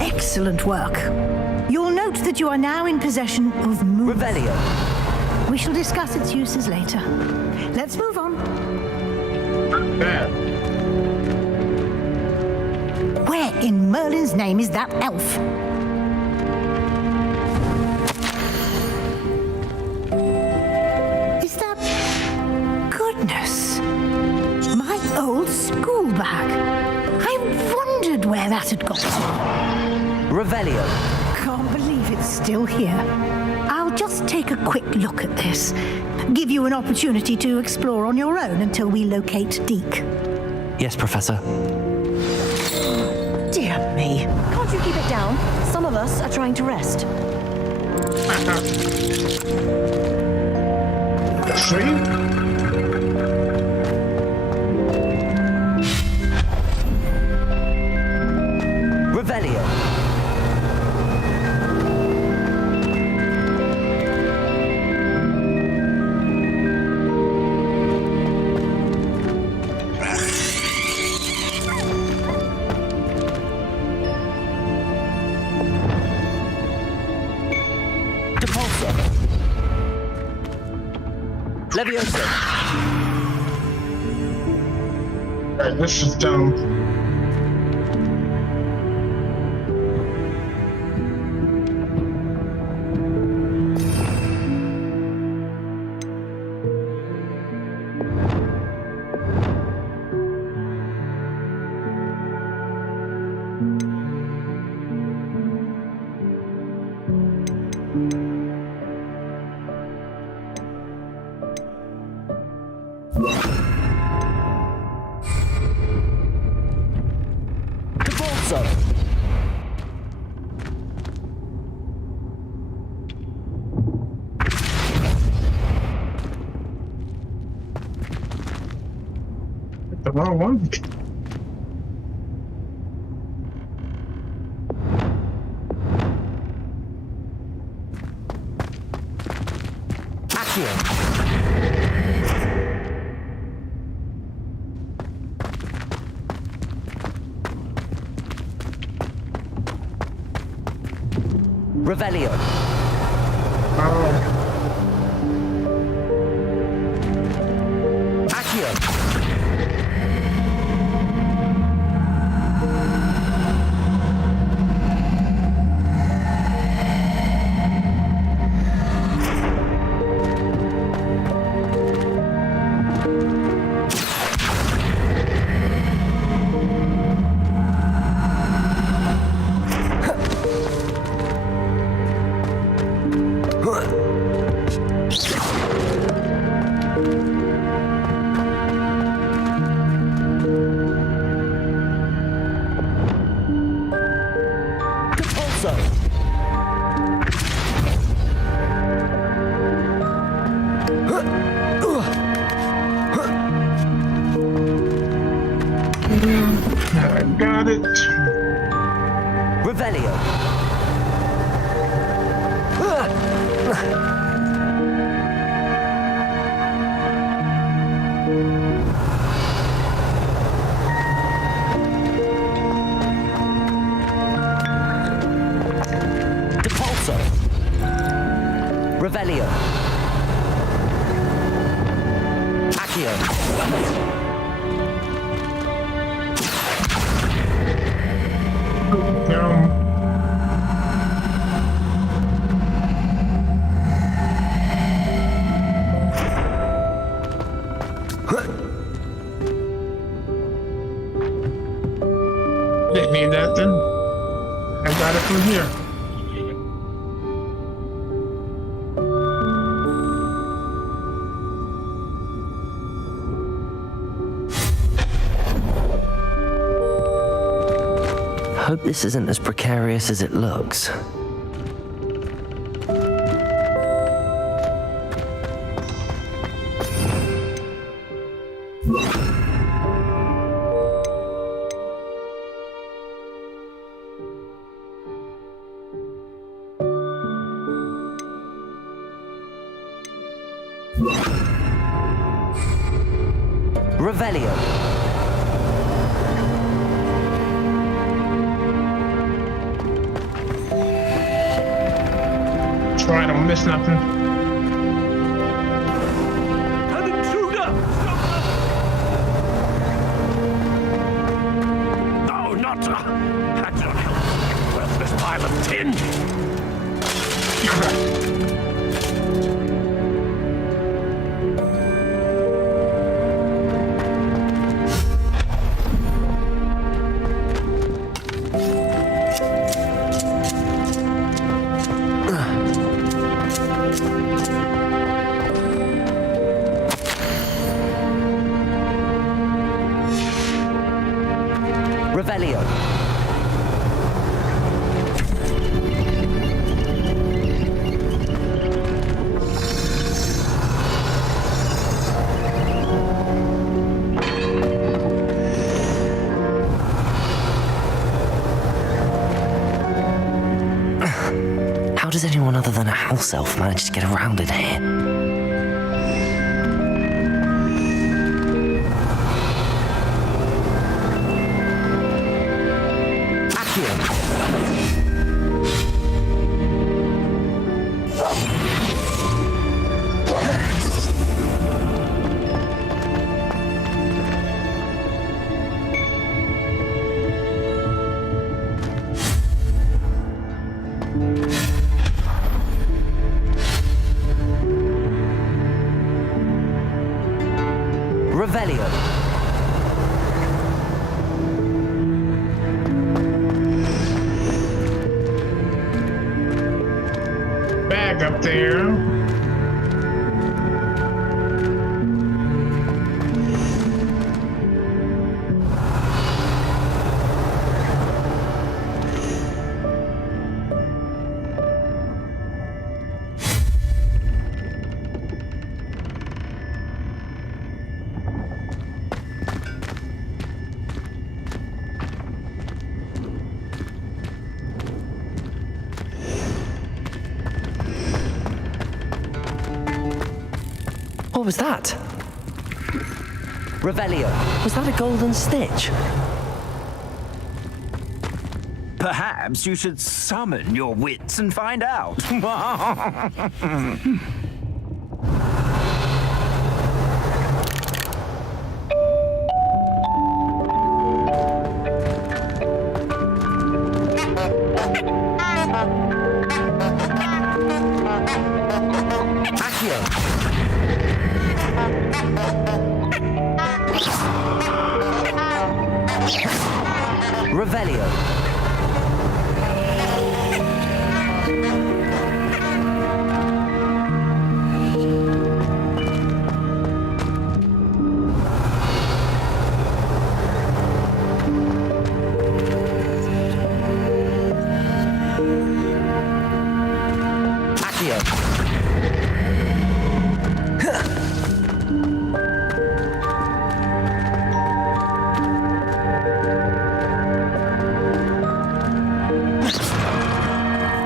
Excellent work. You'll note that you are now in possession of Move. Revelio. We shall discuss its uses later. Let's move on. Where in Merlin's name is that elf? Is that... Goodness. My old school bag. I wondered where that had got to. Revelio. Can't believe it's still here. I'll just take a quick look at this. Give you an opportunity to explore on your own until we locate Deke. Yes, Professor. Dear me. Can't you keep it down? Some of us are trying to rest. Revelio. Leviosa. Alright, this is dumb. The wrong one. Revelio. Depulso! I got it. Revelio. Depulso. Revelio. Accio. Didn't need that then. I got it from here. Hope this isn't as precarious as it looks. Revelio. Try, don't miss nothing. An intruder! No, not had your help. Worthless pile of tin. Revelio. How does anyone other than a house elf manage to get around in here? Revelio. Bag up there. What was that? Revelio. Was that a golden stitch? Perhaps you should summon your wits and find out. Revelio.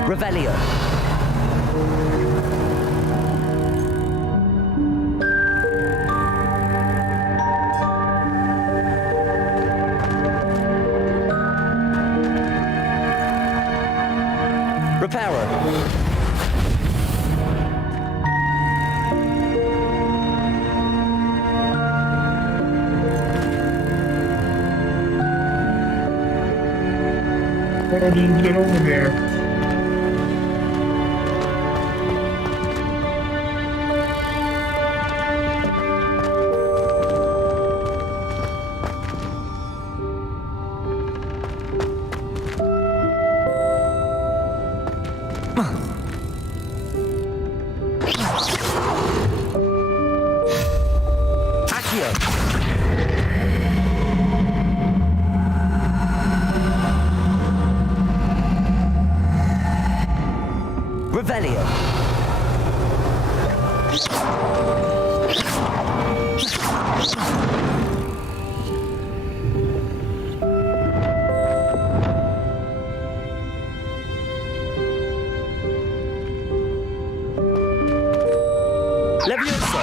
Revelio. Reparo. How do you get over there? Revelio. Levioso.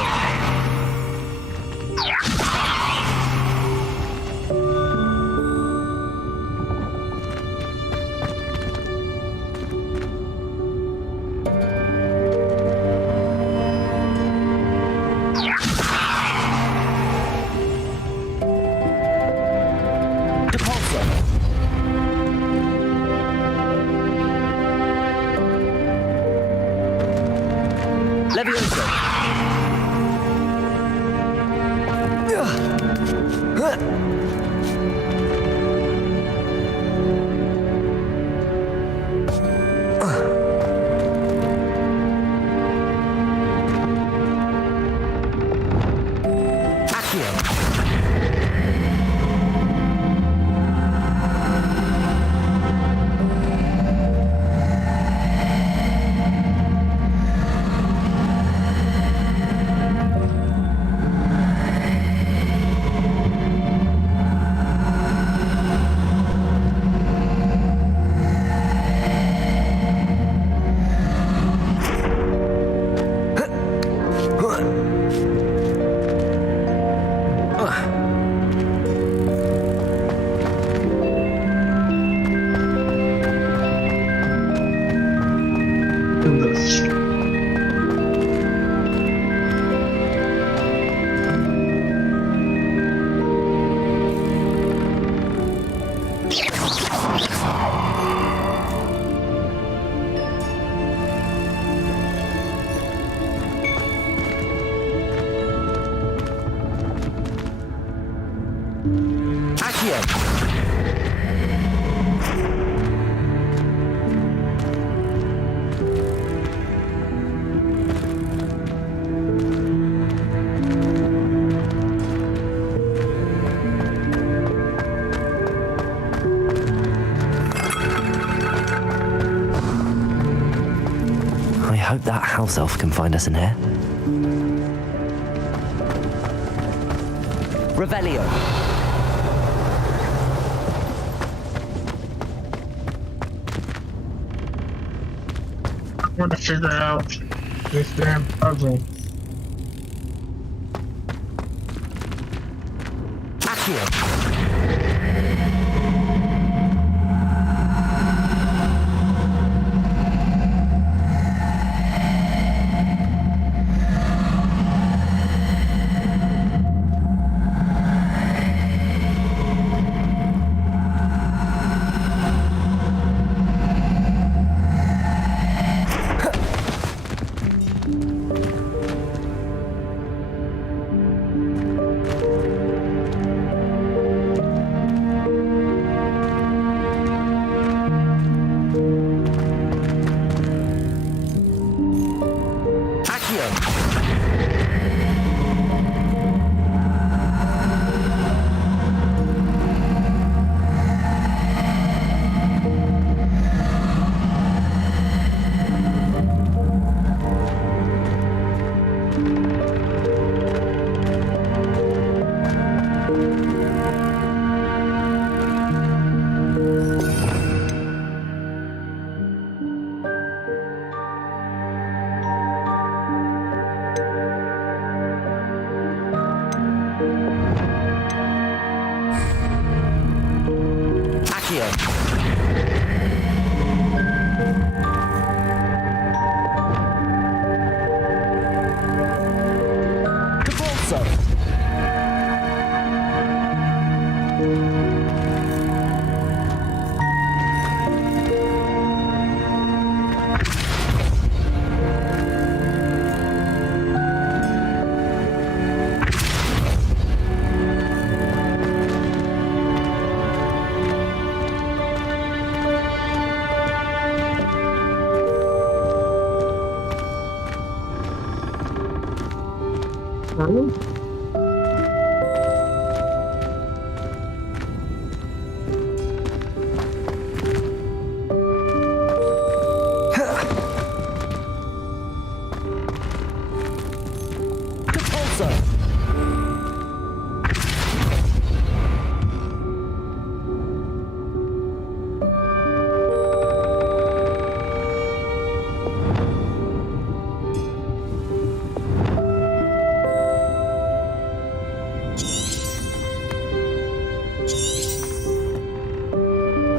Levioso. I hope that house elf can find us in here. Revelio. I want to figure out this damn puzzle.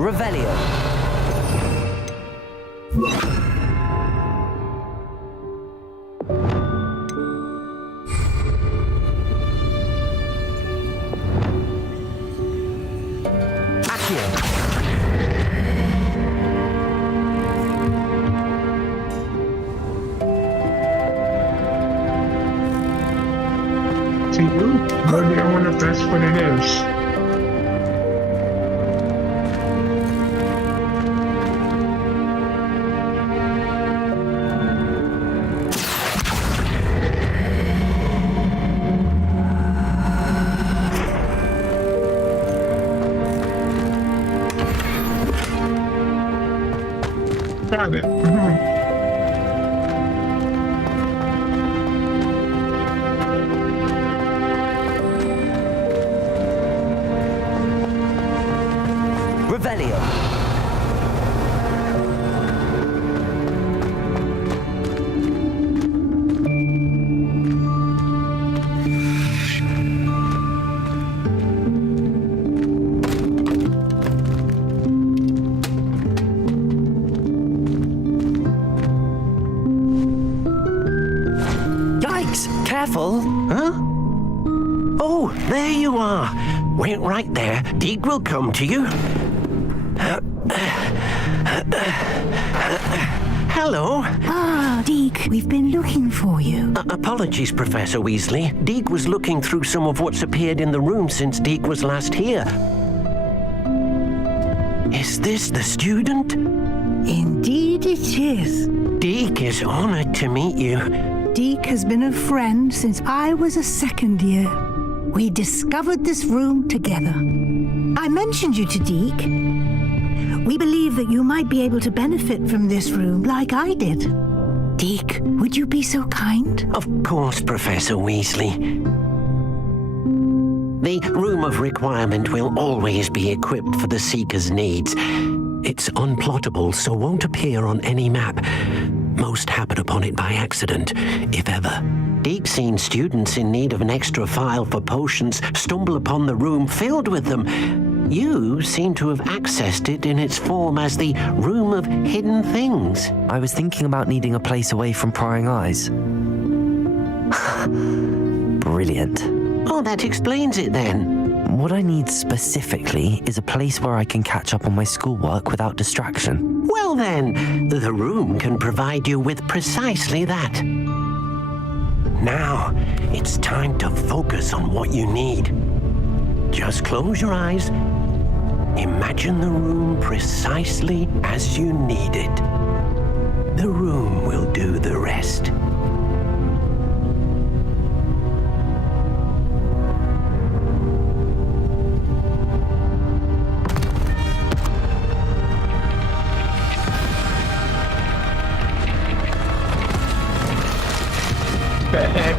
Revelio. See, maybe I wonder if that's what it is. Got it. Revelio. Yikes! Careful! Huh? Oh, there you are. Wait right there. Deek will come to you. Hello. Ah, Deek, we've been looking for you. Apologies, Professor Weasley. Deek was looking through some of what's appeared in the room since Deek was last here. Is this the student? Indeed it is. Deek is honored to meet you. Deek has been a friend since I was a second year. We discovered this room together. I mentioned you to Deek. We believe that you might be able to benefit from this room like I did. Deek, would you be so kind? Of course, Professor Weasley. The Room of Requirement will always be equipped for the Seeker's needs. It's unplottable, so won't appear on any map. Most happen upon it by accident, if ever. Deek's seen students in need of an extra file for potions stumble upon the room filled with them. You seem to have accessed it in its form as the Room of Hidden Things. I was thinking about needing a place away from prying eyes. Brilliant. Oh, that explains it then. What I need specifically is a place where I can catch up on my schoolwork without distraction. Well then, the room can provide you with precisely that. Now, it's time to focus on what you need. Just close your eyes. Imagine the room precisely as you need it. The room will do the rest. The heck?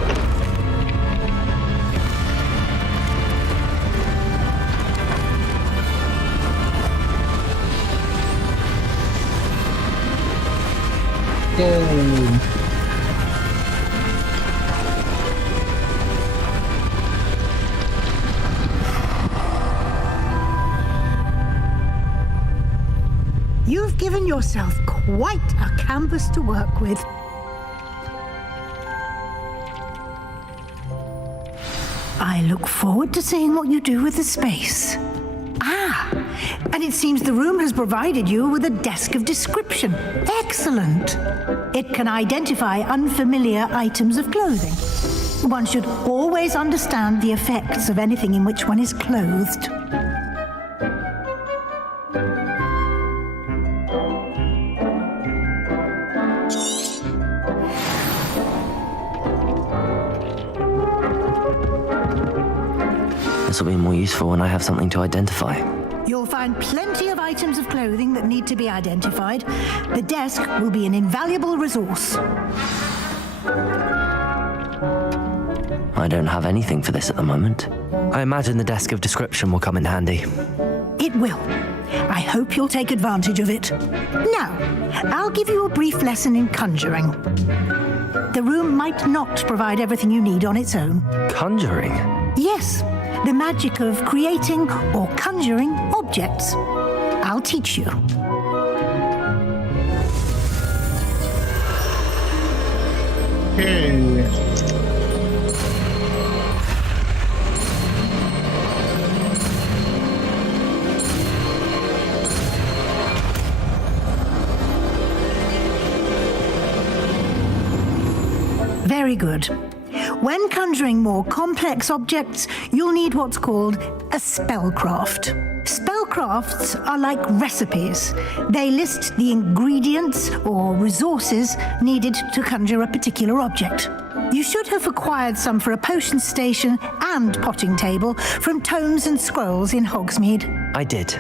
You've given yourself quite a canvas to work with. I look forward to seeing what you do with the space. Ah, and it seems the room has provided you with a desk of description. Excellent. It can identify unfamiliar items of clothing. One should always understand the effects of anything in which one is clothed. will be more useful when I have something to identify. You'll find plenty of items of clothing that need to be identified. The desk will be an invaluable resource. I don't have anything for this at the moment. I imagine the desk of description will come in handy. It will. I hope you'll take advantage of it. Now, I'll give you a brief lesson in conjuring. The room might not provide everything you need on its own. Conjuring? Yes, the magic of creating or conjuring objects. I'll teach you. Very good. When conjuring more complex objects, you'll need what's called a spellcraft. Spellcrafts are like recipes. They list the ingredients or resources needed to conjure a particular object. You should have acquired some for a potion station and potting table from tomes and scrolls in Hogsmeade. I did.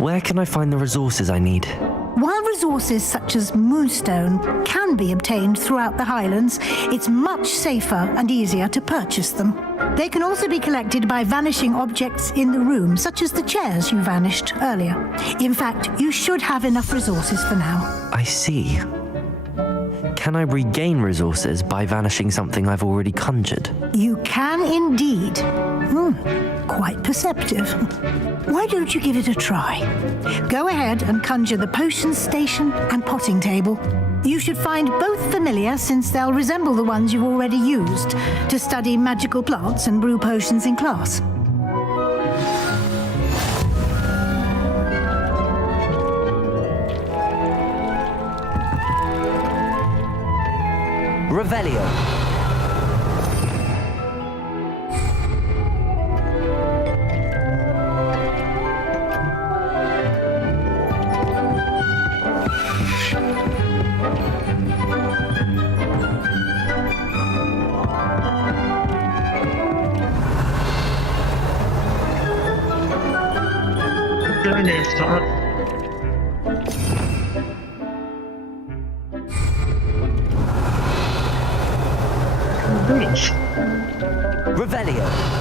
Where can I find the resources I need? While resources such as moonstone can be obtained throughout the Highlands, it's much safer and easier to purchase them. They can also be collected by vanishing objects in the room, such as the chairs you vanished earlier. In fact, you should have enough resources for now. I see. Can I regain resources by vanishing something I've already conjured? You can indeed. Quite perceptive. Why don't you give it a try? Go ahead and conjure the potion station and potting table. You should find both familiar, since they'll resemble the ones you've already used to study magical plants and brew potions in class. Revelio. Revelio.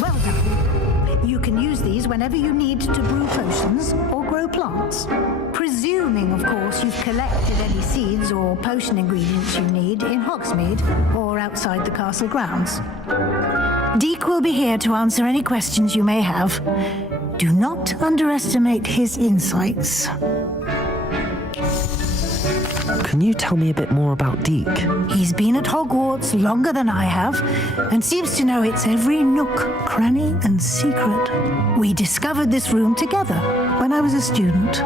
Well done. You can use these whenever you need to brew potions or grow plants. Presuming, of course, you've collected any seeds or potion ingredients you need in Hogsmeade or outside the castle grounds. Deke will be here to answer any questions you may have. Do not underestimate his insights. Can you tell me a bit more about Deke? He's been at Hogwarts longer than I have, and seems to know its every nook, cranny, and secret. We discovered this room together when I was a student.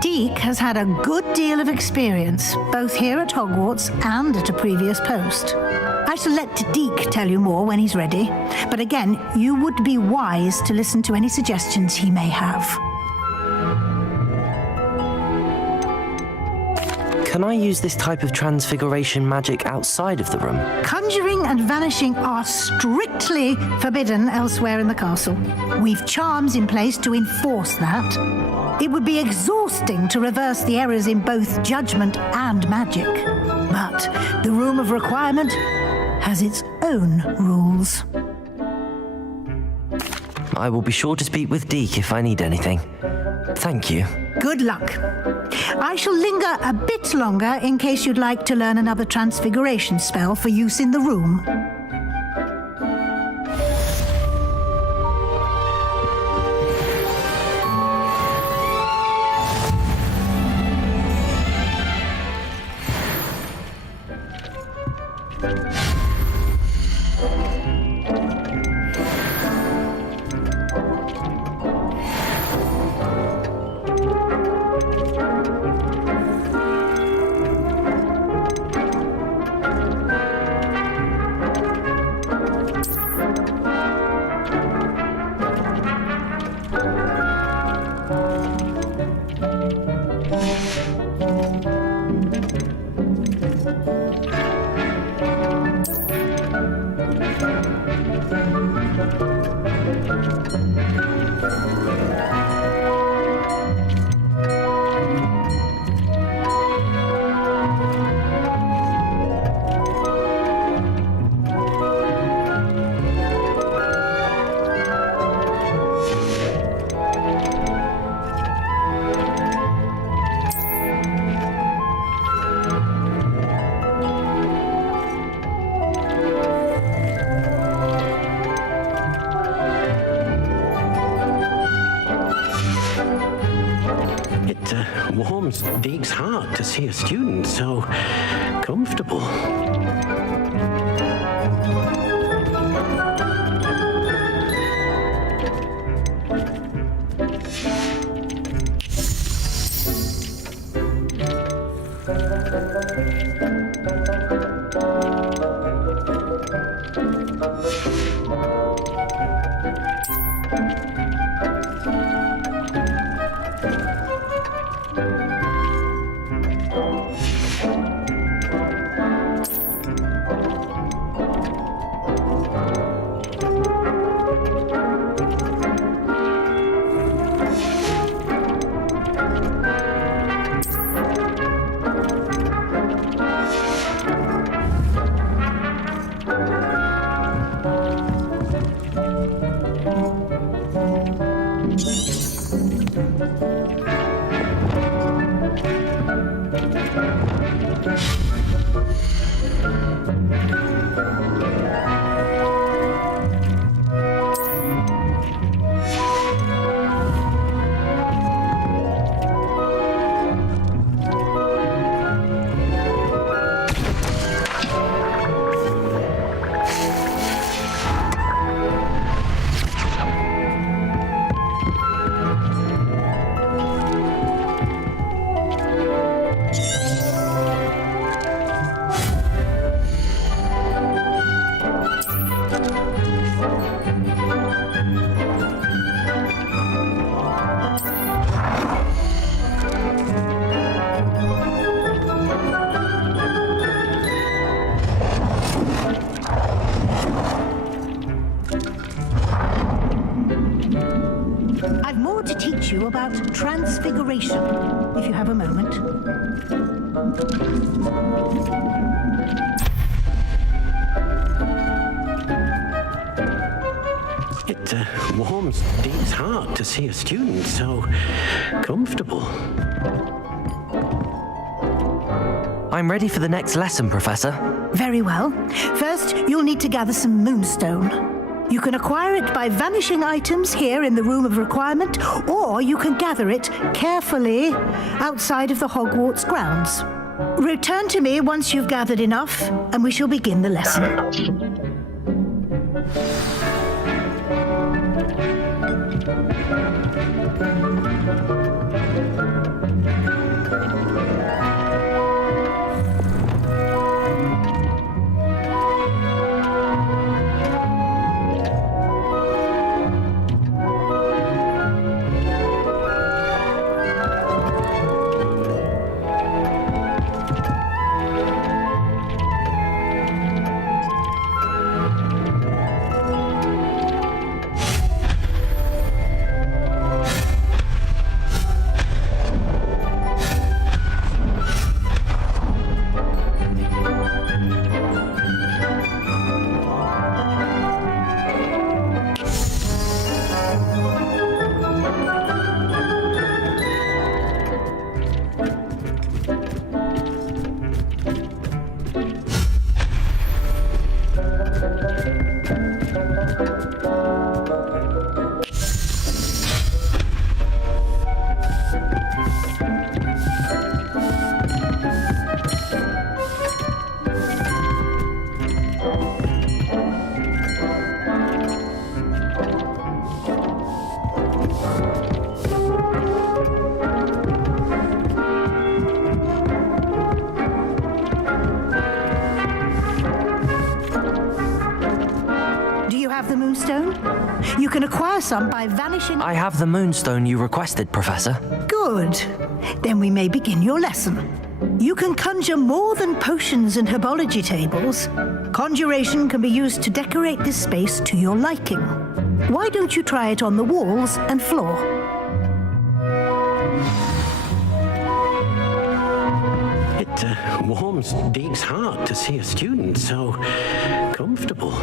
Deke has had a good deal of experience, both here at Hogwarts and at a previous post. I shall let Deke tell you more when he's ready, but again, you would be wise to listen to any suggestions he may have. Can I use this type of transfiguration magic outside of the room? Conjuring and vanishing are strictly forbidden elsewhere in the castle. We've charms in place to enforce that. It would be exhausting to reverse the errors in both judgment and magic. But the Room of Requirement has its own rules. I will be sure to speak with Deke if I need anything. Thank you. Good luck. I shall linger a bit longer in case you'd like to learn another transfiguration spell for use in the room. Warms Deke's heart to see a student so comfortable. I've more to teach you about transfiguration, if you have a moment. It warms Deep's heart to see a student so comfortable. I'm ready for the next lesson, Professor. Very well. First, you'll need to gather some moonstone. You can acquire it by vanishing items here in the Room of Requirement, or you can gather it carefully outside of the Hogwarts grounds. Return to me once you've gathered enough, and we shall begin the lesson. You can acquire some by vanishing... I have the moonstone you requested, Professor. Good. Then we may begin your lesson. You can conjure more than potions and herbology tables. Conjuration can be used to decorate this space to your liking. Why don't you try it on the walls and floor? It warms Deep's heart to see a student so comfortable.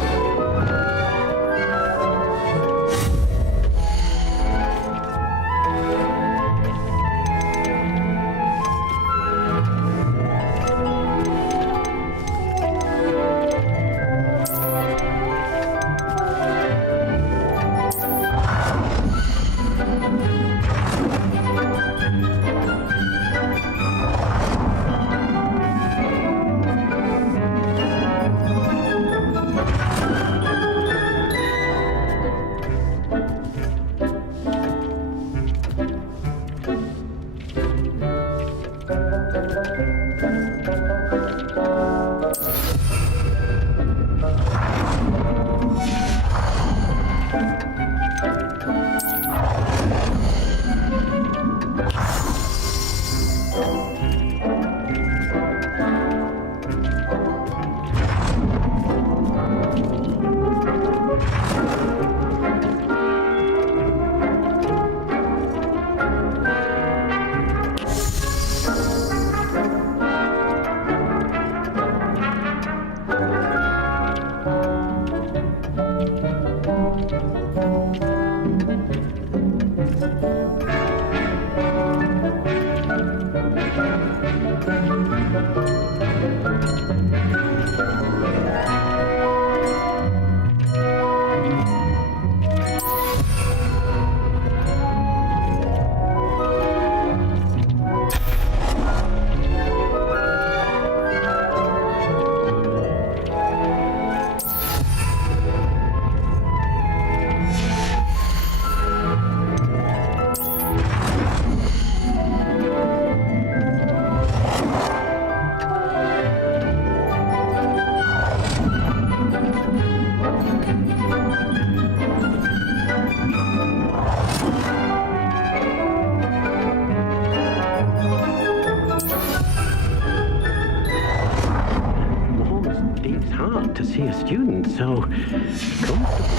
It's hard to see a student so comfortable.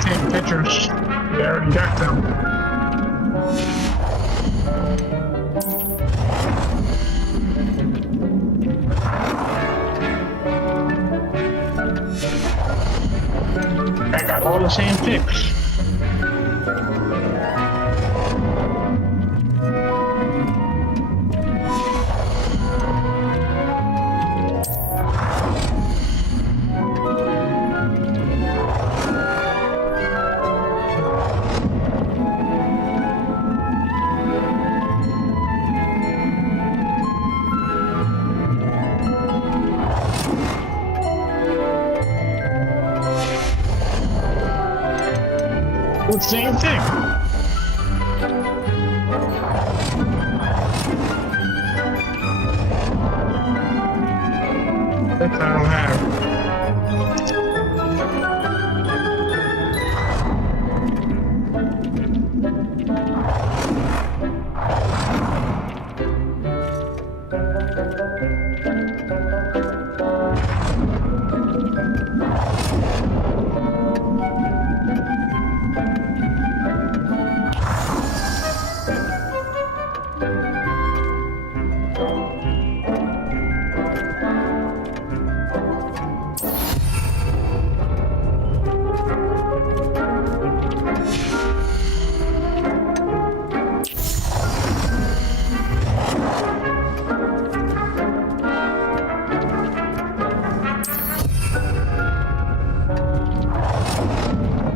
Take pictures. We already got them. I got all the same pics. The same thing. That I don't have.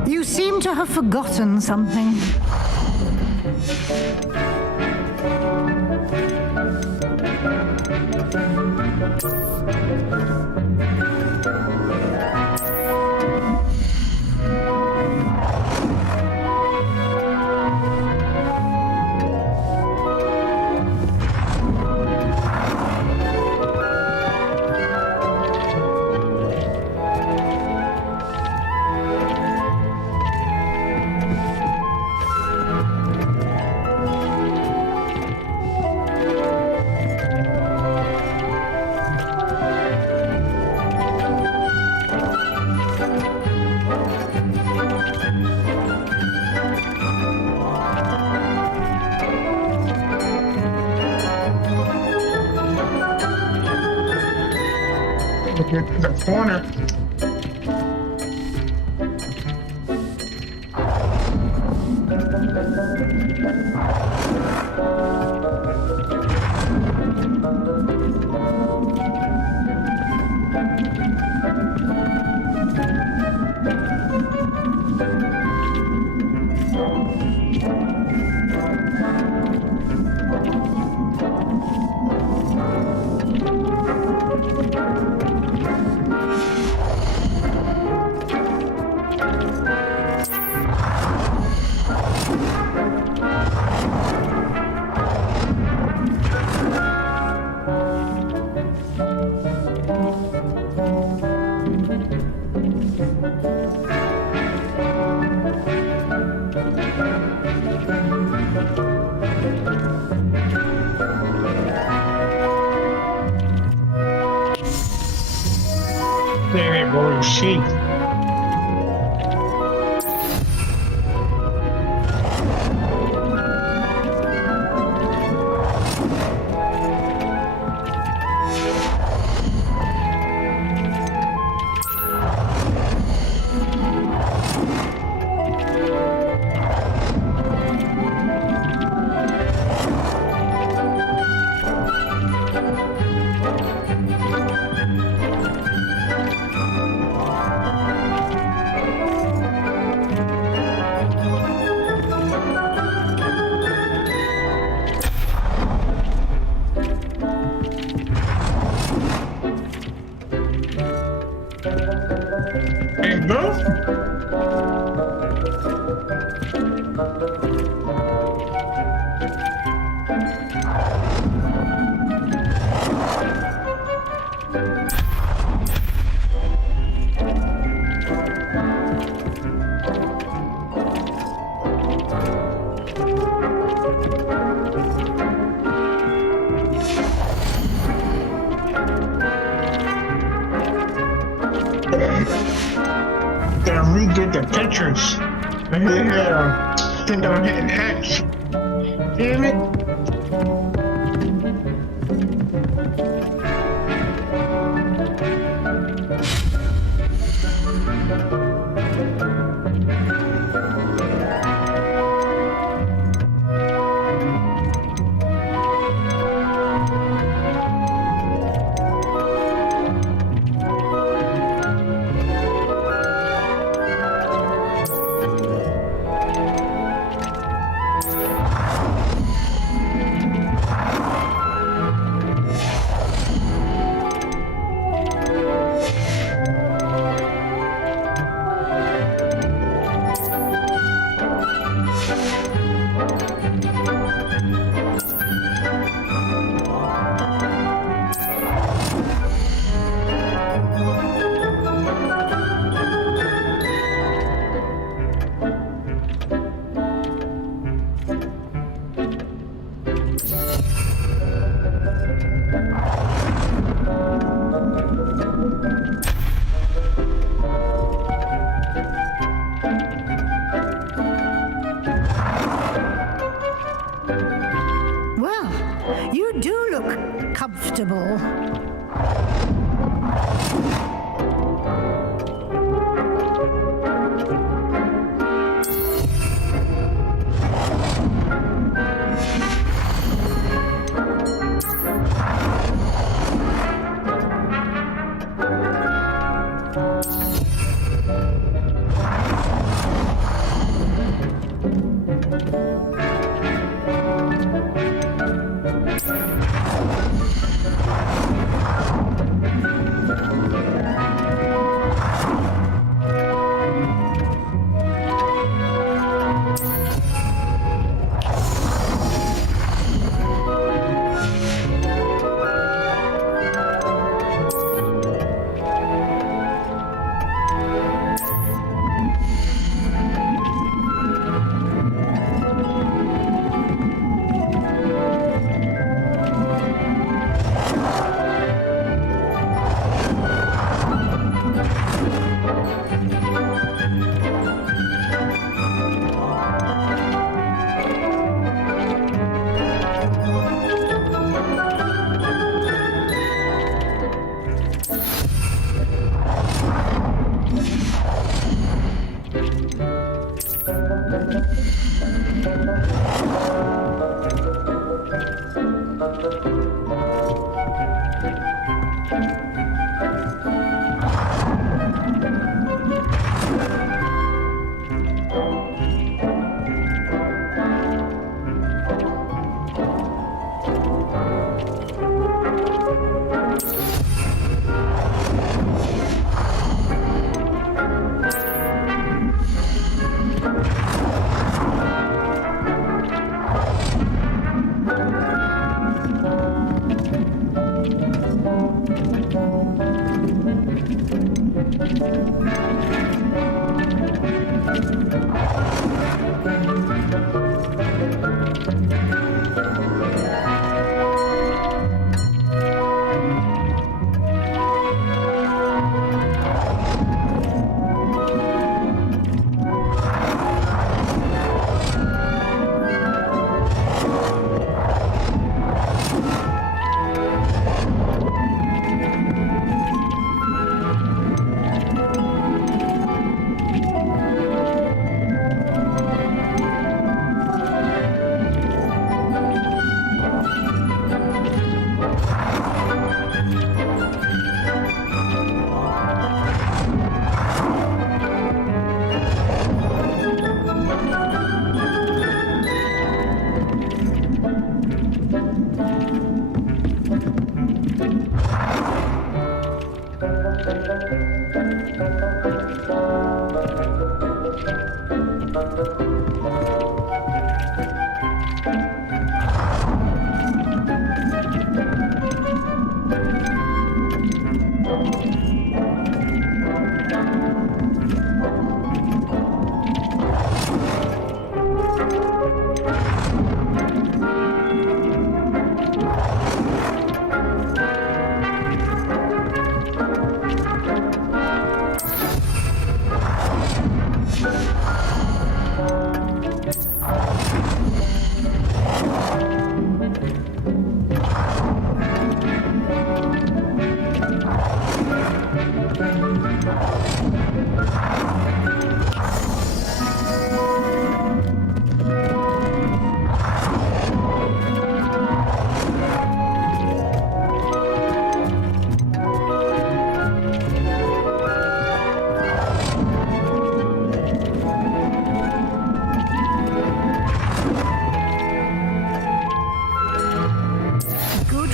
You seem to have forgotten something. Look at the corner. There you go, sheep. redid the pictures. Yeah. Then I'm hitting X. Damn it. Well, you do look comfortable.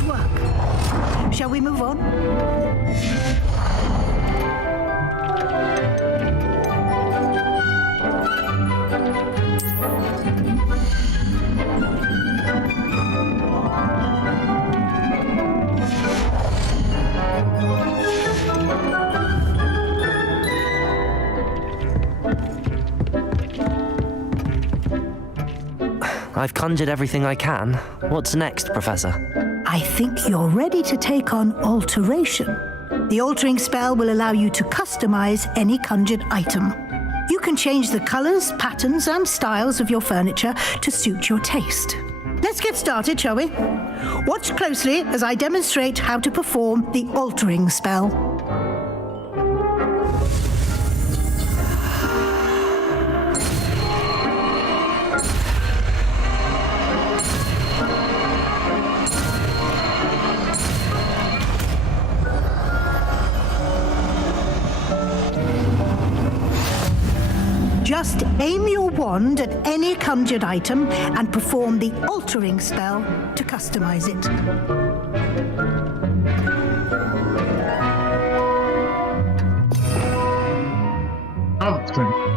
work. Shall we move on? I've conjured everything I can. What's next, Professor? I think you're ready to take on alteration. The altering spell will allow you to customize any conjured item. You can change the colors, patterns, and styles of your furniture to suit your taste. Let's get started, shall we? Watch closely as I demonstrate how to perform the altering spell. Just aim your wand at any conjured item and perform the altering spell to customize it. Okay.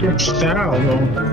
Good style, though.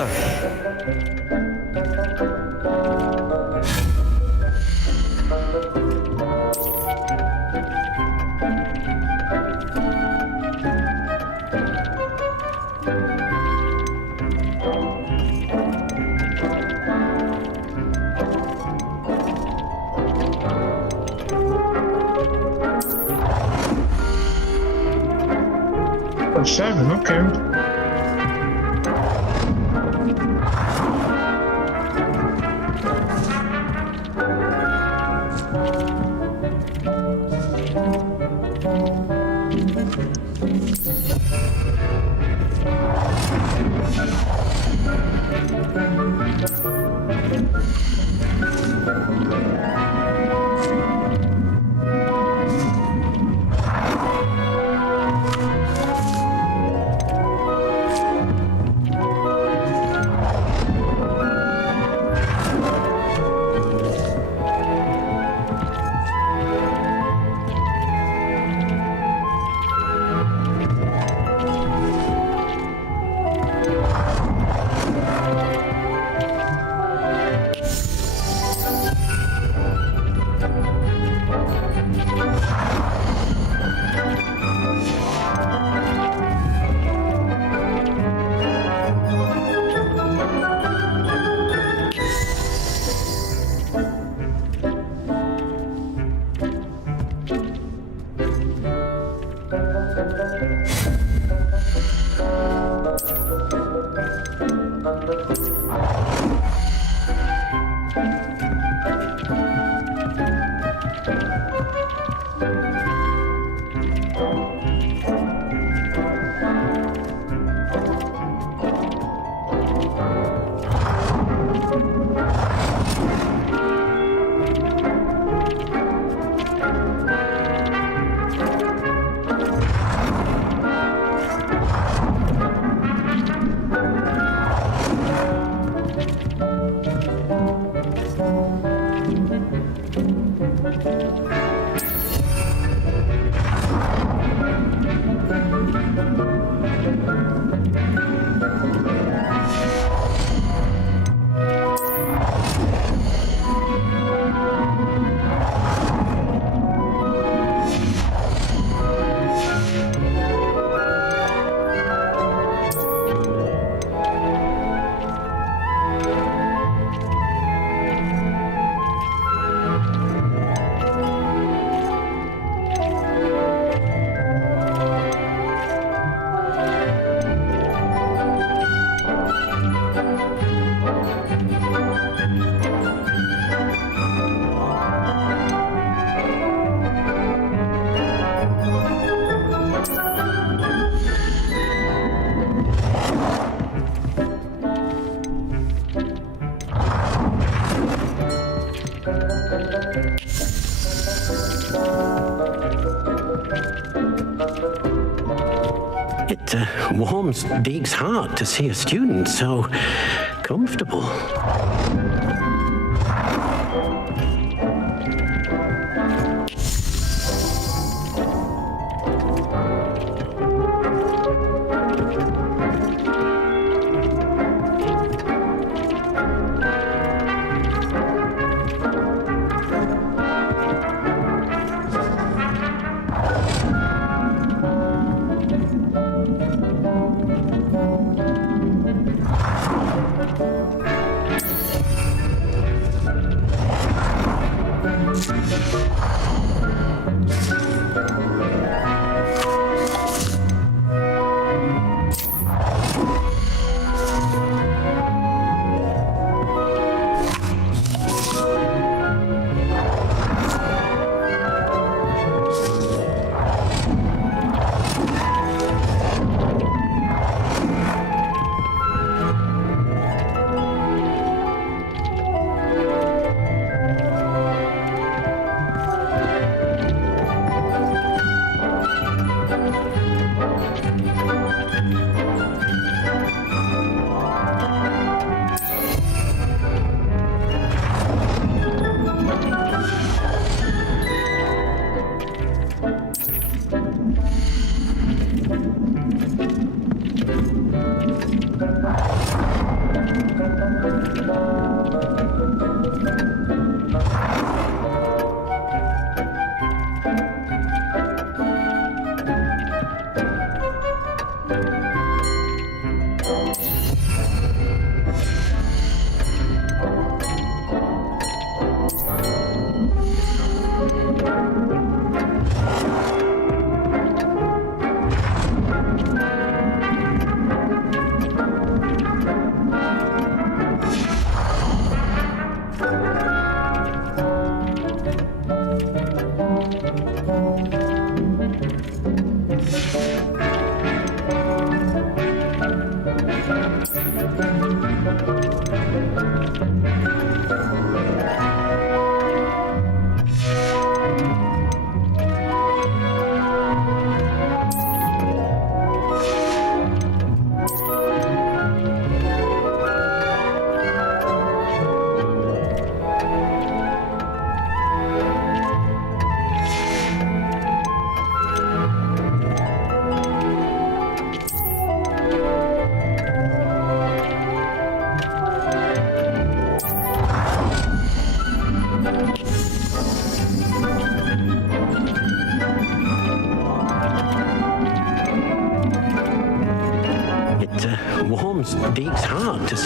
go. Oh, 7, okay. It warms Deek's heart to see a student so comfortable.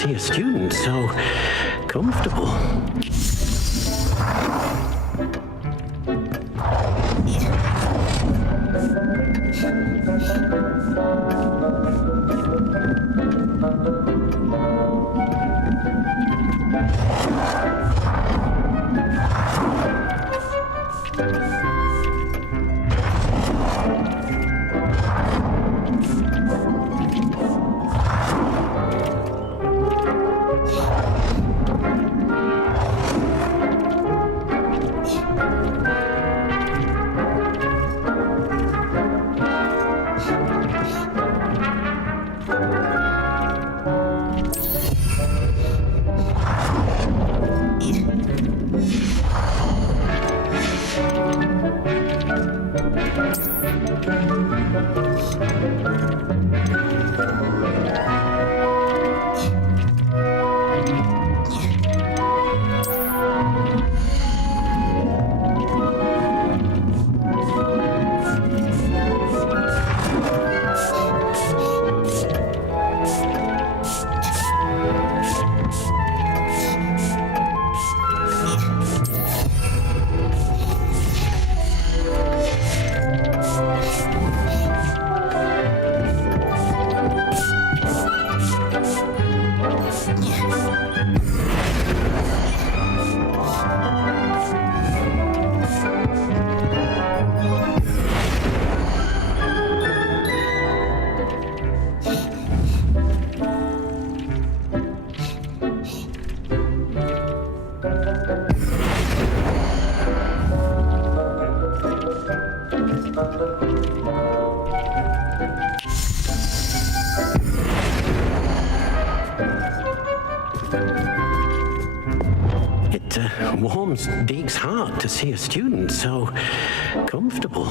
see a student so comfortable. It warms Deek's heart to see a student so comfortable.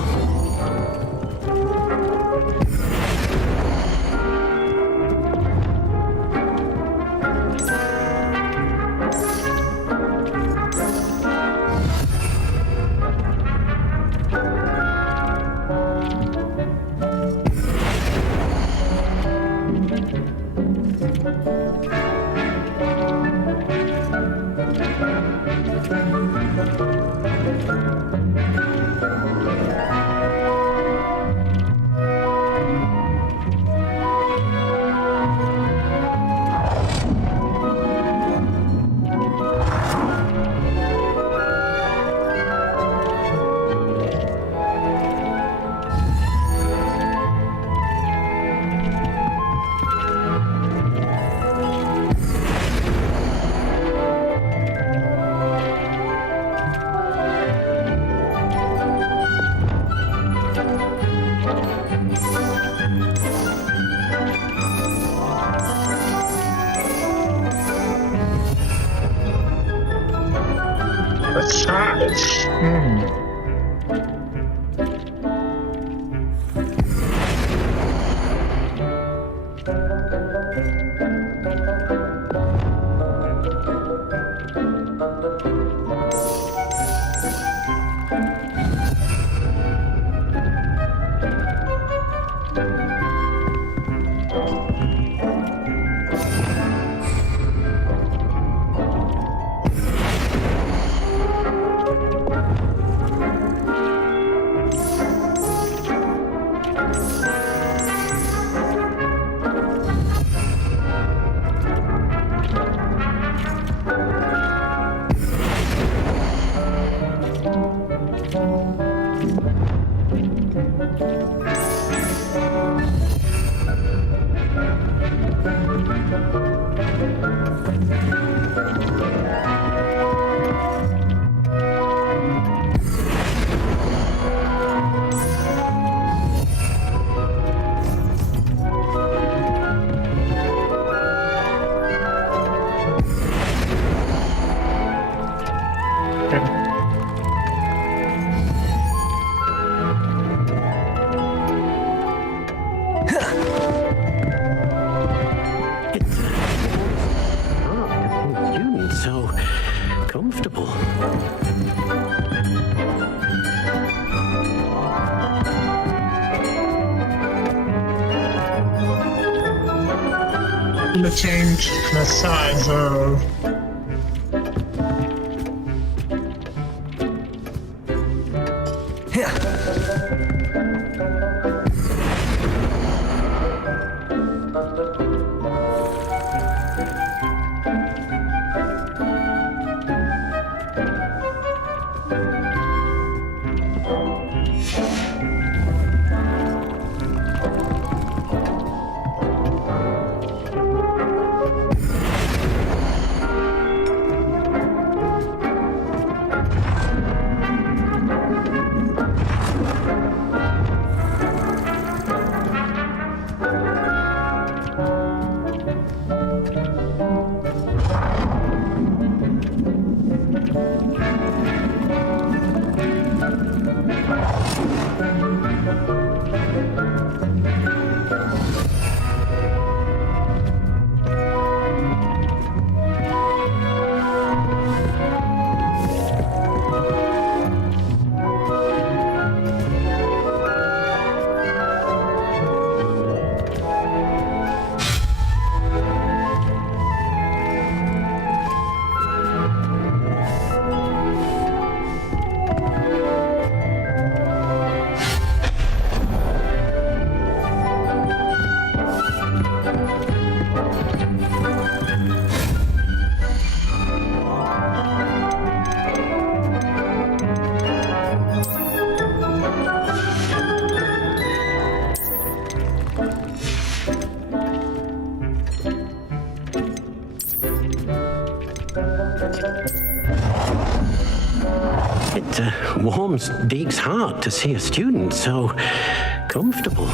So comfortable. to change the size of... It warms Deke's heart to see a student so comfortable.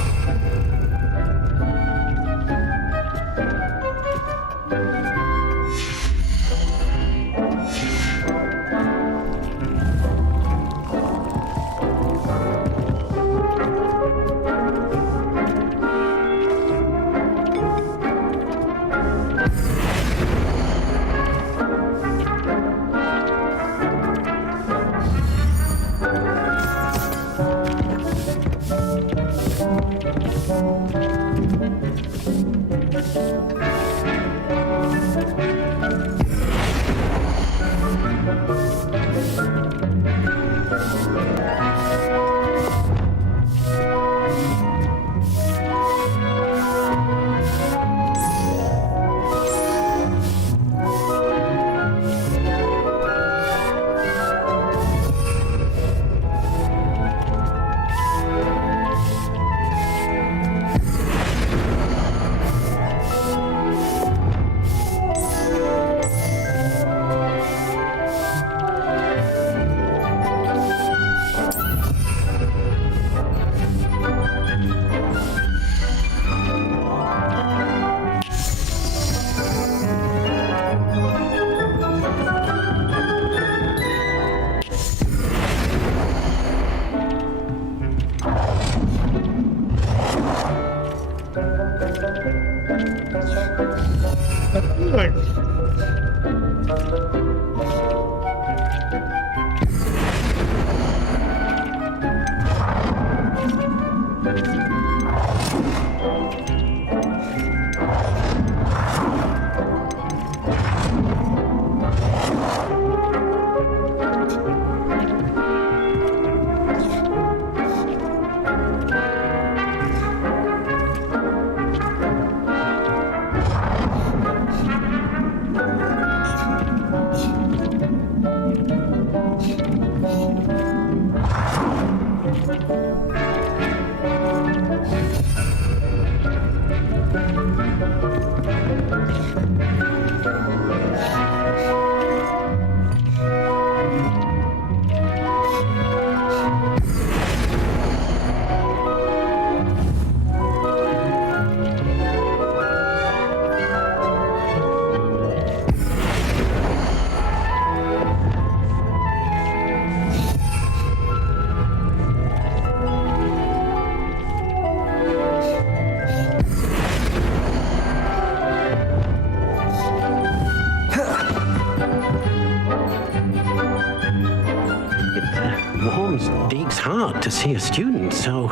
Hard to see a student so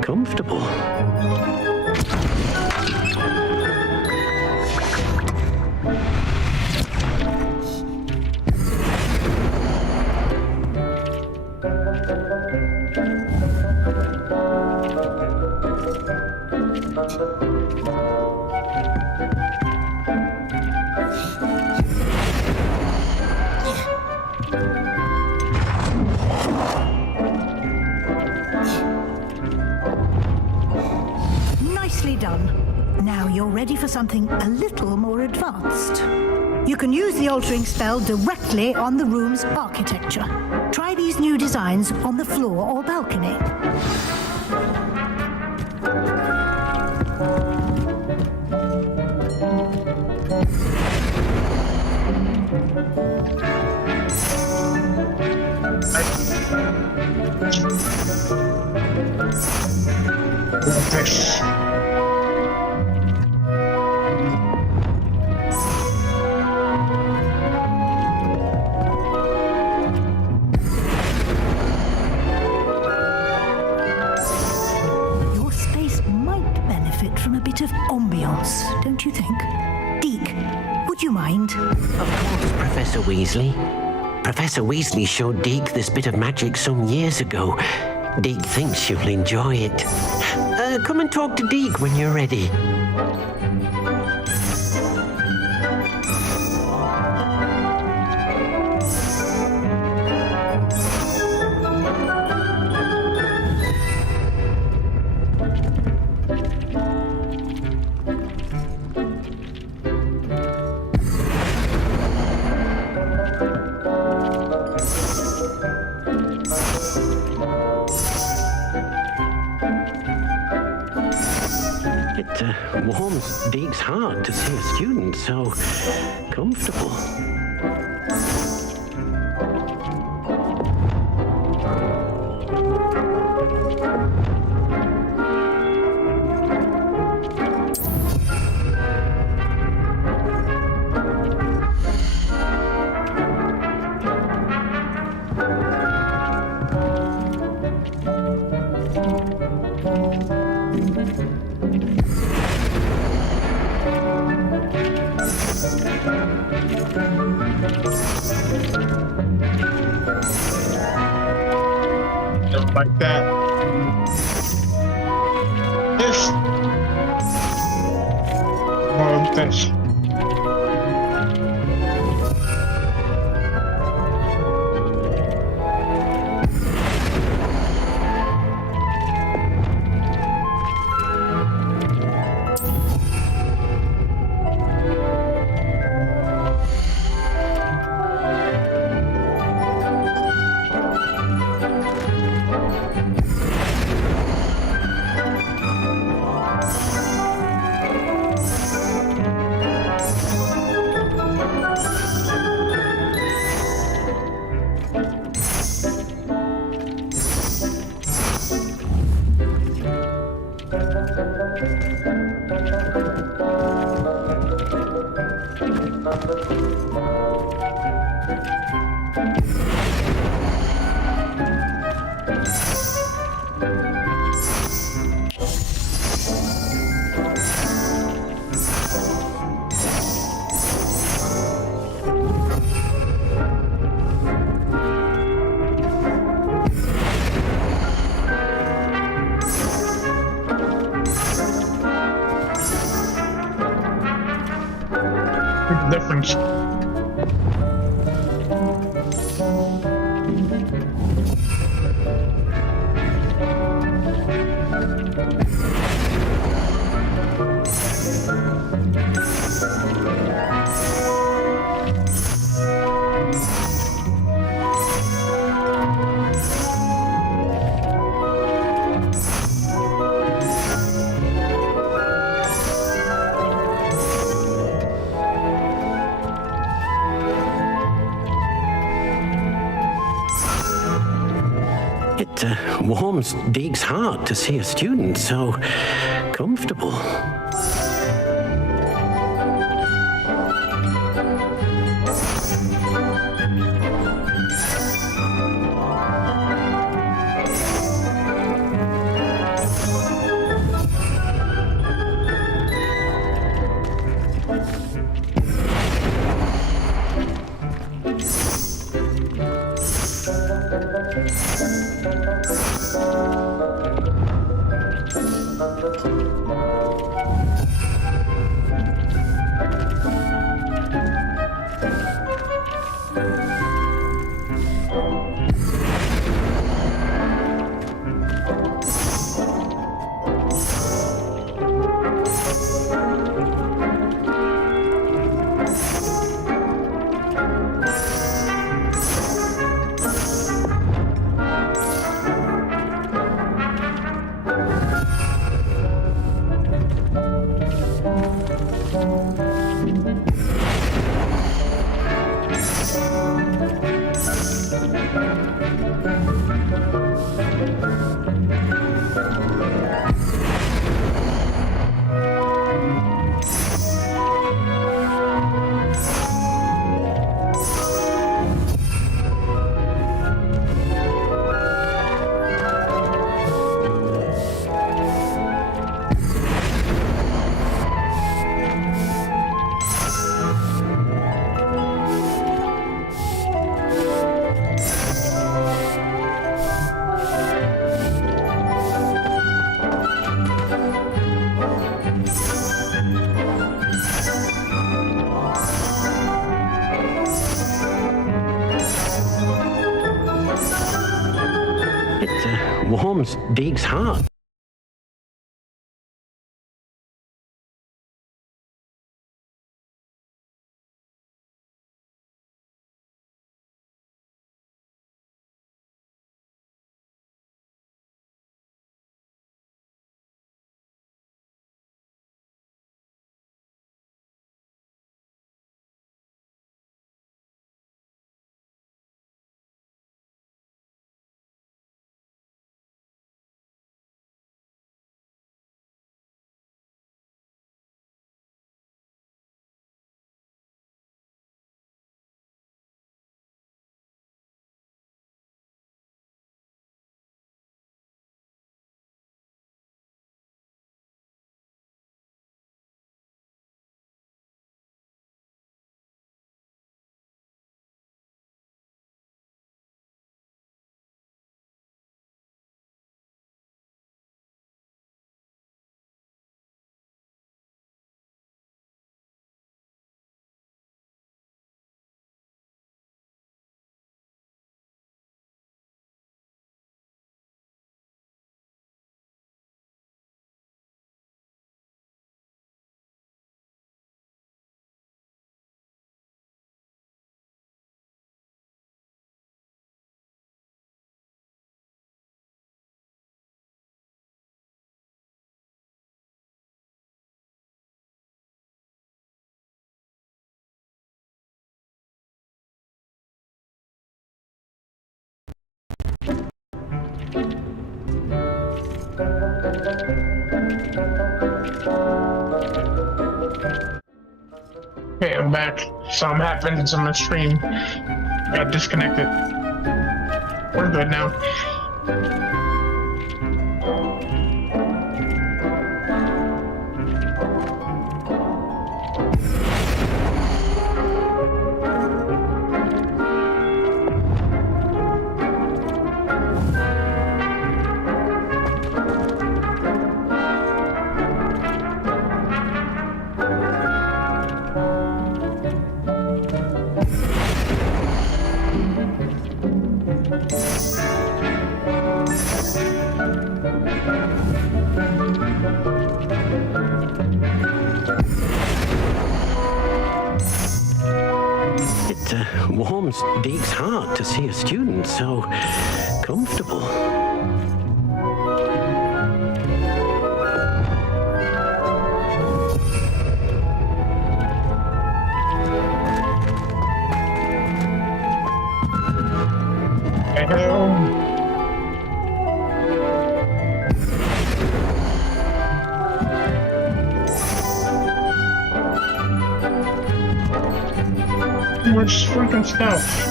comfortable. done. Now you're ready for something a little more advanced. You can use the altering spell directly on the room's architecture. Try these new designs on the floor or balcony. Your space might benefit from a bit of ambiance, don't you think? Deke, would you mind? Of course, Professor Weasley. Professor Weasley showed Deke this bit of magic some years ago. Deke thinks you'll enjoy it. Come and talk to Deke when you're ready. It warms Deke's heart to see a student so comfortable. Don't like that. This. This. Difference. It warms Deke's heart to see a student so comfortable. warms Deek's heart. Okay, I'm back. Something happened to my stream. Got disconnected. We're good now. It warms Deek's heart to see a student so comfortable. Much freaking stuff.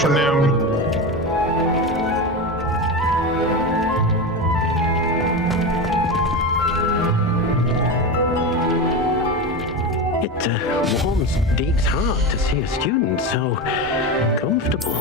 For now. It warms Deek's heart to see a student so comfortable.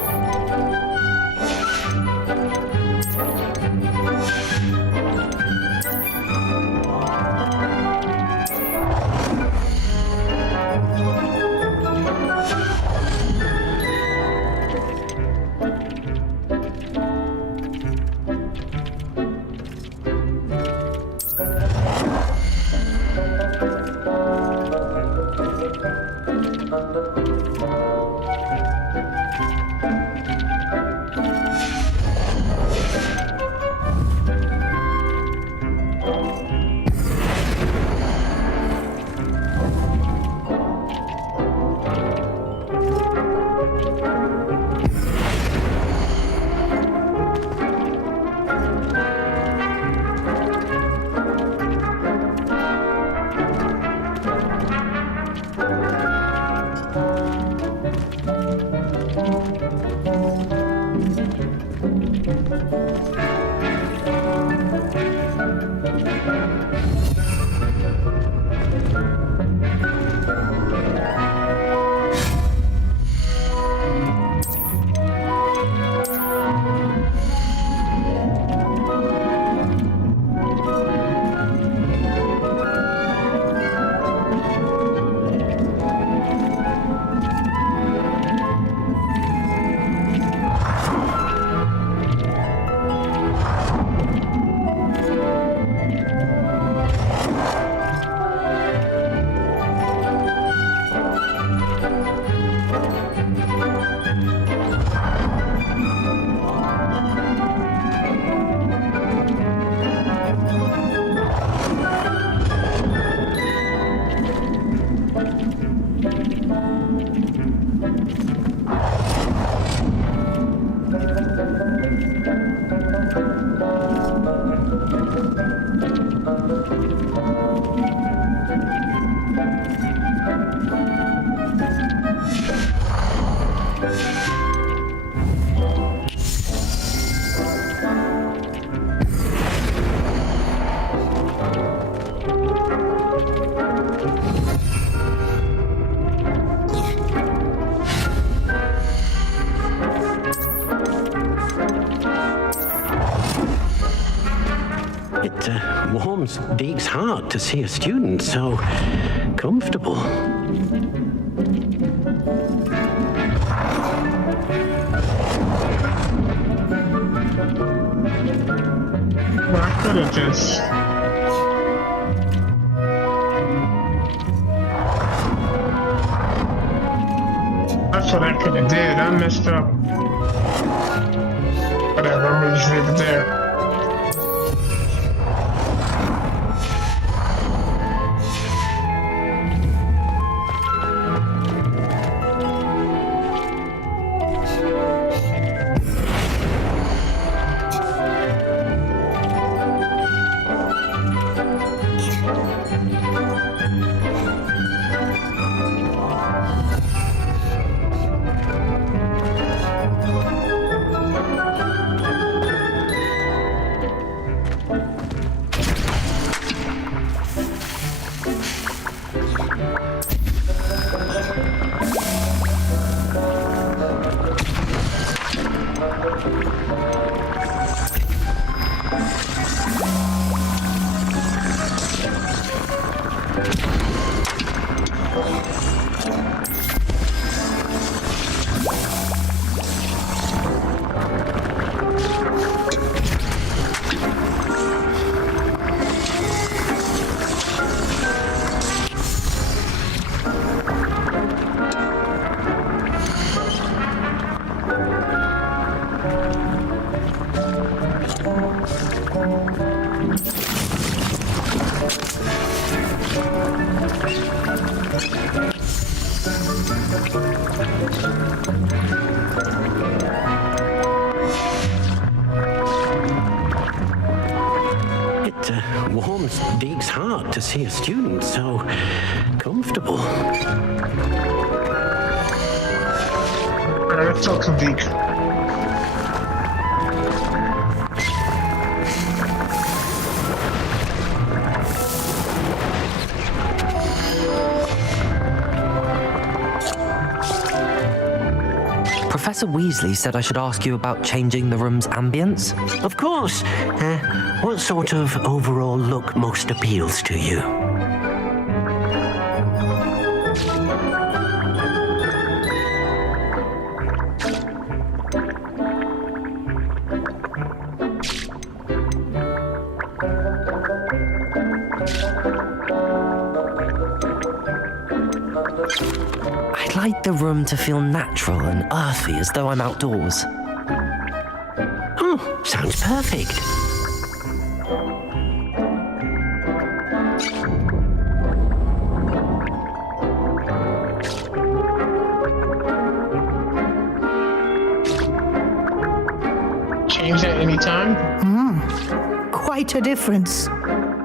warms Deke's heart to see a student so comfortable. Well, I could have just... That's what I could have did. I messed up. Whatever, I'm gonna just leave it there. It warms Deke's heart to see a student so comfortable. Alright, let's talk to Deke. Professor Weasley said I should ask you about changing the room's ambience. Of course. What sort of overall look most appeals to you? I'd like the room to feel natural and earthy, as though I'm outdoors. Oh, sounds perfect. Change at any time? Quite a difference.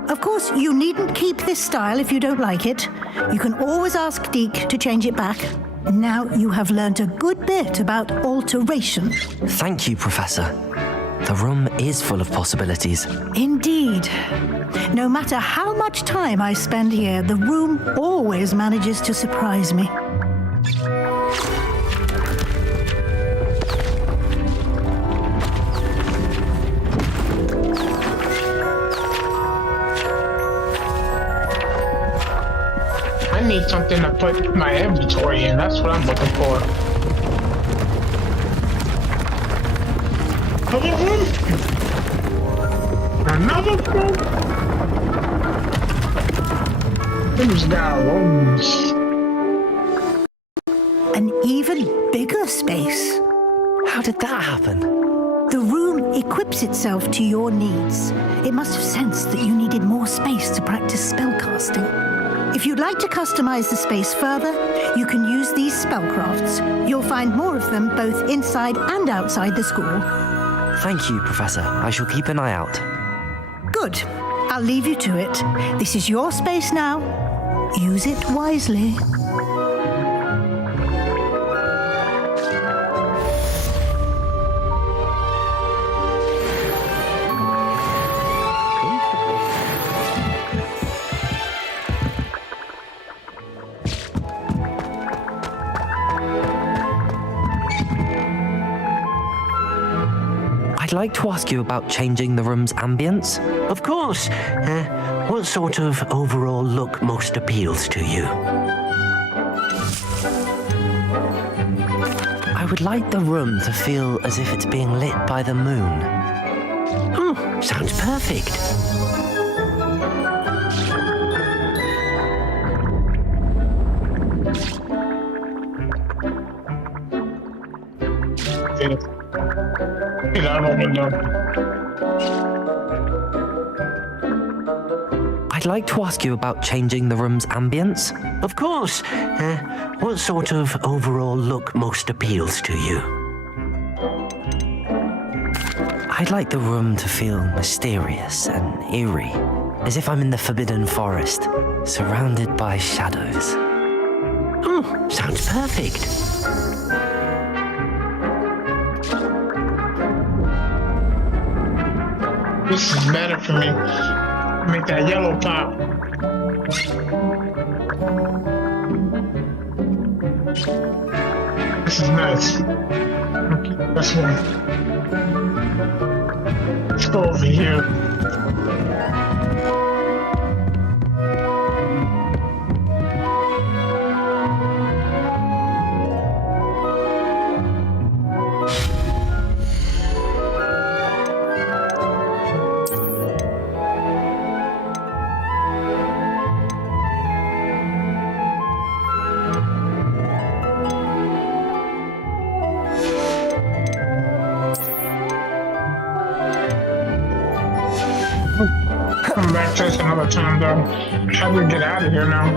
Of course, you needn't keep this style if you don't like it. You can always ask Deke to change it back. Now you have learned a good bit about alteration. Thank you, Professor. The room is full of possibilities. Indeed. No matter how much time I spend here, the room always manages to surprise me. I need something to put my inventory in. That's what I'm looking for. Another room? Who's got rooms? An even bigger space. How did that happen? The room equips itself to your needs. It must have sensed that you needed more space to practice spellcasting. If you'd like to customize the space further, you can use these spellcrafts. You'll find more of them both inside and outside the school. Thank you, Professor. I shall keep an eye out. Good. I'll leave you to it. This is your space now. Use it wisely. I'd like to ask you about changing the room's ambience. Of course. What sort of overall look most appeals to you? I would like the room to feel as if it's being lit by the moon. Oh, sounds perfect. Get out of the window. I'd like to ask you about changing the room's ambience. Of course. What sort of overall look most appeals to you? I'd like the room to feel mysterious and eerie, as if I'm in the Forbidden Forest, surrounded by shadows. Oh, sounds perfect. This is better for me. Make that yellow pop. This is nice. Okay, that's one. Let's go over here. Come back to this another time, though. How do we get out of here now?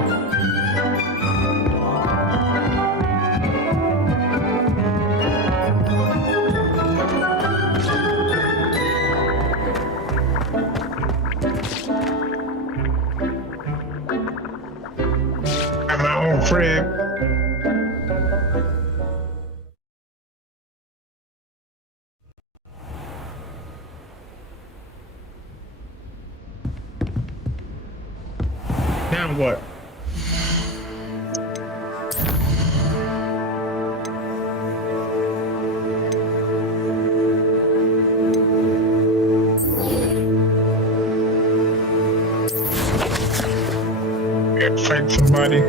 At my own crib. Now what? Fight somebody.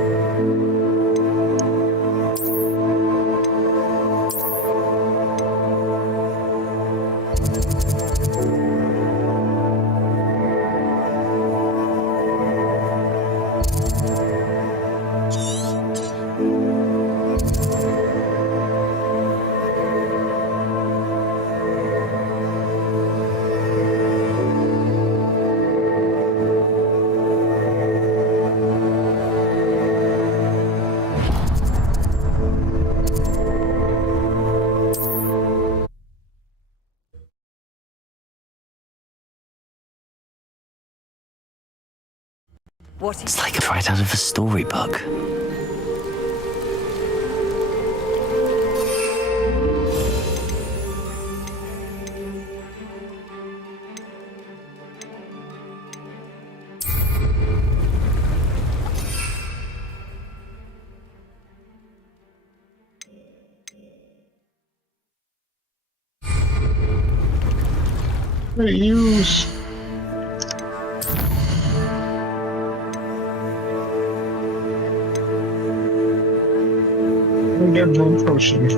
It's like right out of a storybook. Use. Get one potion.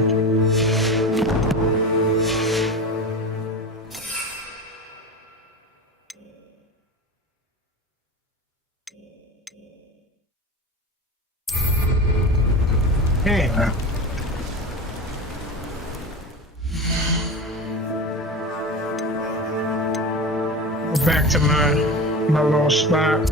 Hey. Go back to my little spot.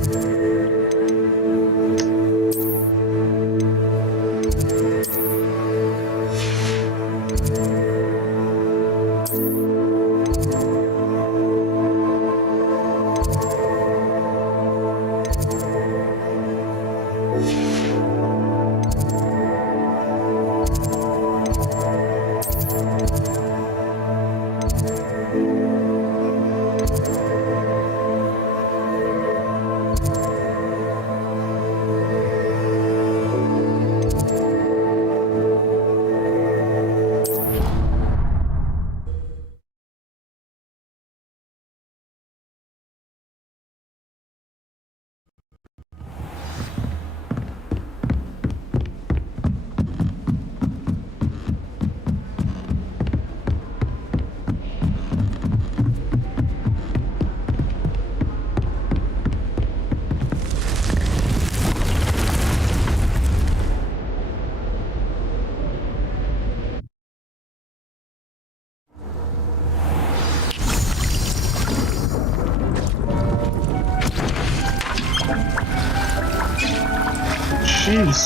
Jeez.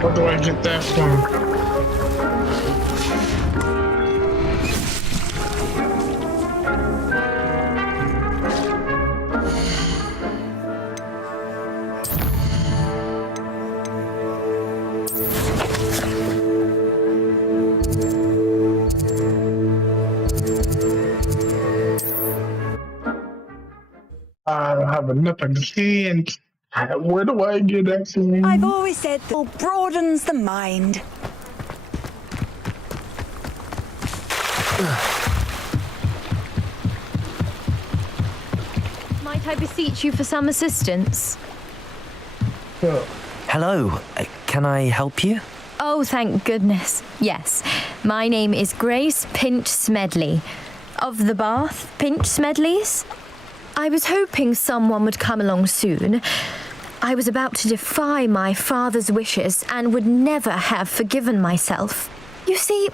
Where do I get that from? I don't have enough again. Where do I get that from? I've always said that broadens the mind. Might I beseech you for some assistance? Hello, can I help you? Oh, thank goodness. Yes. My name is Grace Pinch Smedley. Of the Bath Pinch Smedleys? I was hoping someone would come along soon. I was about to defy my father's wishes and would never have forgiven myself. You see,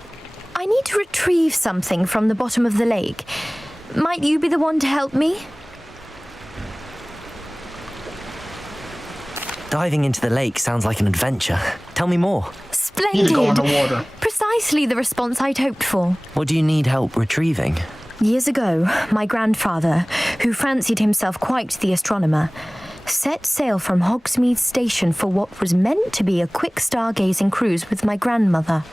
I need to retrieve something from the bottom of the lake. Might you be the one to help me? Diving into the lake sounds like an adventure. Tell me more. Splendid! Go in the water. Precisely the response I'd hoped for. What do you need help retrieving? Years ago, my grandfather, who fancied himself quite the astronomer, set sail from Hogsmeade Station for what was meant to be a quick stargazing cruise with my grandmother.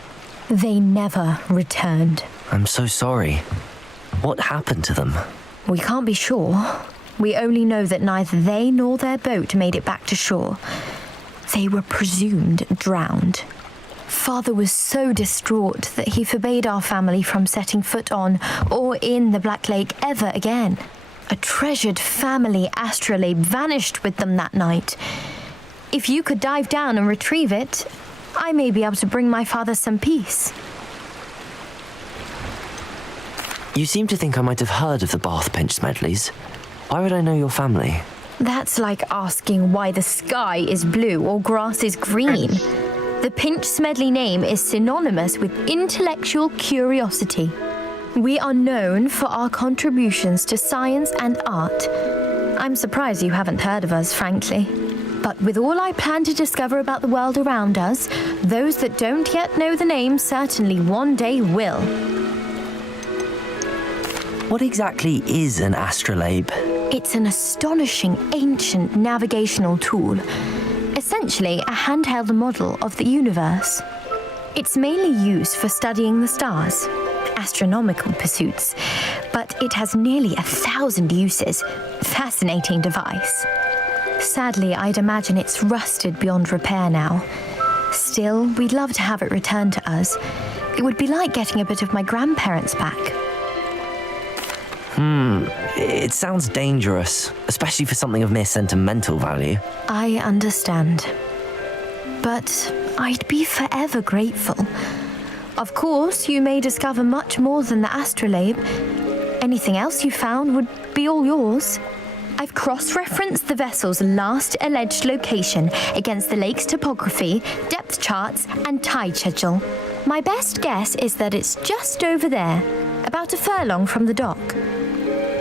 They never returned. I'm so sorry. What happened to them? We can't be sure. We only know that neither they nor their boat made it back to shore. They were presumed drowned. Father was so distraught that he forbade our family from setting foot on or in the Black Lake ever again. A treasured family astrolabe vanished with them that night. If you could dive down and retrieve it, I may be able to bring my father some peace. You seem to think I might have heard of the Bath Pinch Smedleys. Why would I know your family? That's like asking why the sky is blue or grass is green. The Pinch Smedley name is synonymous with intellectual curiosity. We are known for our contributions to science and art. I'm surprised you haven't heard of us, frankly. But with all I plan to discover about the world around us, those that don't yet know the name certainly one day will. What exactly is an astrolabe? It's an astonishing ancient navigational tool. Essentially, a handheld model of the universe. It's mainly used for studying the stars, astronomical pursuits, but it has nearly 1,000 uses. Fascinating device. Sadly, I'd imagine it's rusted beyond repair now. Still, we'd love to have it returned to us. It would be like getting a bit of my grandparents back. It sounds dangerous, especially for something of mere sentimental value. I understand. But I'd be forever grateful. Of course, you may discover much more than the astrolabe. Anything else you found would be all yours. I've cross-referenced the vessel's last alleged location against the lake's topography, depth charts, and tide schedule. My best guess is that it's just over there, about a furlong from the dock.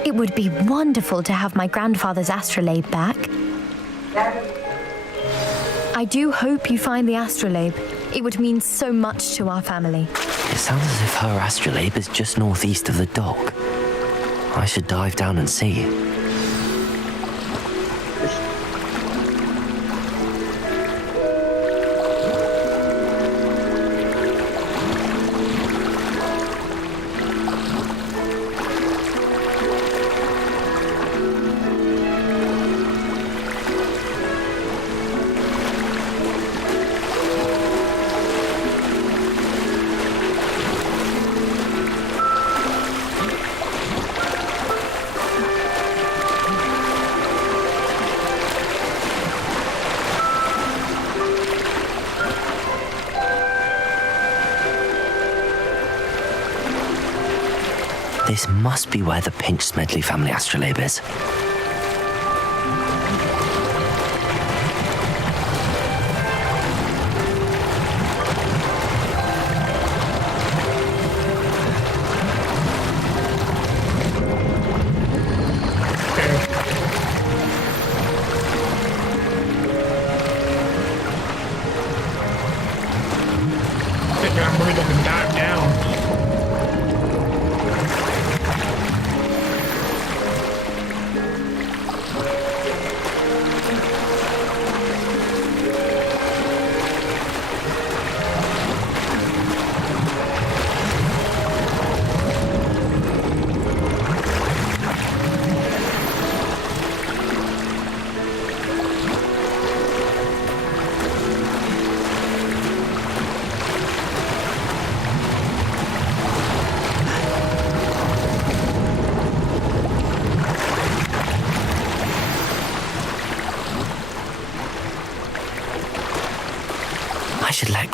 It would be wonderful to have my grandfather's astrolabe back. I do hope you find the astrolabe. It would mean so much to our family. It sounds as if her astrolabe is just northeast of the dock. I should dive down and see. This must be where the Pinch Smedley family astrolabe is.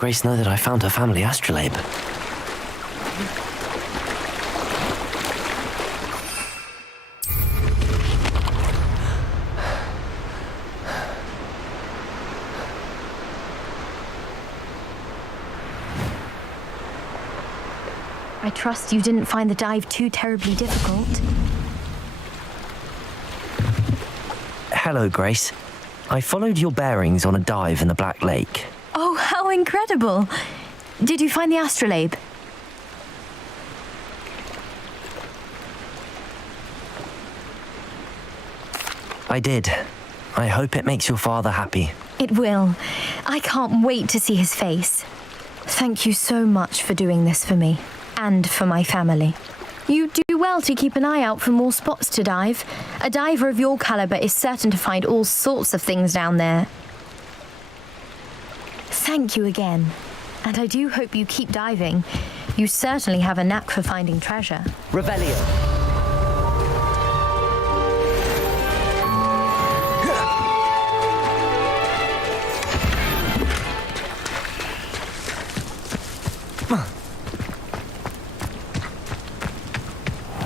Grace know that I found her family astrolabe? I trust you didn't find the dive too terribly difficult. Hello, Grace. I followed your bearings on a dive in the Black Lake. Oh, how incredible! Did you find the astrolabe? I did. I hope it makes your father happy. It will. I can't wait to see his face. Thank you so much for doing this for me. And for my family. You do well to keep an eye out for more spots to dive. A diver of your caliber is certain to find all sorts of things down there. Thank you again. And I do hope you keep diving. You certainly have a knack for finding treasure. Revelio.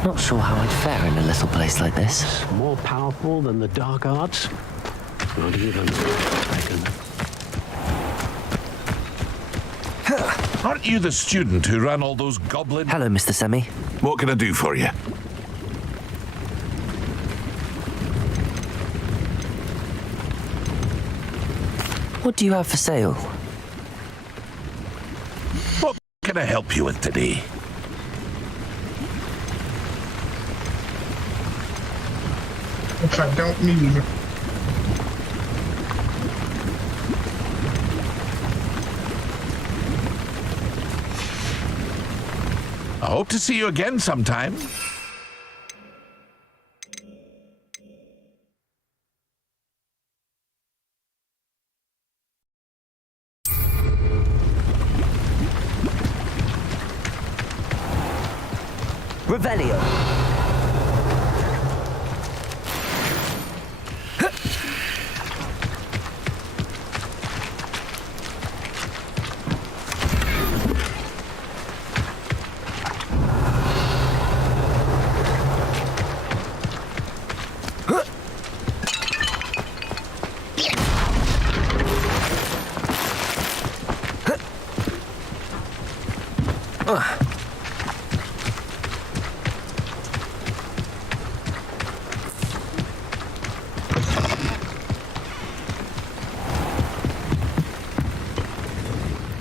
Not sure how I'd fare in a little place like this. More powerful than the dark arts? Not even, I reckon. Aren't you the student who ran all those goblin... Hello, Mr. Semi. What can I do for you? What do you have for sale? What can I help you with today? Which I don't need. I hope to see you again sometime. Revelio.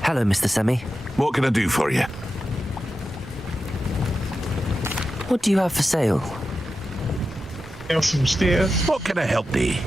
Hello, Mr. Semi. What can I do for you? What do you have for sale? Some stairs. What can I help thee?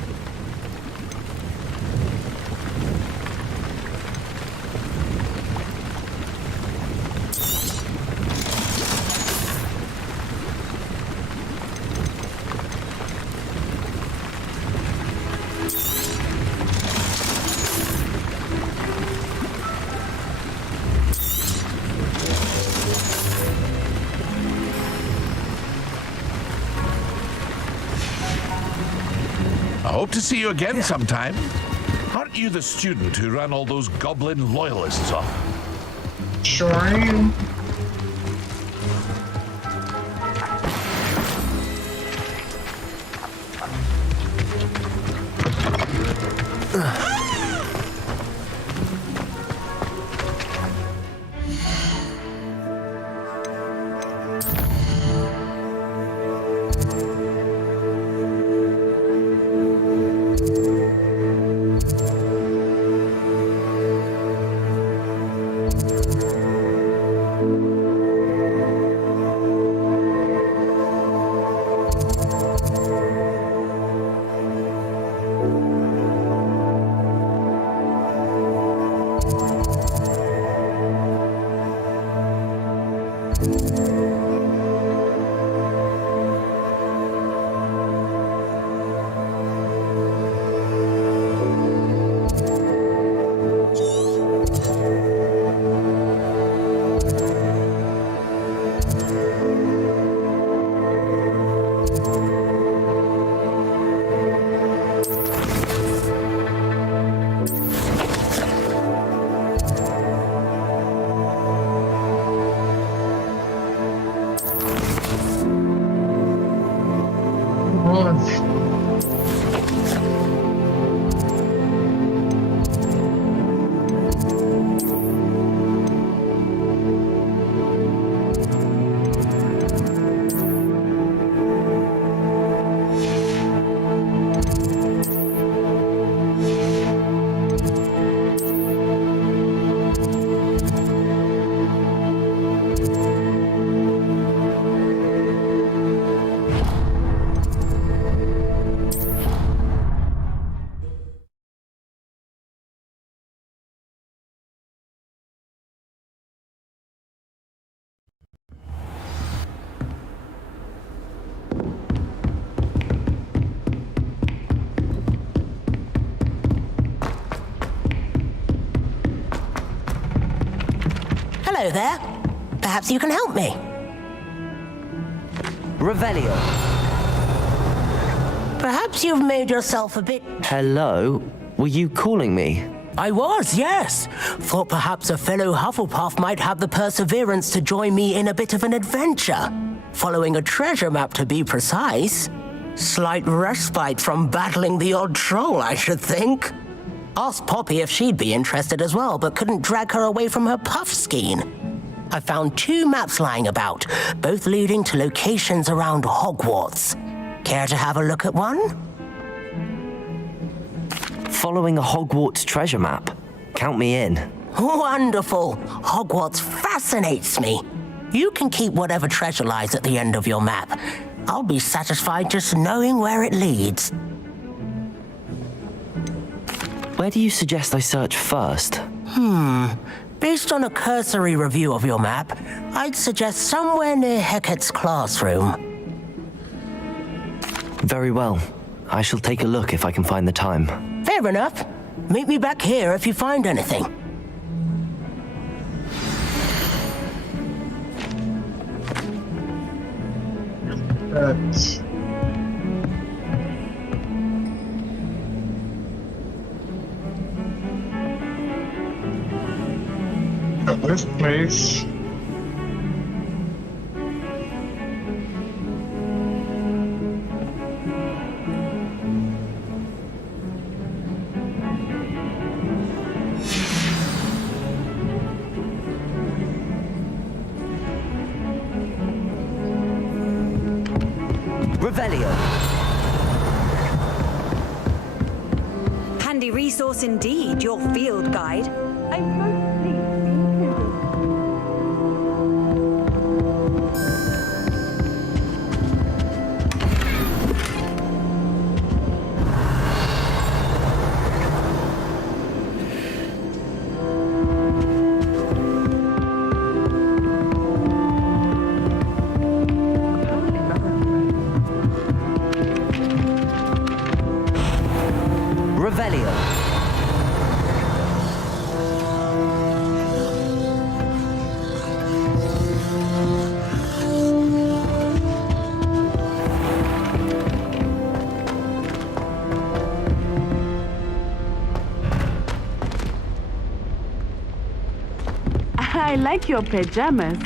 I hope to see you again sometime. Aren't you the student who ran all those goblin loyalists off? Sure I am. Hello there. Perhaps you can help me. Revelio. Perhaps you've made yourself a bit... Hello? Were you calling me? I was, yes. Thought perhaps a fellow Hufflepuff might have the perseverance to join me in a bit of an adventure. Following a treasure map, to be precise. Slight respite from battling the odd troll, I should think. Asked Poppy if she'd be interested as well, but couldn't drag her away from her puff skein. I found 2 maps lying about, both leading to locations around Hogwarts. Care to have a look at one? Following a Hogwarts treasure map. Count me in. Wonderful. Hogwarts fascinates me. You can keep whatever treasure lies at the end of your map. I'll be satisfied just knowing where it leads. Where do you suggest I search first? Based on a cursory review of your map, I'd suggest somewhere near Hecate's classroom. Very well. I shall take a look if I can find the time. Fair enough. Meet me back here if you find anything. This place. Revelio. Handy resource indeed, your field guide. I'm most pleased. Revelio. I like your pajamas.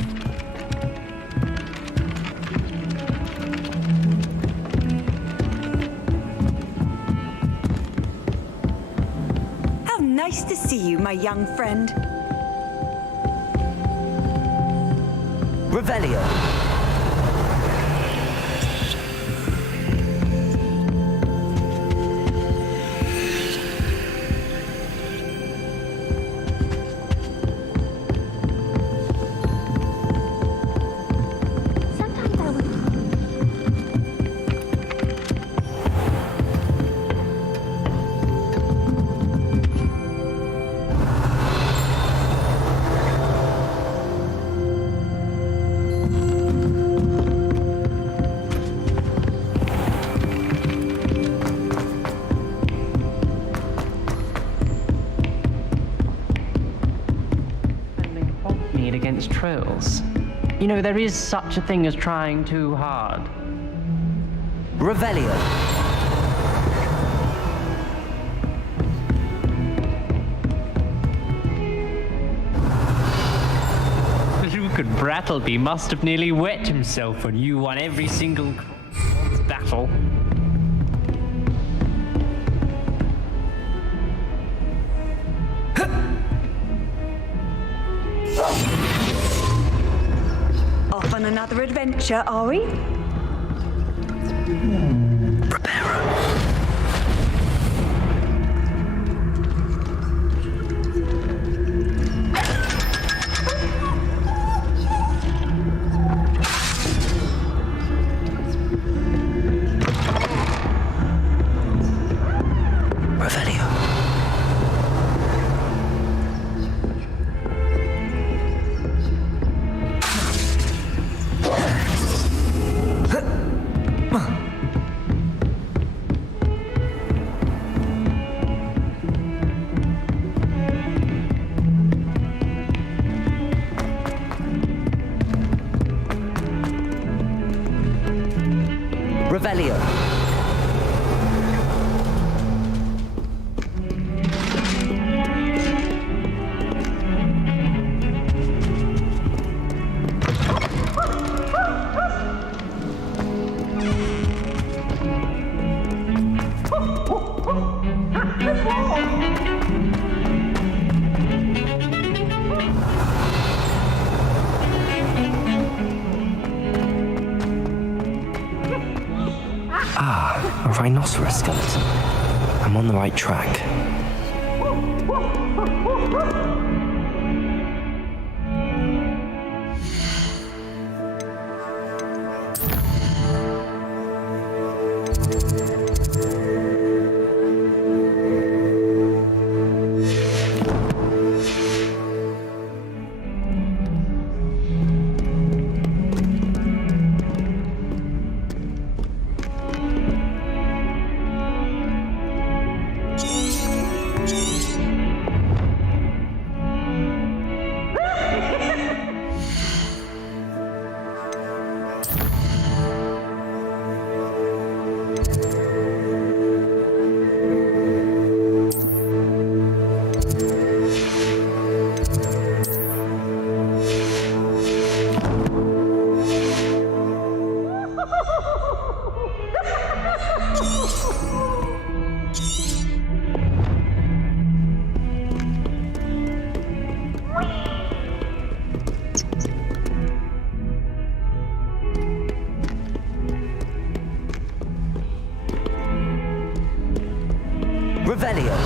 How nice to see you, my young friend. Revelio. Against trolls. You know, there is such a thing as trying too hard. Revelio. Luke and Brattleby must have nearly wet himself when you won every single battle. Off on another adventure, are we? Revelio. A rhinoceros skeleton. I'm on the right track. Revelio.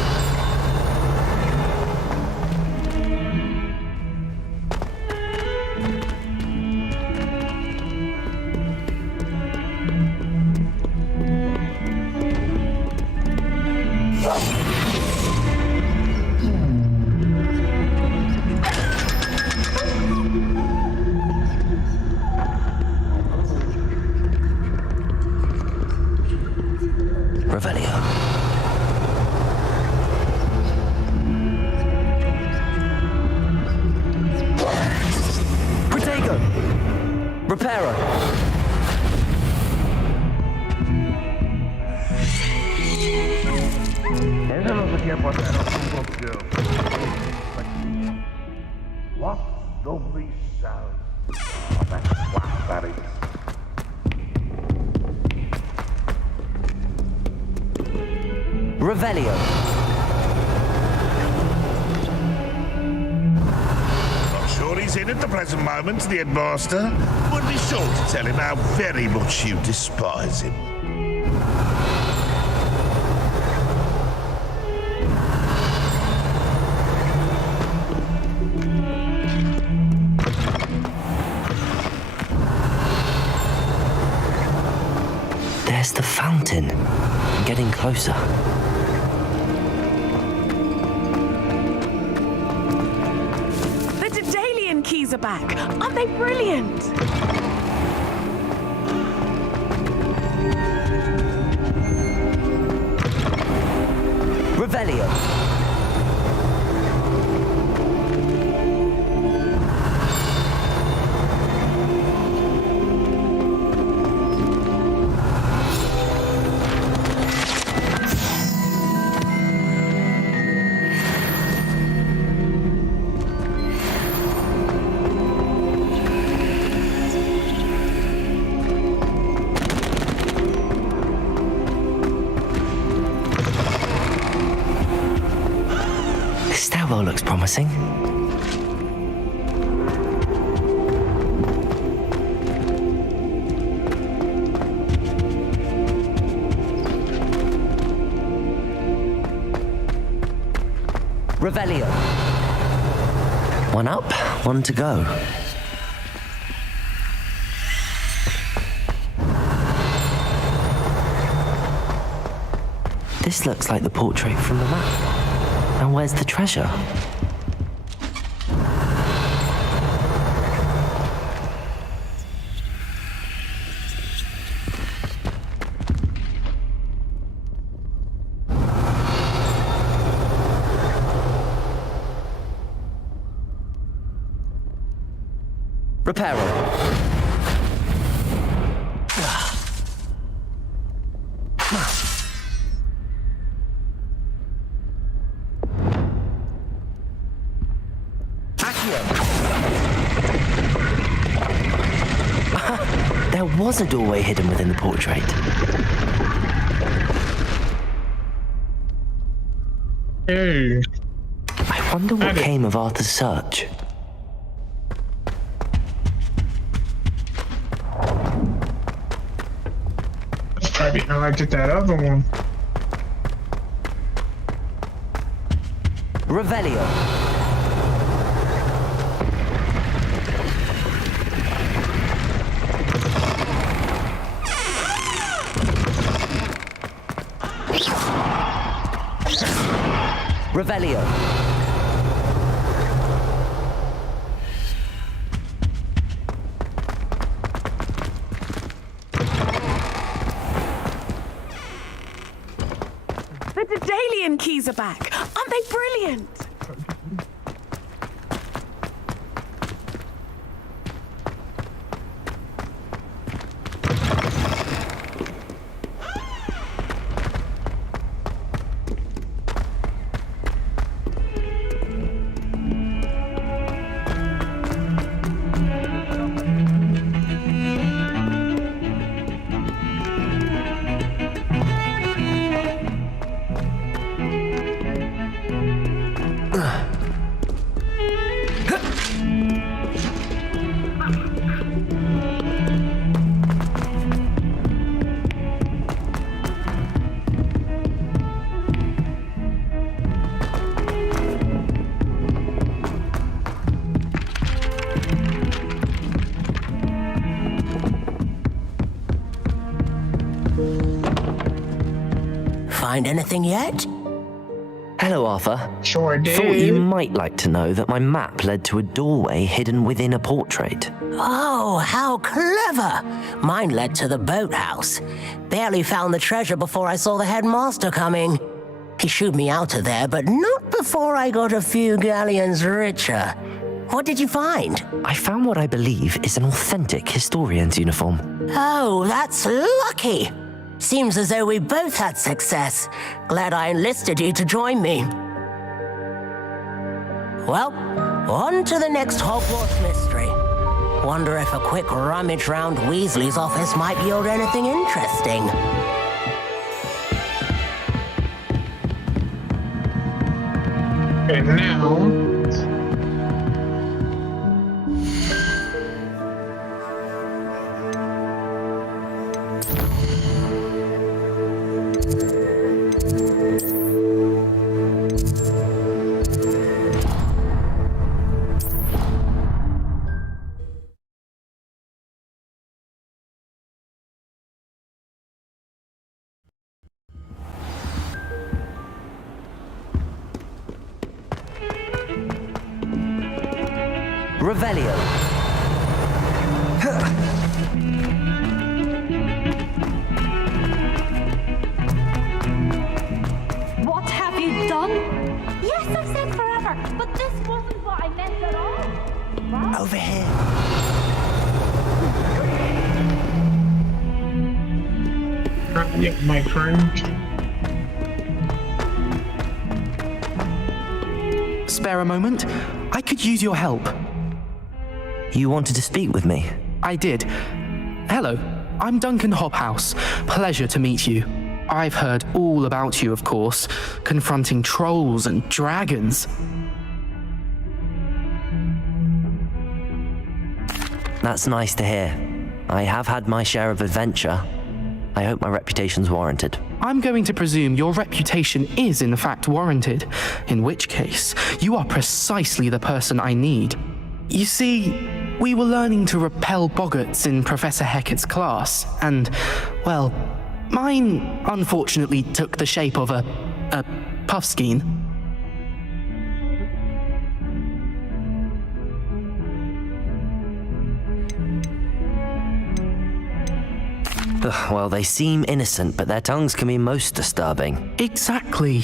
Revelio. Reparo. What lovely sound. Oh, that's wow, that is. Revelio. Not sure he's in at the present moment, the headmaster. Would be sure to tell him how very much you despise him. There's the fountain. Getting closer. The Daedalian keys are back. Aren't they brilliant? Revelio. Stairwell looks promising. Revelio. One up, one to go. This looks like the portrait from the map. And where's the treasure? Reparo. There was a doorway hidden within the portrait. Hey. I wonder what came of Arthur's search. That's probably how I did that other one. Revelio. Revelio. The Daedalian keys are back. Aren't they brilliant? Find anything yet? Hello, Arthur. Sure did. Thought you might like to know that my map led to a doorway hidden within a portrait. Oh, how clever! Mine led to the boathouse. Barely found the treasure before I saw the headmaster coming. He shooed me out of there, but not before I got a few galleons richer. What did you find? I found what I believe is an authentic historian's uniform. Oh, that's lucky. Seems as though we both had success. Glad I enlisted you to join me. Well, on to the next Hogwarts mystery. Wonder if a quick rummage round Weasley's office might yield anything interesting. And now... Revelio. What have you done? Yes, I've said forever, but this wasn't what I meant at all. Over here. Yeah, my friend. Spare a moment? I could use your help. You wanted to speak with me? I did. Hello, I'm Duncan Hobhouse. Pleasure to meet you. I've heard all about you, of course, confronting trolls and dragons. That's nice to hear. I have had my share of adventure. I hope my reputation's warranted. I'm going to presume your reputation is in fact warranted, in which case, you are precisely the person I need. You see, we were learning to repel boggarts in Professor Hecat's class, and, well, mine unfortunately took the shape of a puffskein. Well, they seem innocent, but their tongues can be most disturbing. Exactly.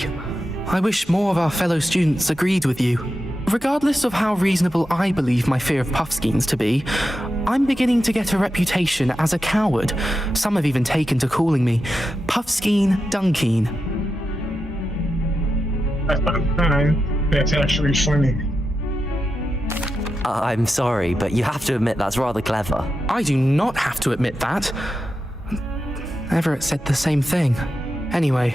I wish more of our fellow students agreed with you. Regardless of how reasonable I believe my fear of puffskeins to be, I'm beginning to get a reputation as a coward. Some have even taken to calling me Puffskein Dunkeen. That's actually funny. I'm sorry, but you have to admit that's rather clever. I do not have to admit that. Everett said the same thing. Anyway,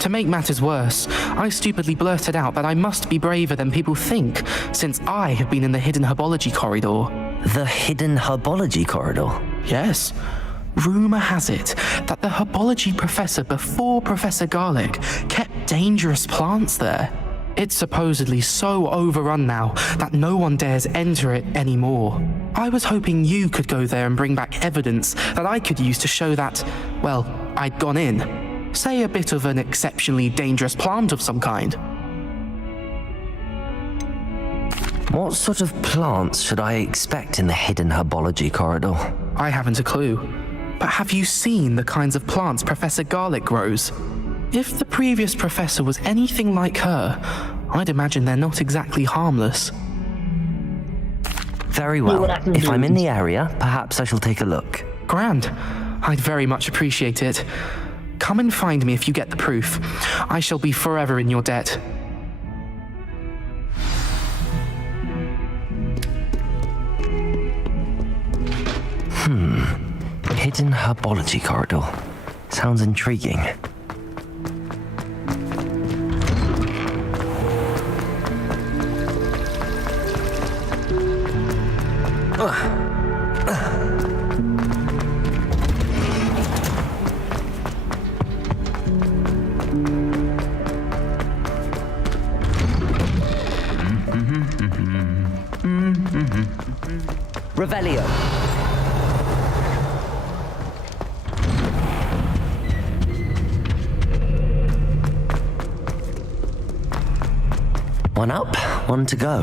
to make matters worse, I stupidly blurted out that I must be braver than people think, since I have been in the hidden herbology corridor. The hidden herbology corridor? Yes. Rumour has it that the herbology professor before Professor Garlic kept dangerous plants there. It's supposedly so overrun now that no one dares enter it anymore. I was hoping you could go there and bring back evidence that I could use to show that, well, I'd gone in. Say a bit of an exceptionally dangerous plant of some kind. What sort of plants should I expect in the hidden herbology corridor? I haven't a clue. But have you seen the kinds of plants Professor Garlic grows? If the previous professor was anything like her, I'd imagine they're not exactly harmless. Very well. If I'm in the area, perhaps I shall take a look. Grand. I'd very much appreciate it. Come and find me if you get the proof. I shall be forever in your debt. Hidden herbology corridor. Sounds intriguing. Revelio. One up, one to go.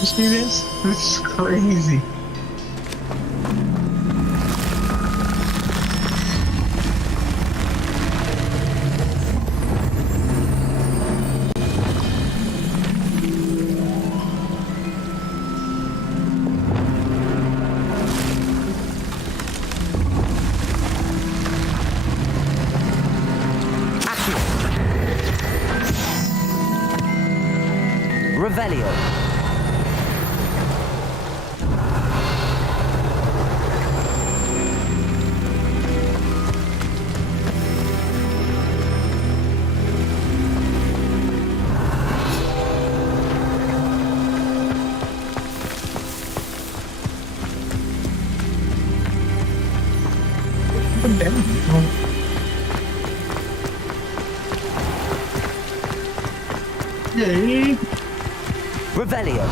You see this? This is crazy. Revelio. Revelio.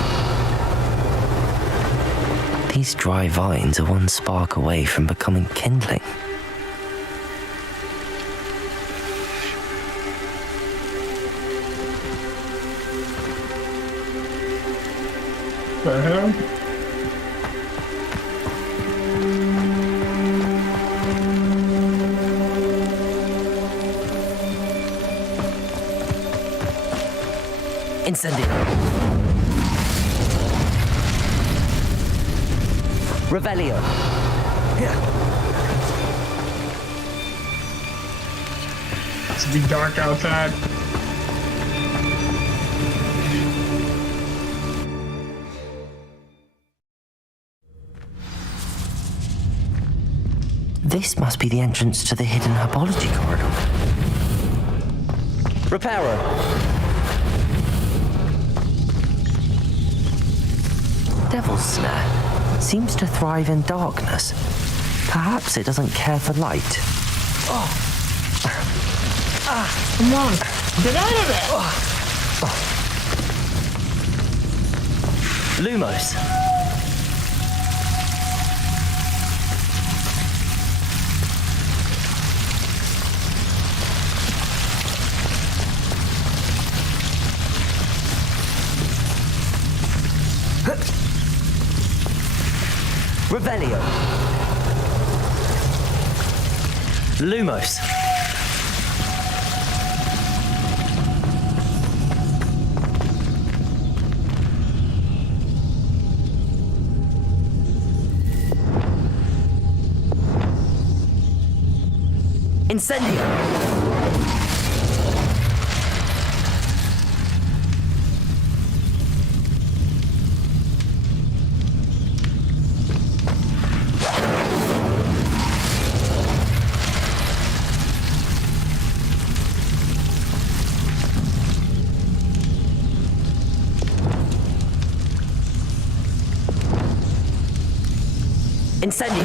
These dry vines are one spark away from becoming kindling. The hell? Incendio. Revelio. It's be dark outside. This must be the entrance to the hidden herbology corridor. Reparo. Devil's Snare seems to thrive in darkness. Perhaps it doesn't care for light. Come on, get out of there! Lumos. Revelio. Lumos. Incendio. Incendio.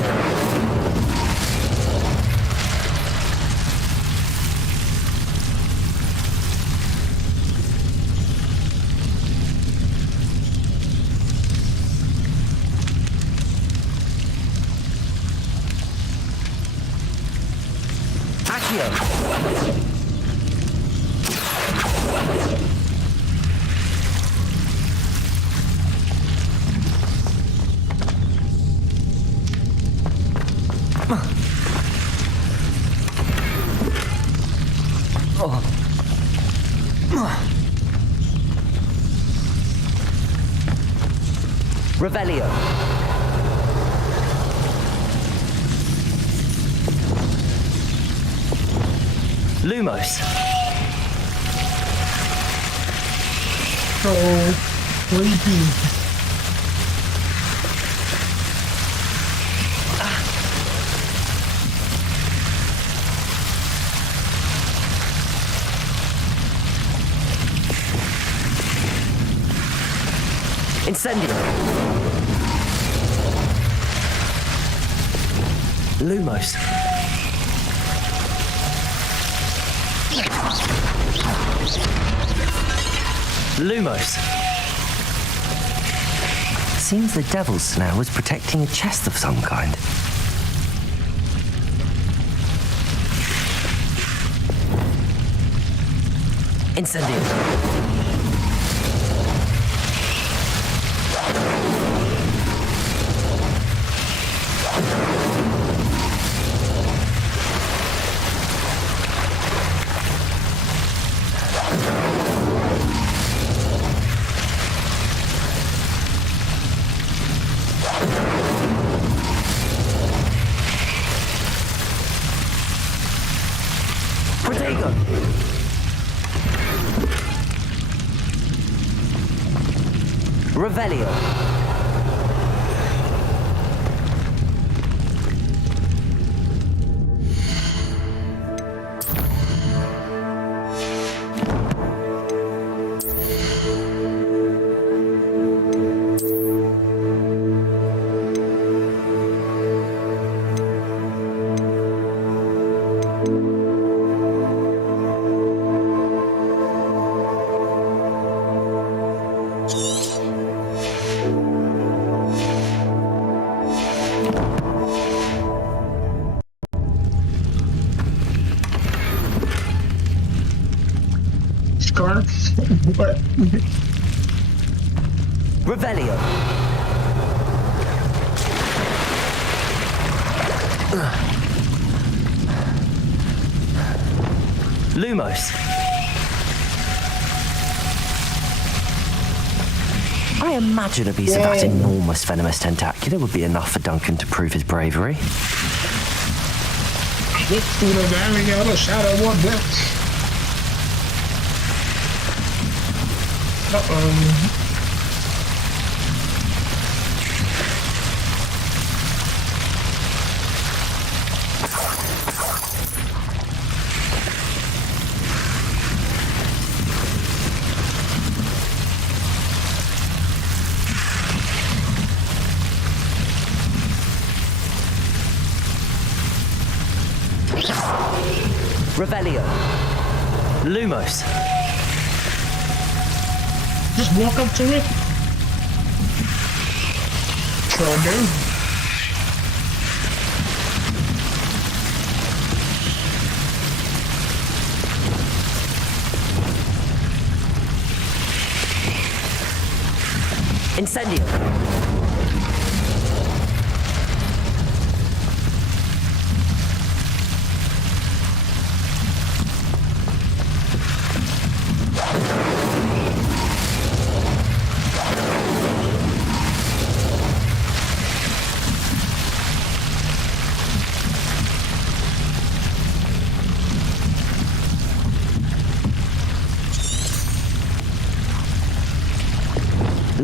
Revelio. Lumos. So sleepy. Incendio. Lumos. Lumos. Seems the devil's snare was protecting a chest of some kind. Incendio. Revelio. What? Revelio. Lumos. I imagine a piece of that enormous venomous tentacular would be enough for Duncan to prove his bravery. Let's do the damn yellow shadow one blitz. Revelio. Lumos. Just walk up to it. Sure do. Incendio.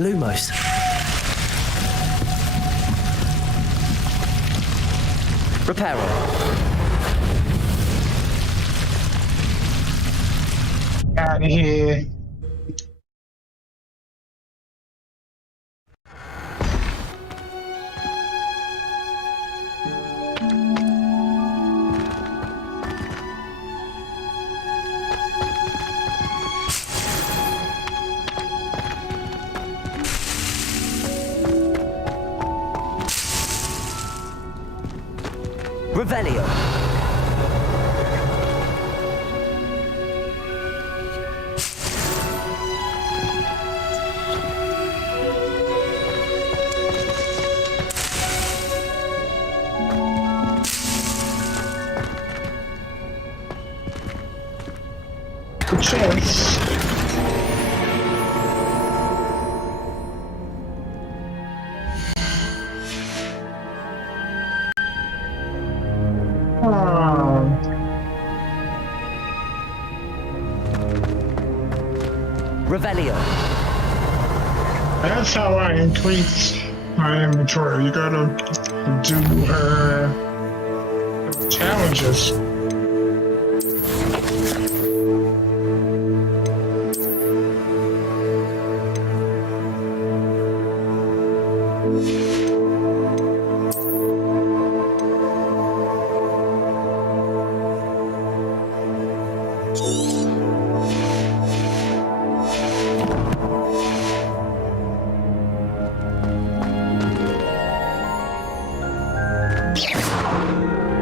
Lumos. Repair Out of here. Revelio. Good choice. Revelio. That's how I increase my inventory. You gotta do challenges.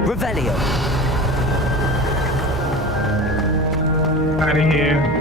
Revelio. Out of here.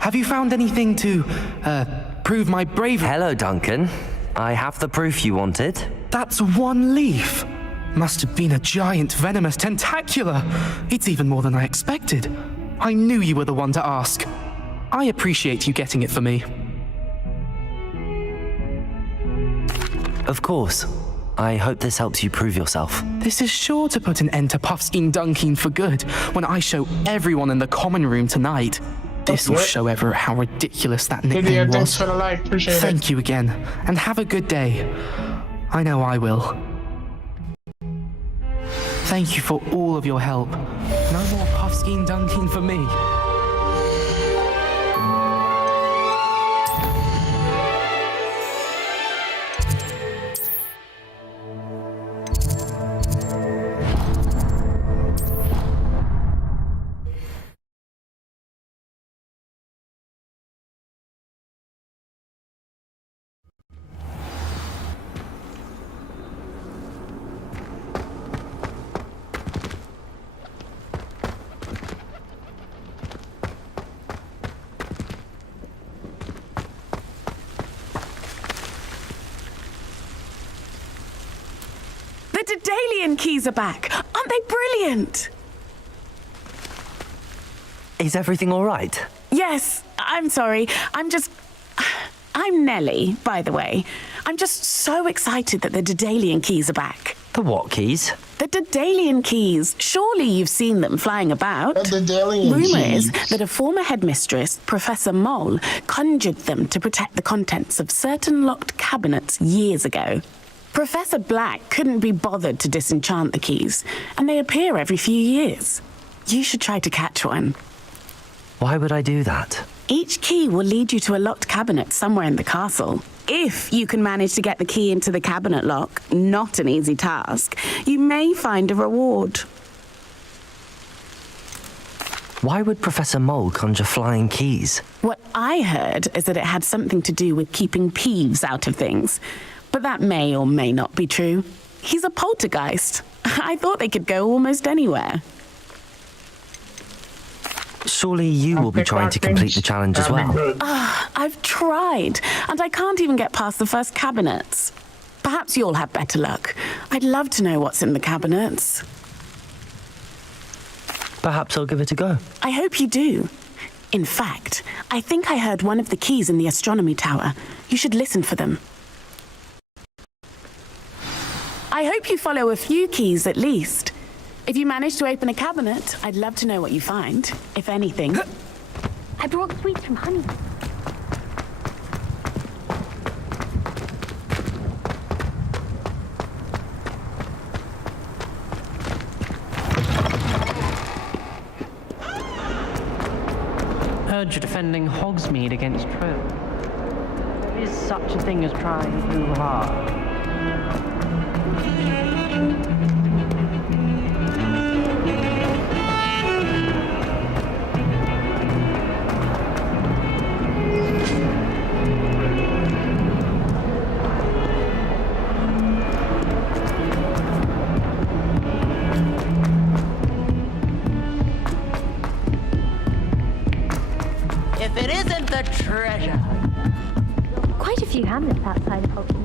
Have you found anything to, prove my bravery? Hello, Duncan. I have the proof you wanted. That's one leaf. Must have been a giant venomous tentacula. It's even more than I expected. I knew you were the one to ask. I appreciate you getting it for me. Of course. I hope this helps you prove yourself. This is sure to put an end to Puffskein Dunkin for good when I show everyone in the common room tonight. This will show Everett how ridiculous that nickname was. Thanks for the like, appreciate it. Thank you again, and have a good day. I know I will. Thank you for all of your help. No more Puffskein Dunkin for me. The Daedalian keys are back. Aren't they brilliant? Is everything all right? Yes, I'm sorry. I'm Nellie, by the way. I'm just so excited that the Daedalian keys are back. The what keys? The Daedalian keys. Surely you've seen them flying about. The Daedalian Rumor keys. is that a former headmistress, Professor Mole, conjured them to protect the contents of certain locked cabinets years ago. Professor Black couldn't be bothered to disenchant the keys, and they appear every few years. You should try to catch one. Why would I do that? Each key will lead you to a locked cabinet somewhere in the castle. If you can manage to get the key into the cabinet lock, not an easy task, you may find a reward. Why would Professor Mole conjure flying keys? What I heard is that it had something to do with keeping Peeves out of things. But that may or may not be true. He's a poltergeist. I thought they could go almost anywhere. Surely you will be trying to complete the challenge as well. I've tried, and I can't even get past the first cabinets. Perhaps you'll have better luck. I'd love to know what's in the cabinets. Perhaps I'll give it a go. I hope you do. In fact, I think I heard one of the keys in the astronomy tower. You should listen for them. I hope you follow a few keys at least. If you manage to open a cabinet, I'd love to know what you find, if anything. I brought sweets from Honey. Heard you're defending Hogsmeade against Trill. There is such a thing as trying too hard. If it isn't the treasure. Quite a few hamlets outside of Hogsmeade.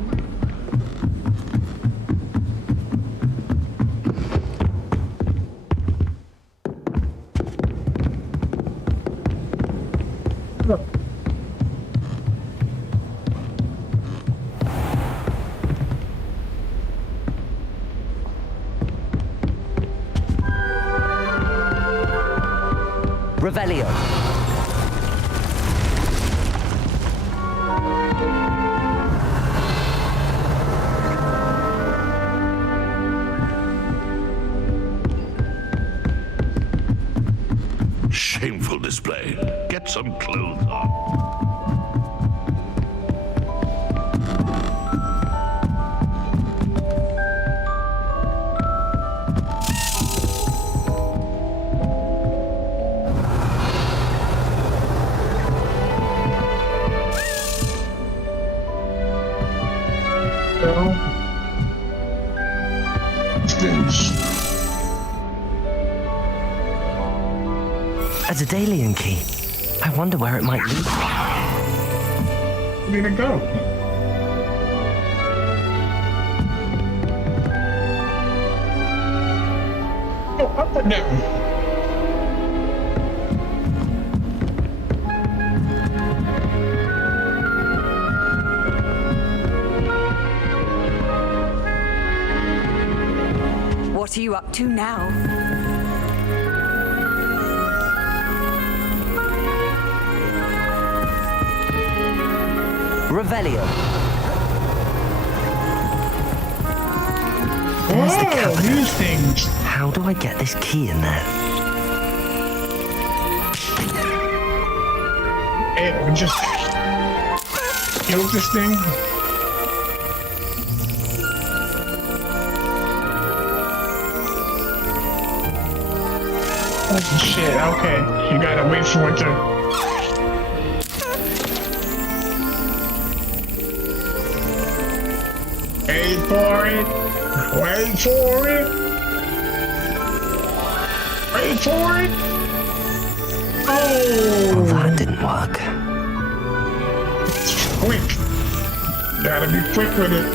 Revelio. Shameful display. Get some clothes on. A Daedalian key. I wonder where it might lead. Where did it go? Oh, up and down. What are you up to now? Revelio. There's the cabinet. These things. How do I get this key in there? Hey, we just killed this thing. Oh shit, okay. You gotta wait for it to... Wait for it. Wait for it. Wait for it. Oh, that didn't work. Quick. Gotta be quick with it.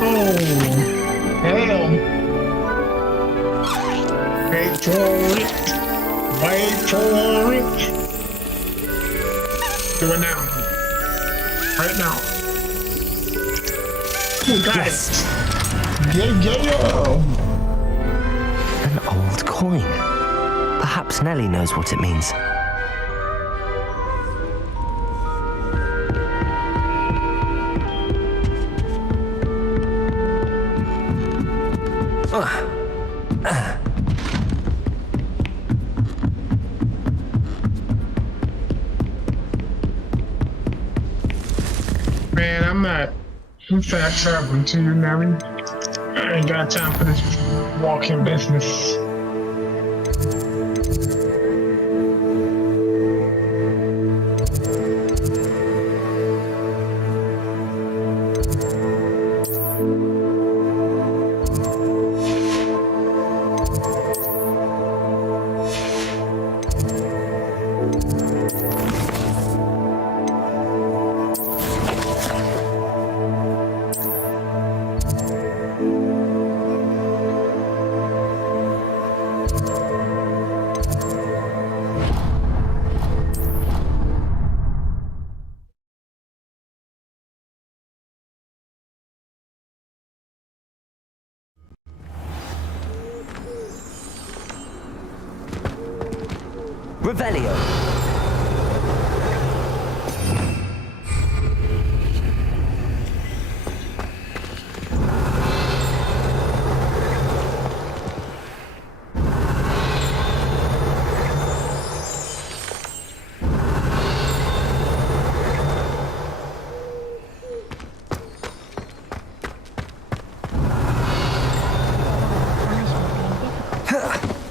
Oh, hell. Wait for it. Wait for it. Do it now. Right now. Oh, guys. Yeah. An old coin. Perhaps Nellie knows what it means. Man, I'm fast traveling to you, Nelly. I ain't got time for this walking business. Revelio.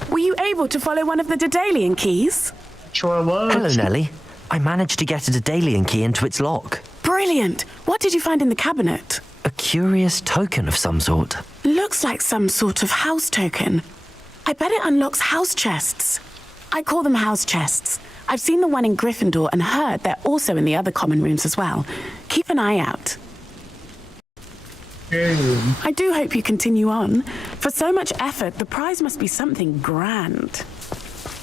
Were you able to follow one of the Daedalian keys? Sure was. Hello, Nellie. I managed to get a Daedalian key into its lock. Brilliant! What did you find in the cabinet? A curious token of some sort. Looks like some sort of house token. I bet it unlocks house chests. I call them house chests. I've seen the one in Gryffindor and heard they're also in the other common rooms as well. Keep an eye out. I do hope you continue on. For so much effort, the prize must be something grand.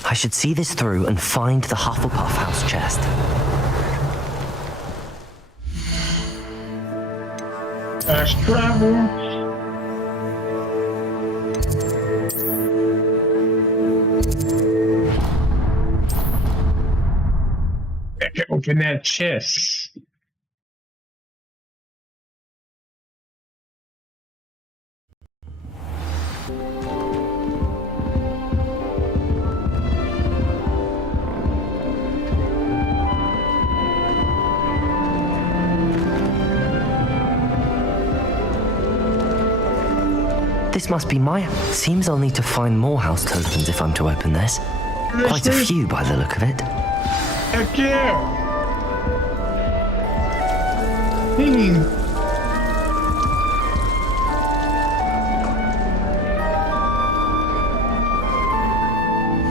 I should see this through and find the Hufflepuff house chest. Fast travel. I can open that chest. This must be my... Seems I'll need to find more house tokens if I'm to open this. Quite a few by the look of it. Heck yeah!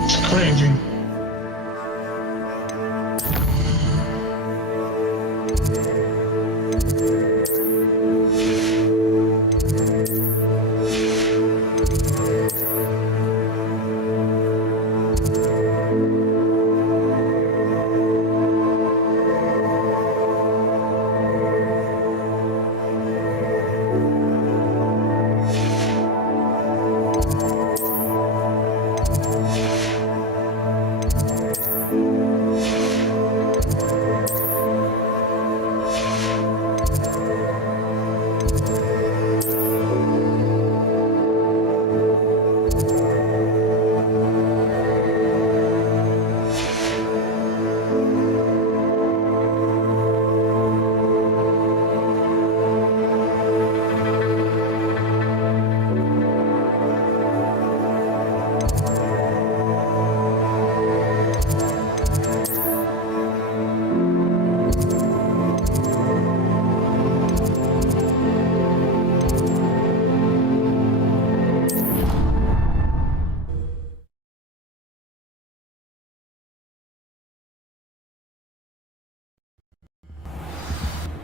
It's crazy.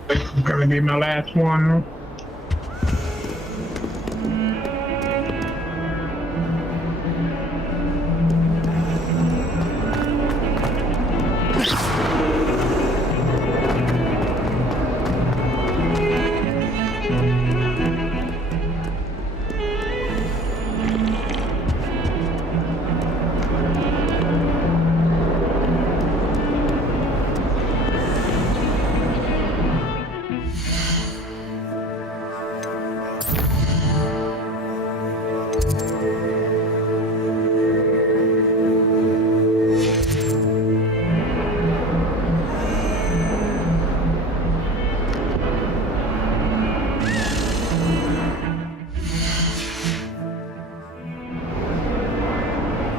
This is gonna be my last one.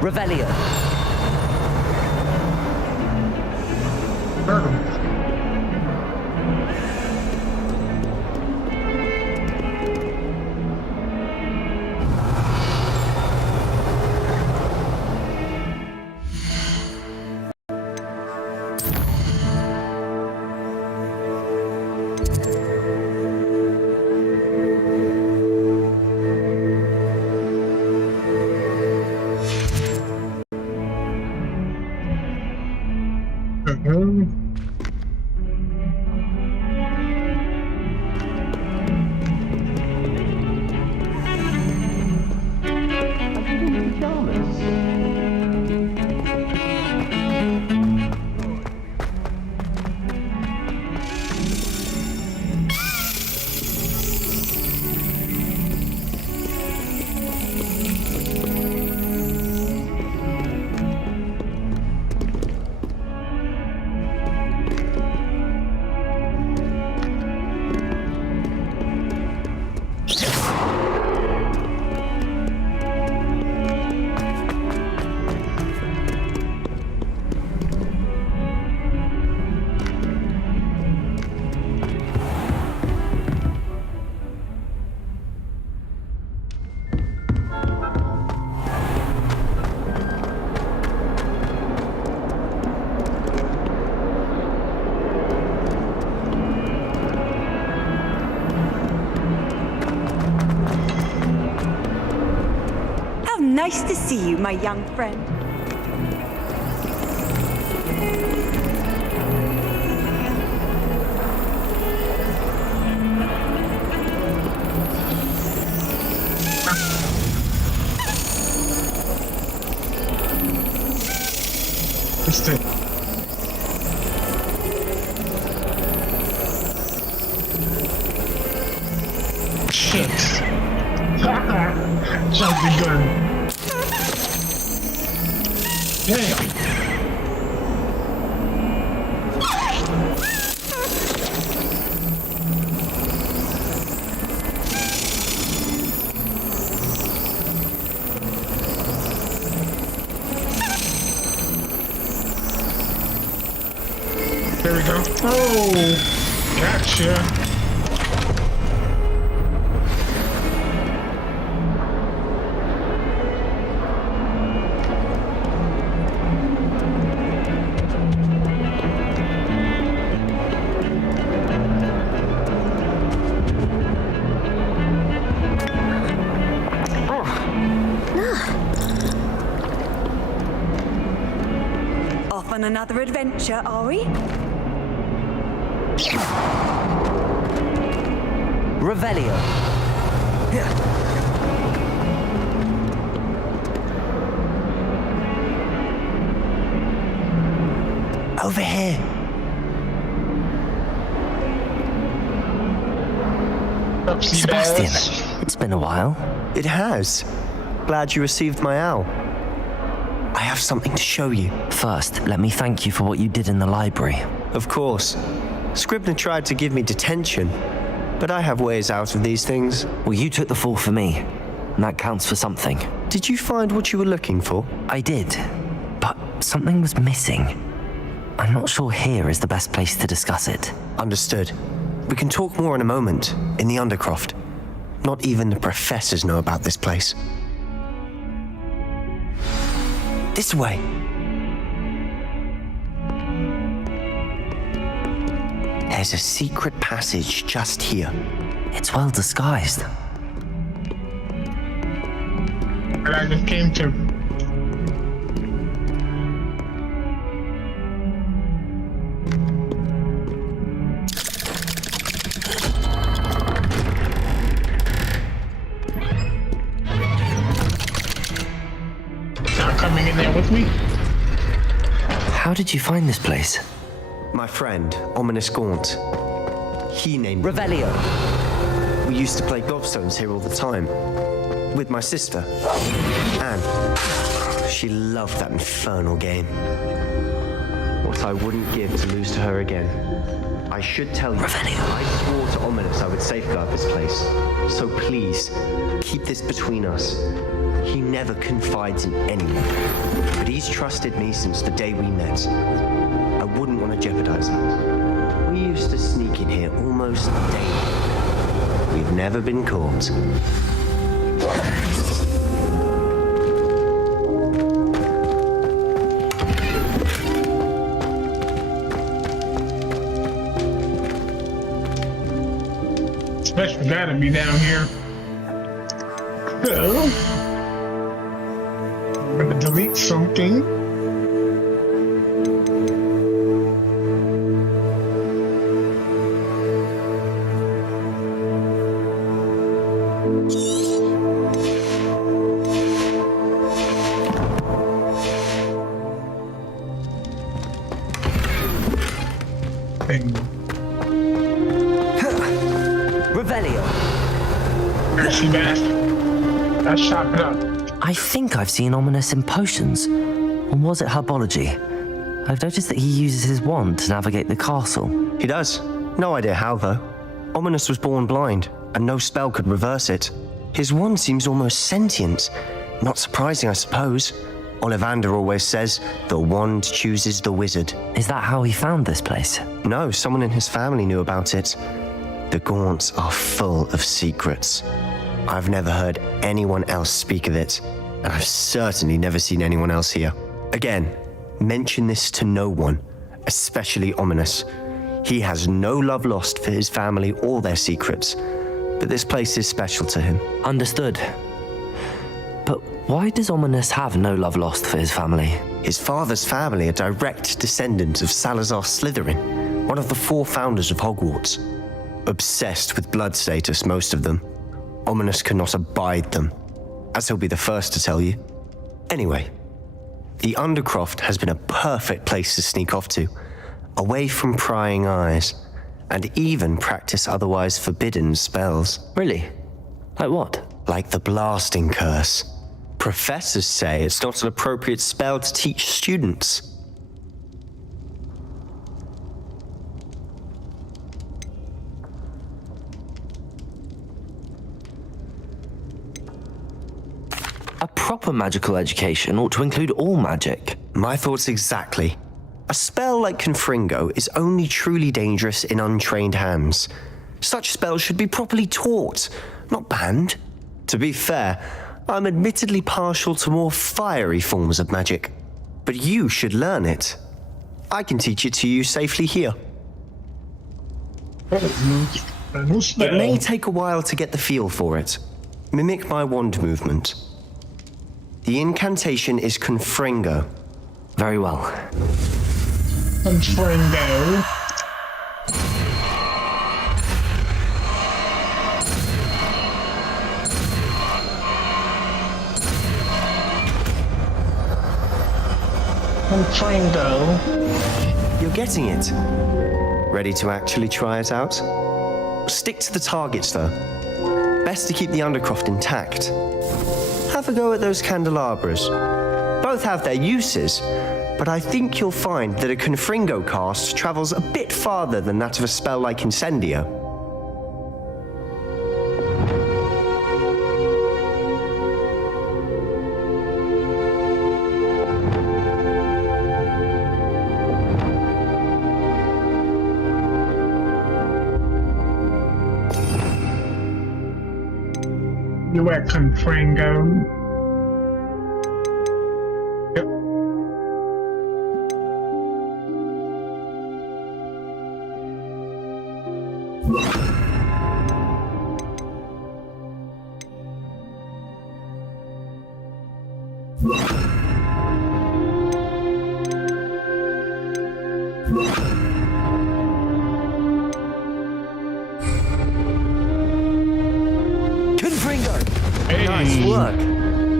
Revelio. Nice to see you, my young friend. Shit. Jumping gun. Damn. There we go. Oh, gotcha. Off on another adventure, are we? Revelio. Over here. Sebastian, it's been a while. It has. Glad you received my owl. I have something to show you. First, let me thank you for what you did in the library. Of course. Scribner tried to give me detention, but I have ways out of these things. Well, you took the fall for me, and that counts for something. Did you find what you were looking for? I did, but something was missing. I'm not sure here is the best place to discuss it. Understood. We can talk more in a moment, in the Undercroft. Not even the professors know about this place. This way. There's a secret passage just here. It's well disguised. What I just came to. Not coming in there with me? How did you find this place? My friend, Ominous Gaunt. He named Revelio. We used to play gobstones here all the time. With my sister, Anne. She loved that infernal game. What I wouldn't give to lose to her again. I should tell you, I swore to Ominous I would safeguard this place. So please, keep this between us. He never confides in anyone, but he's trusted me since the day we met. I wouldn't want to jeopardize that. We used to sneak in here almost daily. We've never been caught. Special gotta be down here. So, I'm gonna delete something. Revelio. There she back. Let's chop it up. I think I've seen Ominous in potions. Or was it herbology? I've noticed that he uses his wand to navigate the castle. He does. No idea how, though. Ominous was born blind, and no spell could reverse it. His wand seems almost sentient. Not surprising, I suppose. Ollivander always says, the wand chooses the wizard. Is that how he found this place? No, someone in his family knew about it. The Gaunts are full of secrets. I've never heard anyone else speak of it, and I've certainly never seen anyone else here. Again, mention this to no one, especially Ominous. He has no love lost for his family or their secrets, but this place is special to him. Understood. But why does Ominous have no love lost for his family? His father's family are direct descendants of Salazar Slytherin, one of the 4 founders of Hogwarts. Obsessed with blood status, most of them. Ominous cannot abide them, as he'll be the first to tell you. Anyway, the Undercroft has been a perfect place to sneak off to, away from prying eyes, and even practice otherwise forbidden spells. Really? Like what? Like the blasting curse. Professors say it's not an appropriate spell to teach students. A proper magical education ought to include all magic. My thoughts exactly. A spell like Confringo is only truly dangerous in untrained hands. Such spells should be properly taught, not banned. To be fair, I'm admittedly partial to more fiery forms of magic, but you should learn it. I can teach it to you safely here. It may take a while to get the feel for it. Mimic my wand movement. The incantation is Confringo. Very well. Confringo. Confringo. You're getting it. Ready to actually try it out? Stick to the targets, though. Best to keep the Undercroft intact. Have a go at those candelabras. Both have their uses, but I think you'll find that a Confringo cast travels a bit farther than that of a spell like Incendio. You at Confringo. Yep. Nice work.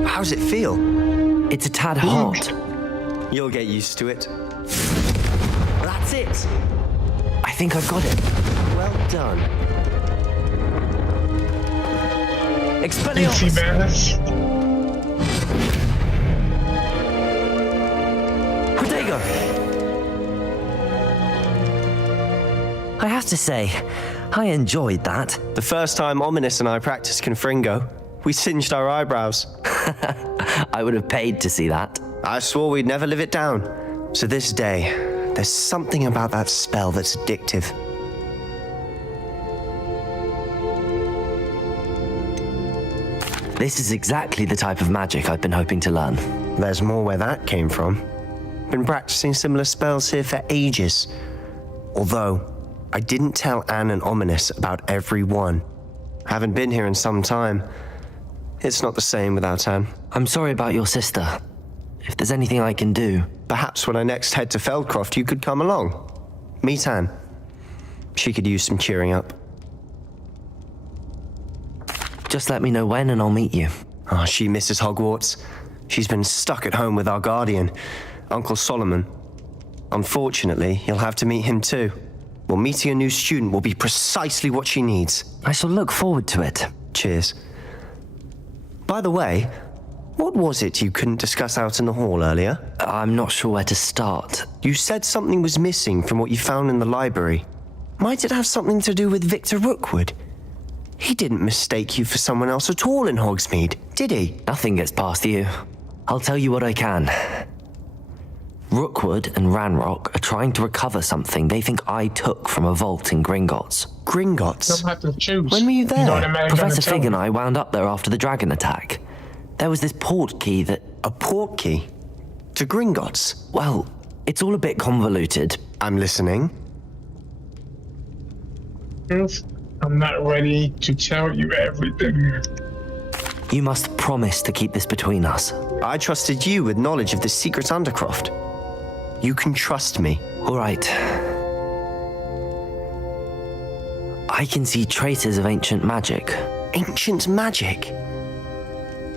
How's it feel? It's a tad hot. You'll get used to it. That's it. I think I've got it. Well done. Expelliarmus! Protego! I have to say, I enjoyed that. The first time Ominous and I practiced Confringo, we singed our eyebrows. I would have paid to see that. I swore we'd never live it down. So this day, there's something about that spell that's addictive. This is exactly the type of magic I've been hoping to learn. There's more where that came from. Been practicing similar spells here for ages. Although, I didn't tell Anne and Ominous about every one. Haven't been here in some time. It's not the same without Anne. I'm sorry about your sister. If there's anything I can do... Perhaps when I next head to Feldcroft, you could come along. Meet Anne. She could use some cheering up. Just let me know when and I'll meet you. Oh, she misses Hogwarts. She's been stuck at home with our guardian, Uncle Solomon. Unfortunately, you'll have to meet him too. Well, meeting a new student will be precisely what she needs. I shall look forward to it. Cheers. By the way, what was it you couldn't discuss out in the hall earlier? I'm not sure where to start. You said something was missing from what you found in the library. Might it have something to do with Victor Rookwood? He didn't mistake you for someone else at all in Hogsmeade, did he? Nothing gets past you. I'll tell you what I can. Rookwood and Ranrock are trying to recover something they think I took from a vault in Gringotts. Gringotts? You'll have to choose. When were you there? Professor Fig and I wound up there after the dragon attack. There was this port key that... A port key? To Gringotts? Well, it's all a bit convoluted. I'm listening. I'm not ready to tell you everything. You must promise to keep this between us. I trusted you with knowledge of the secret Undercroft. You can trust me. All right. I can see traces of ancient magic. Ancient magic?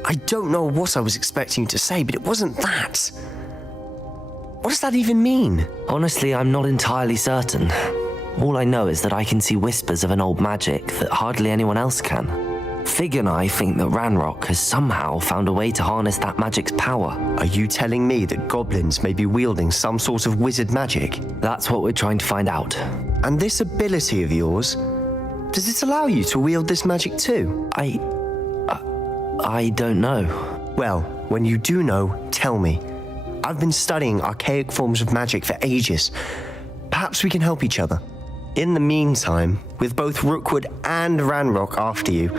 I don't know what I was expecting you to say, but it wasn't that. What does that even mean? Honestly, I'm not entirely certain. All I know is that I can see whispers of an old magic that hardly anyone else can. Fig and I think that Ranrock has somehow found a way to harness that magic's power. Are you telling me that goblins may be wielding some sort of wizard magic? That's what we're trying to find out. And this ability of yours, does it allow you to wield this magic too? I don't know. Well, when you do know, tell me. I've been studying archaic forms of magic for ages. Perhaps we can help each other. In the meantime, with both Rookwood and Ranrock after you,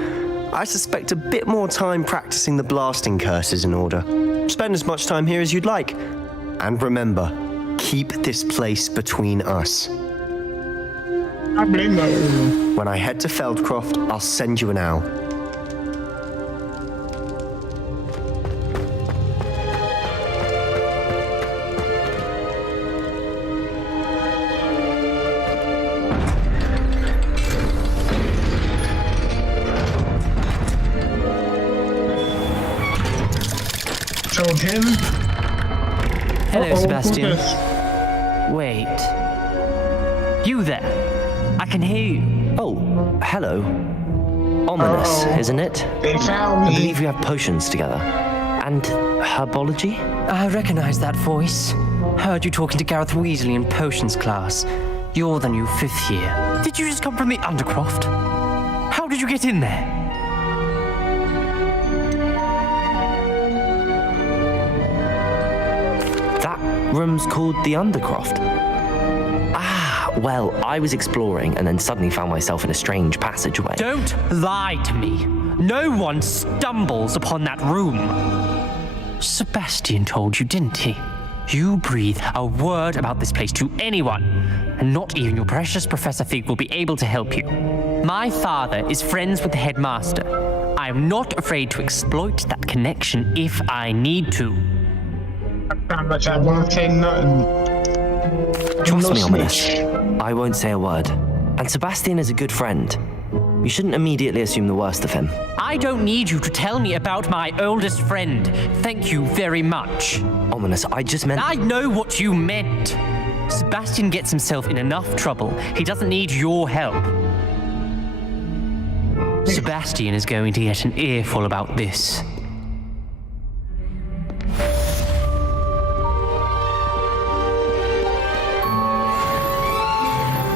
I suspect a bit more time practicing the blasting curse is in order. Spend as much time here as you'd like. And remember, keep this place between us. I blame you. When I head to Feldcroft, I'll send you an owl. Told him. Hello, Sebastian. who's this? Wait. You there? I can hear you. Oh, hello. Ominous, isn't it? They found me. I believe we have potions together. And herbology? I recognize that voice. Heard you talking to Gareth Weasley in potions class. You're the new 5th year. Did you just come from the Undercroft? How did you get in there? That room's called the Undercroft. Well, I was exploring and then suddenly found myself in a strange passageway. Don't lie to me. No one stumbles upon that room. Sebastian told you, didn't he? You breathe a word about this place to anyone, and not even your precious Professor Fig will be able to help you. My father is friends with the headmaster. I am not afraid to exploit that connection if I need to. Not much. I won't say nothing. Trust No me, Ominous. snitch. I won't say a word. And Sebastian is a good friend. You shouldn't immediately assume the worst of him. I don't need you to tell me about my oldest friend. Thank you very much. Ominous, I just meant... I know what you meant. Sebastian gets himself in enough trouble. He doesn't need your help. Sebastian is going to get an earful about this.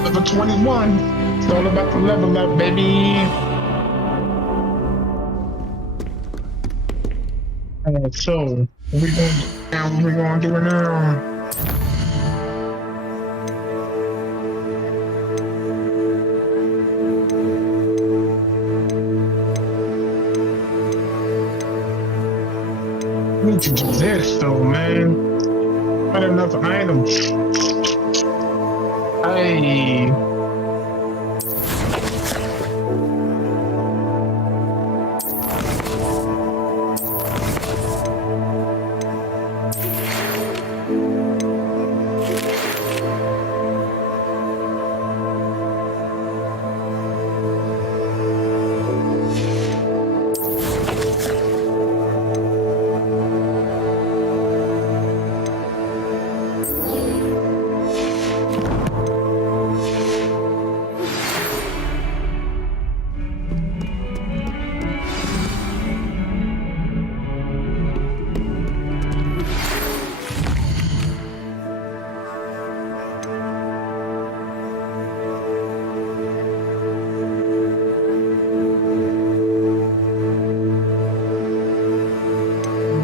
Level 21. It's all about the level up, baby. Alright, so what we gonna do now? We need to do this though, man. Not enough items. Hey.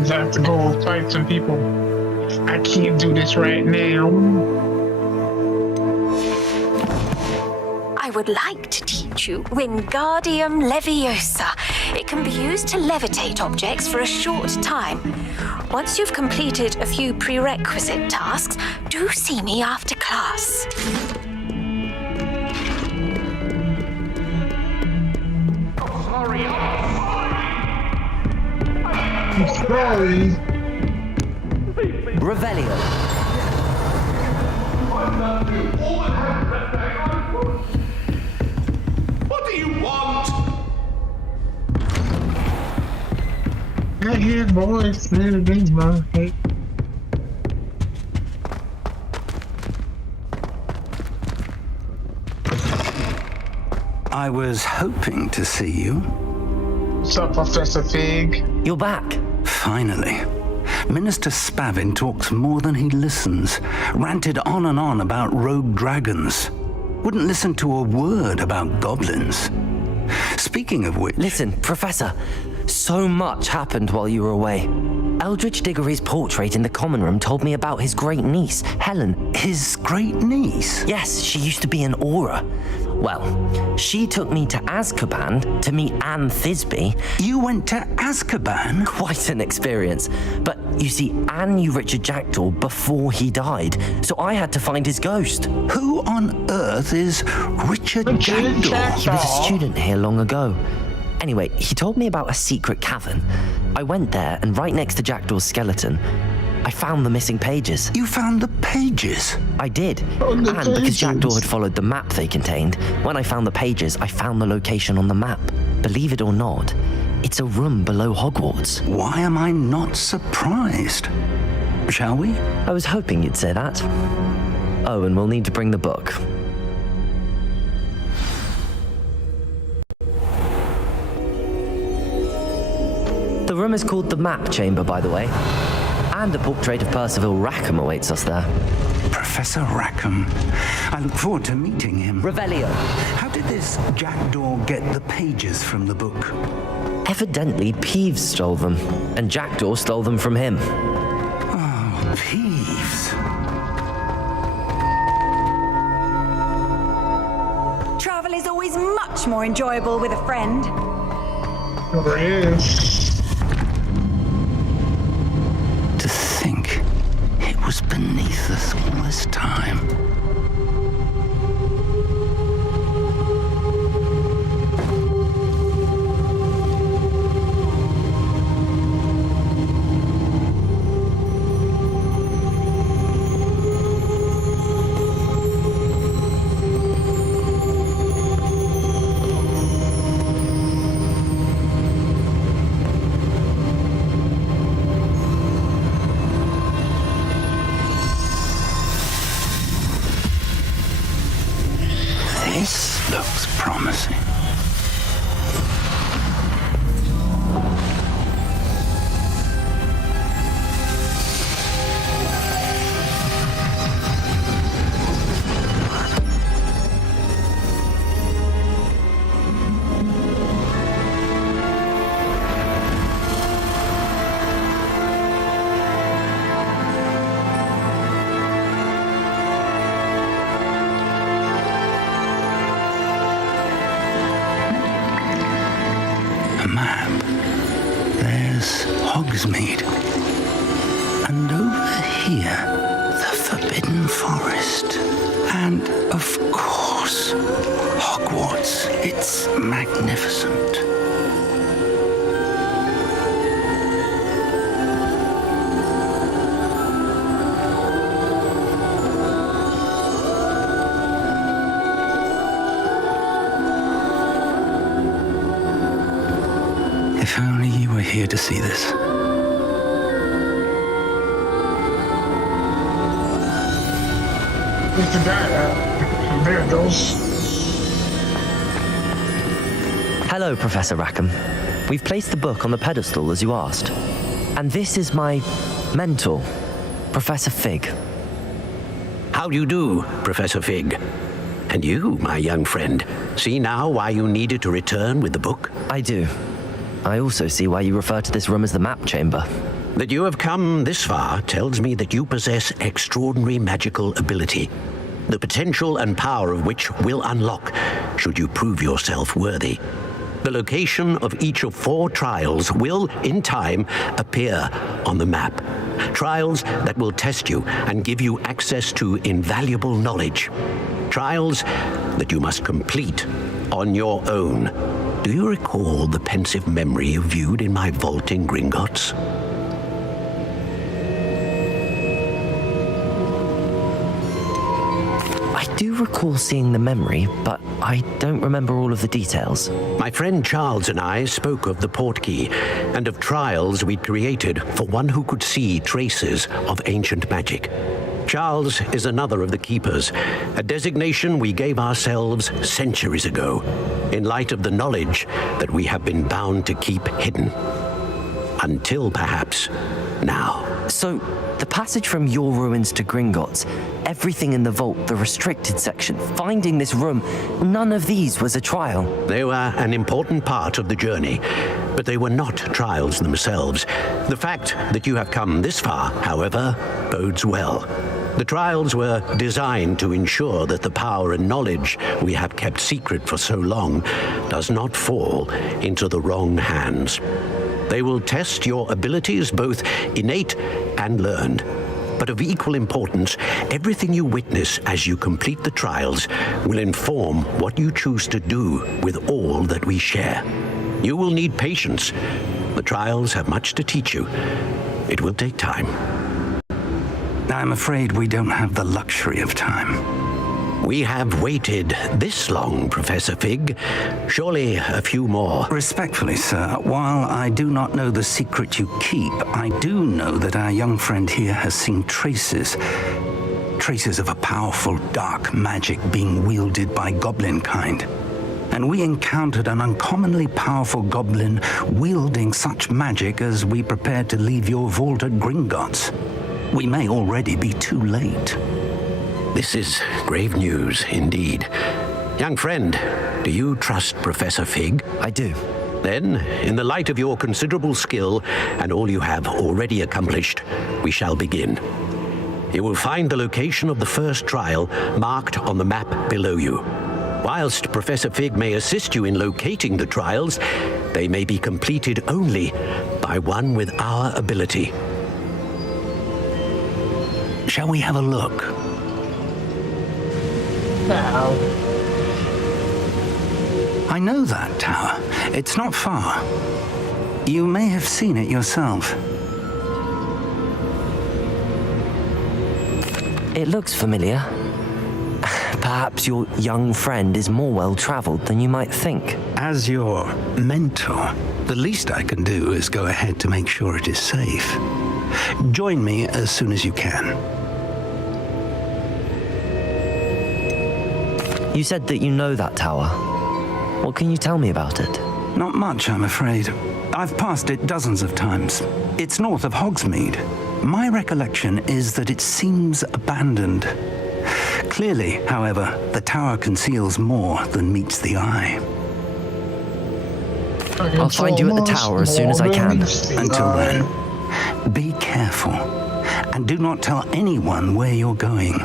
I have to go fight some people. I can't do this right now. I would like to teach you Wingardium Leviosa. It can be used to levitate objects for a short time. Once you've completed a few prerequisite tasks, do see me after class. Sorry. Revelio. What do you want? I hear boys in my head. I was hoping to see you. What's up, Professor Fig? You're back. Finally. Minister Spavin talks more than he listens. Ranted on and on about rogue dragons. Wouldn't listen to a word about goblins. Speaking of which... Listen, Professor. So much happened while you were away. Eldridge Diggory's portrait in the common room told me about his great niece, Helen. His great niece? Yes, she used to be an Auror. Well, she took me to Azkaban to meet Anne Thisbe. You went to Azkaban? Quite an experience. But you see, Anne knew Richard Jackdaw before he died, so I had to find his ghost. Who on earth is Richard Jackdaw? He was a student here long ago. Anyway, he told me about a secret cavern. I went there, and right next to Jackdaw's skeleton, I found the missing pages. You found the pages? I did. And because Jackdaw had followed the map they contained, when I found the pages, I found the location on the map. Believe it or not, it's a room below Hogwarts. Why am I not surprised? Shall we? I was hoping you'd say that. Oh, and we'll need to bring the book. The room is called the Map Chamber, by the way. And a portrait of Percival Rackham awaits us there. Professor Rackham. I look forward to meeting him. Revelio. How did this Jackdaw get the pages from the book? Evidently, Peeves stole them, and Jackdaw stole them from him. Oh, Peeves. Travel is always much more enjoyable with a friend. Sure is. To think it was beneath us all this time. This looks promising. A map. There's Hogsmeade. And over here, the Forbidden Forest. And, of course, Hogwarts. It's magnificent. If only you were here to see this. Look at that. There it goes. Hello, Professor Rackham. We've placed the book on the pedestal as you asked. And this is my mentor, Professor Fig. How do you do, Professor Fig? And you, my young friend, see now why you needed to return with the book? I do. I also see why you refer to this room as the Map Chamber. That you have come this far tells me that you possess extraordinary magical ability, the potential and power of which will unlock should you prove yourself worthy. The location of each of 4 trials will, in time, appear on the map. Trials that will test you and give you access to invaluable knowledge. Trials that you must complete on your own. Do you recall the pensive memory you viewed in my vault in Gringotts? I do recall seeing the memory, but I don't remember all of the details. My friend Charles and I spoke of the portkey and of trials we'd created for one who could see traces of ancient magic. Charles is another of the keepers, a designation we gave ourselves centuries ago, in light of the knowledge that we have been bound to keep hidden. Until perhaps now. So, the passage from your ruins to Gringotts, everything in the vault, the restricted section, finding this room, none of these was a trial. They were an important part of the journey, but they were not trials themselves. The fact that you have come this far, however, bodes well. The trials were designed to ensure that the power and knowledge we have kept secret for so long does not fall into the wrong hands. They will test your abilities, both innate and learned. But of equal importance, everything you witness as you complete the trials will inform what you choose to do with all that we share. You will need patience. The trials have much to teach you. It will take time. I'm afraid we don't have the luxury of time. We have waited this long, Professor Fig. Surely a few more. Respectfully, sir, while I do not know the secret you keep, I do know that our young friend here has seen traces of a powerful dark magic being wielded by goblin kind. And we encountered an uncommonly powerful goblin wielding such magic as we prepared to leave your vault at Gringotts. We may already be too late. This is grave news indeed. Young friend, do you trust Professor Fig? I do. Then, in the light of your considerable skill and all you have already accomplished, we shall begin. You will find the location of the first trial marked on the map below you. Whilst Professor Fig may assist you in locating the trials, they may be completed only by one with our ability. Shall we have a look? I know that tower. It's not far. You may have seen it yourself. It looks familiar. Perhaps your young friend is more well-traveled than you might think. As your mentor, the least I can do is go ahead to make sure it is safe. Join me as soon as you can. You said that you know that tower. What can you tell me about it? Not much, I'm afraid. I've passed it dozens of times. It's north of Hogsmeade. My recollection is that it seems abandoned. Clearly, however, the tower conceals more than meets the eye. I'll find you at the tower as soon as I can. Until then, be careful, and do not tell anyone where you're going.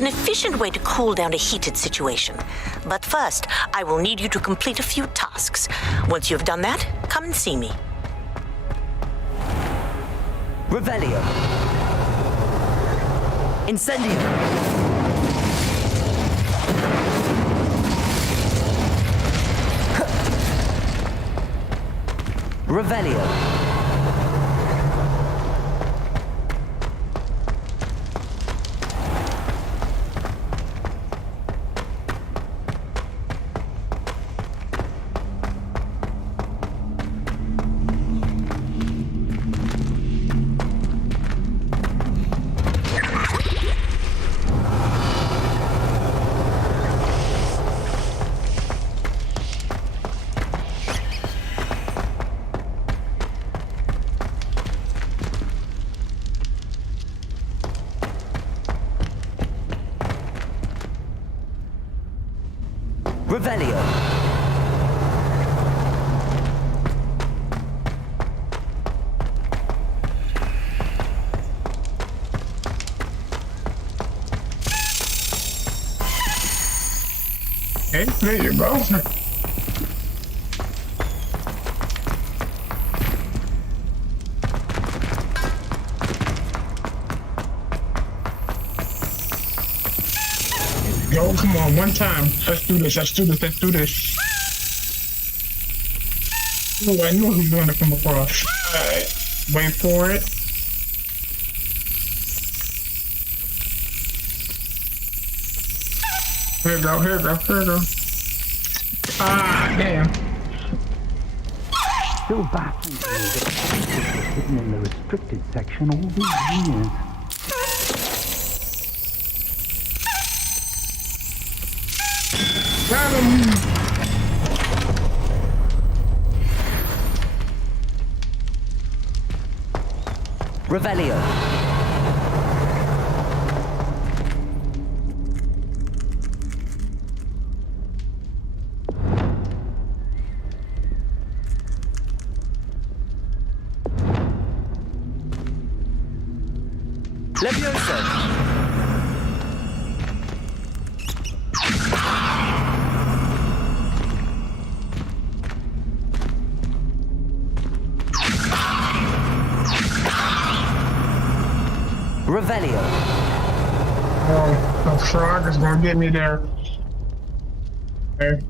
An efficient way to cool down a heated situation. But first, I will need you to complete a few tasks. Once you have done that, come and see me. Revelio. Incendio. Revelio. Revelio. Okay, there you go. Yo, come on, one time. Let's do this, let's do this, let's do this. Oh, I knew he was going to come across. Alright, wait for it. Here we go, here we go, here we go. Ah, damn. Still baffling to me that it was hidden in the restricted section all these years. Got him! Revelio. Levioso. Revelio. Oh, the frog is gonna get me there. Okay.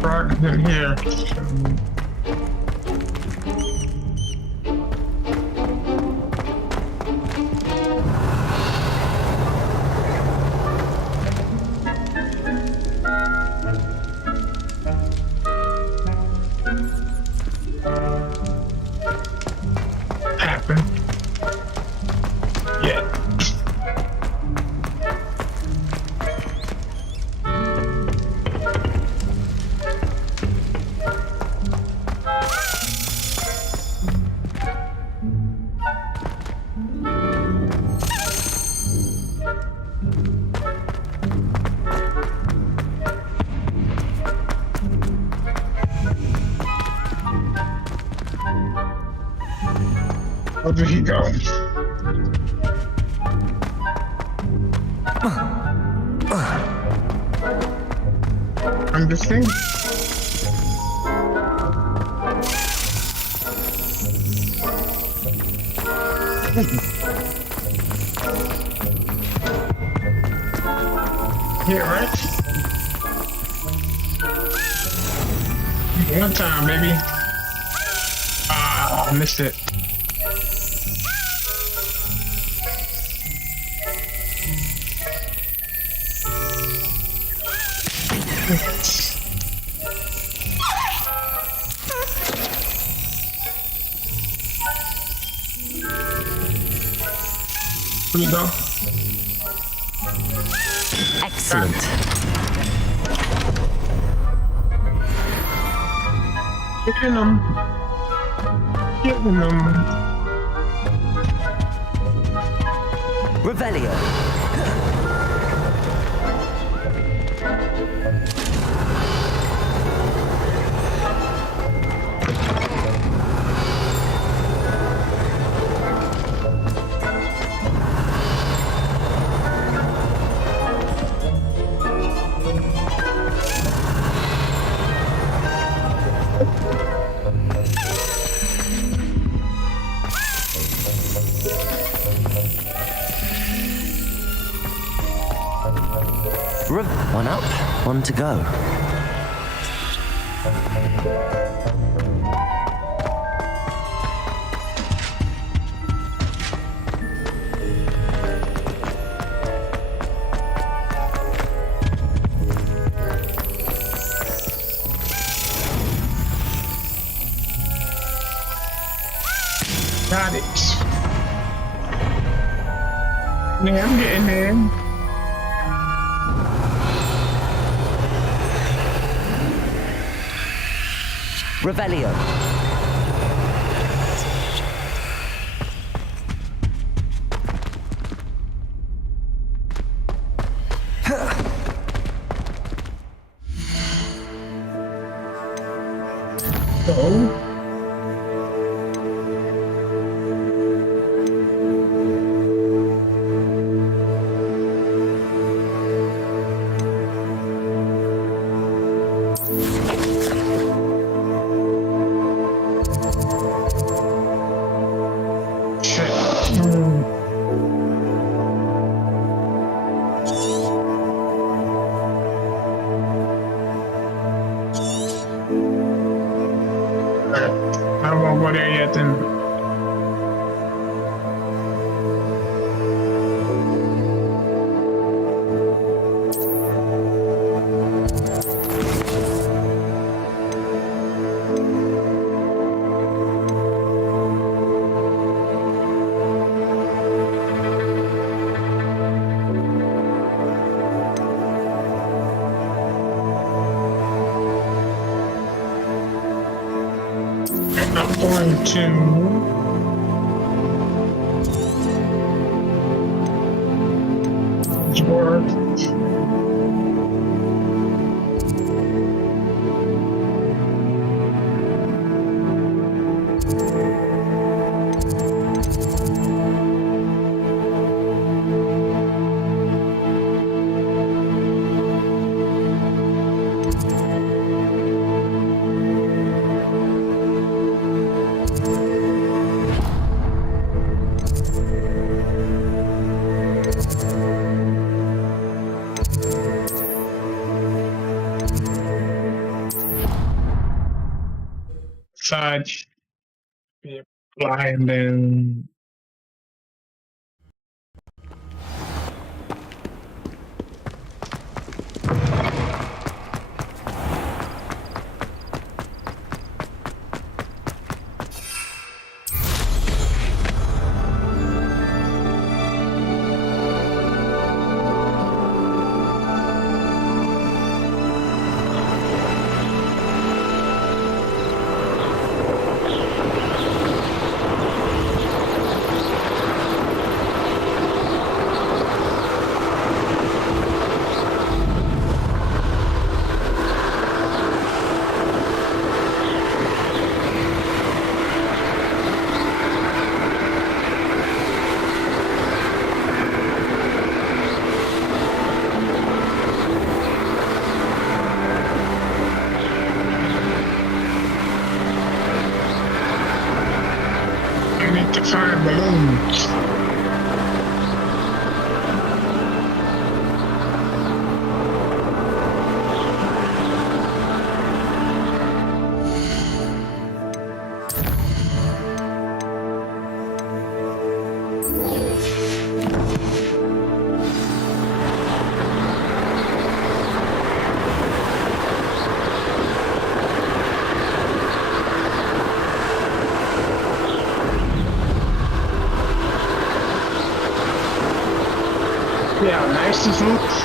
Frog is in here. Happen. Yeah. Where did he go? I'm just saying. Yeah, right? One time, baby. Ah, I missed it. Here we go. Excellent. Getting them. Getting them. Revelio. One up, one to go. Got it. Yeah, I'm getting there. Revelio. Oh. bad thing. I'm going to Hogwarts. Such be blind and to find balloons. Yeah, nice this looks.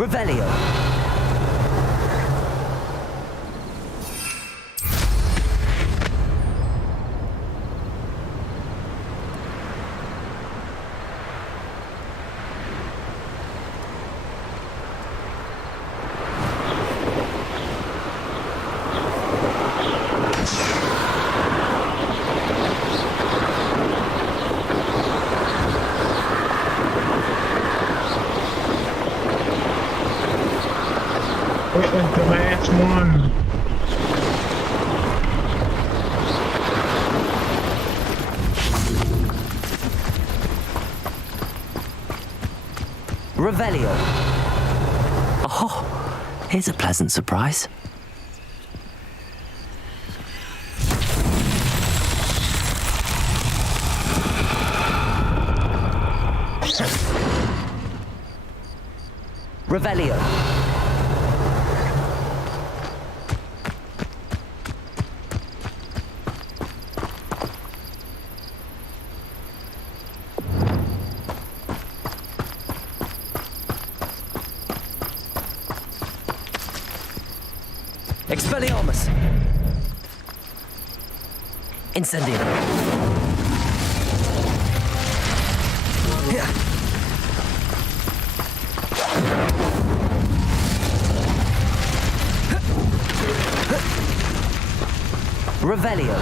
Revelio. is the last one. Revelio. Oh, here's a pleasant surprise. Revelio. Expelliarmus. Incendio. Revelio.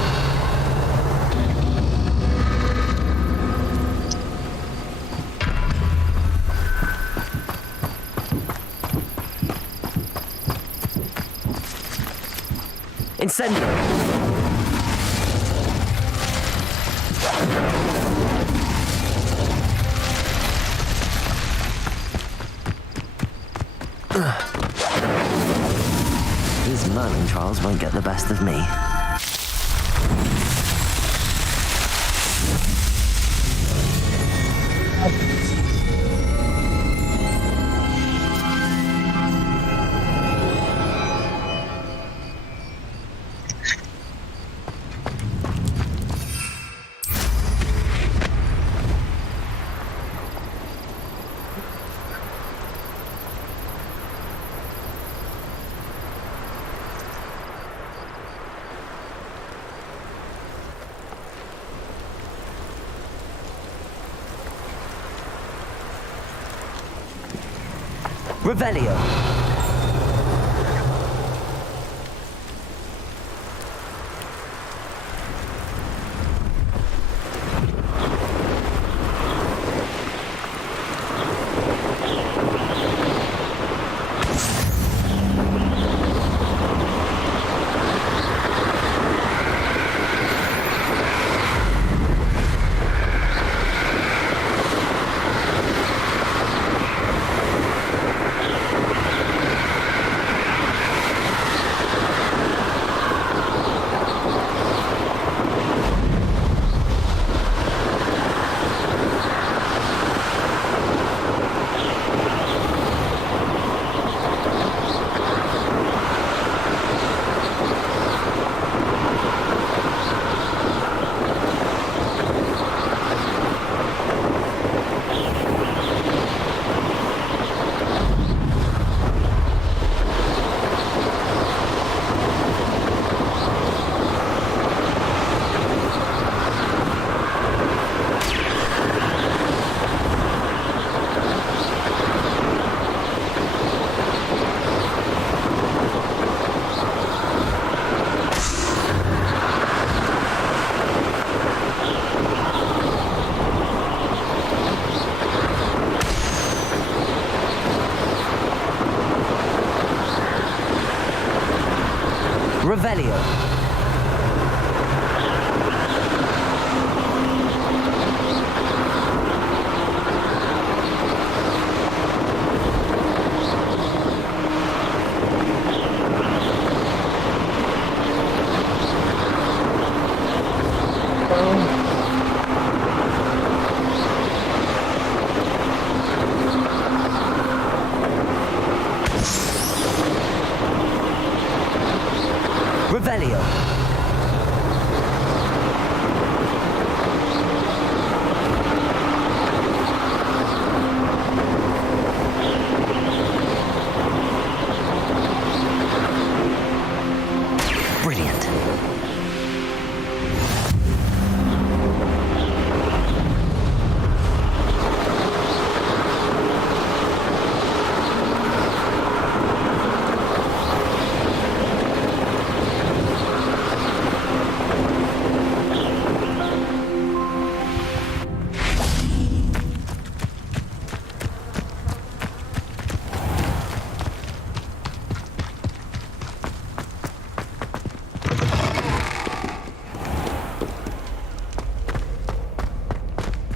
Incendio. These Merlin trials won't get the best of me. Revelio. Revelio. Revelio.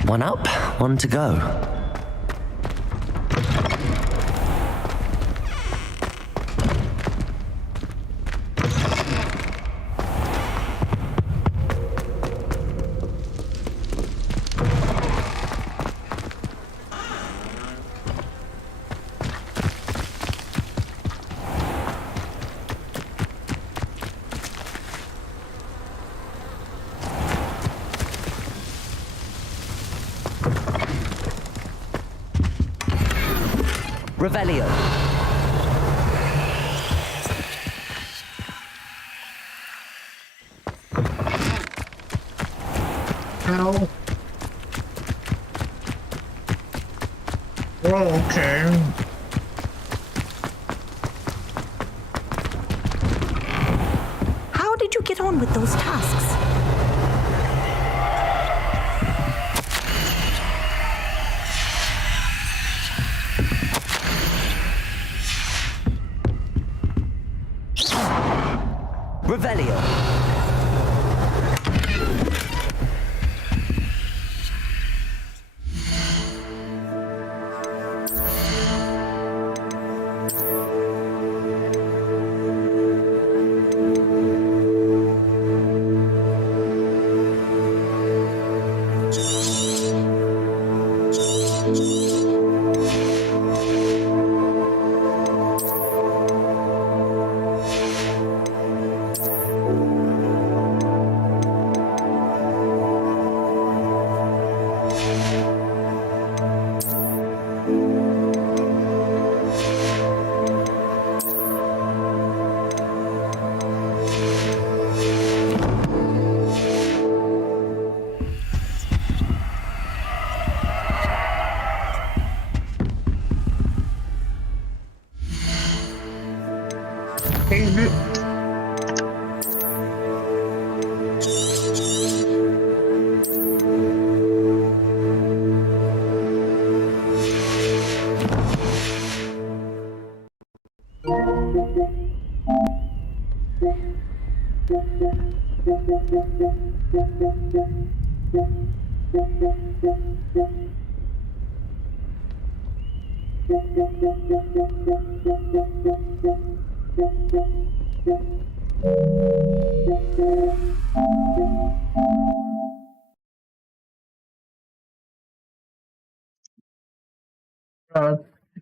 One up, one to go. Revelio. Ow. Oh, okay. How did you get on with those tasks? Revelio.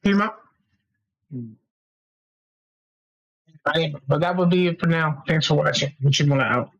Came up. But that would be it for now. Thanks for watching. What you want out?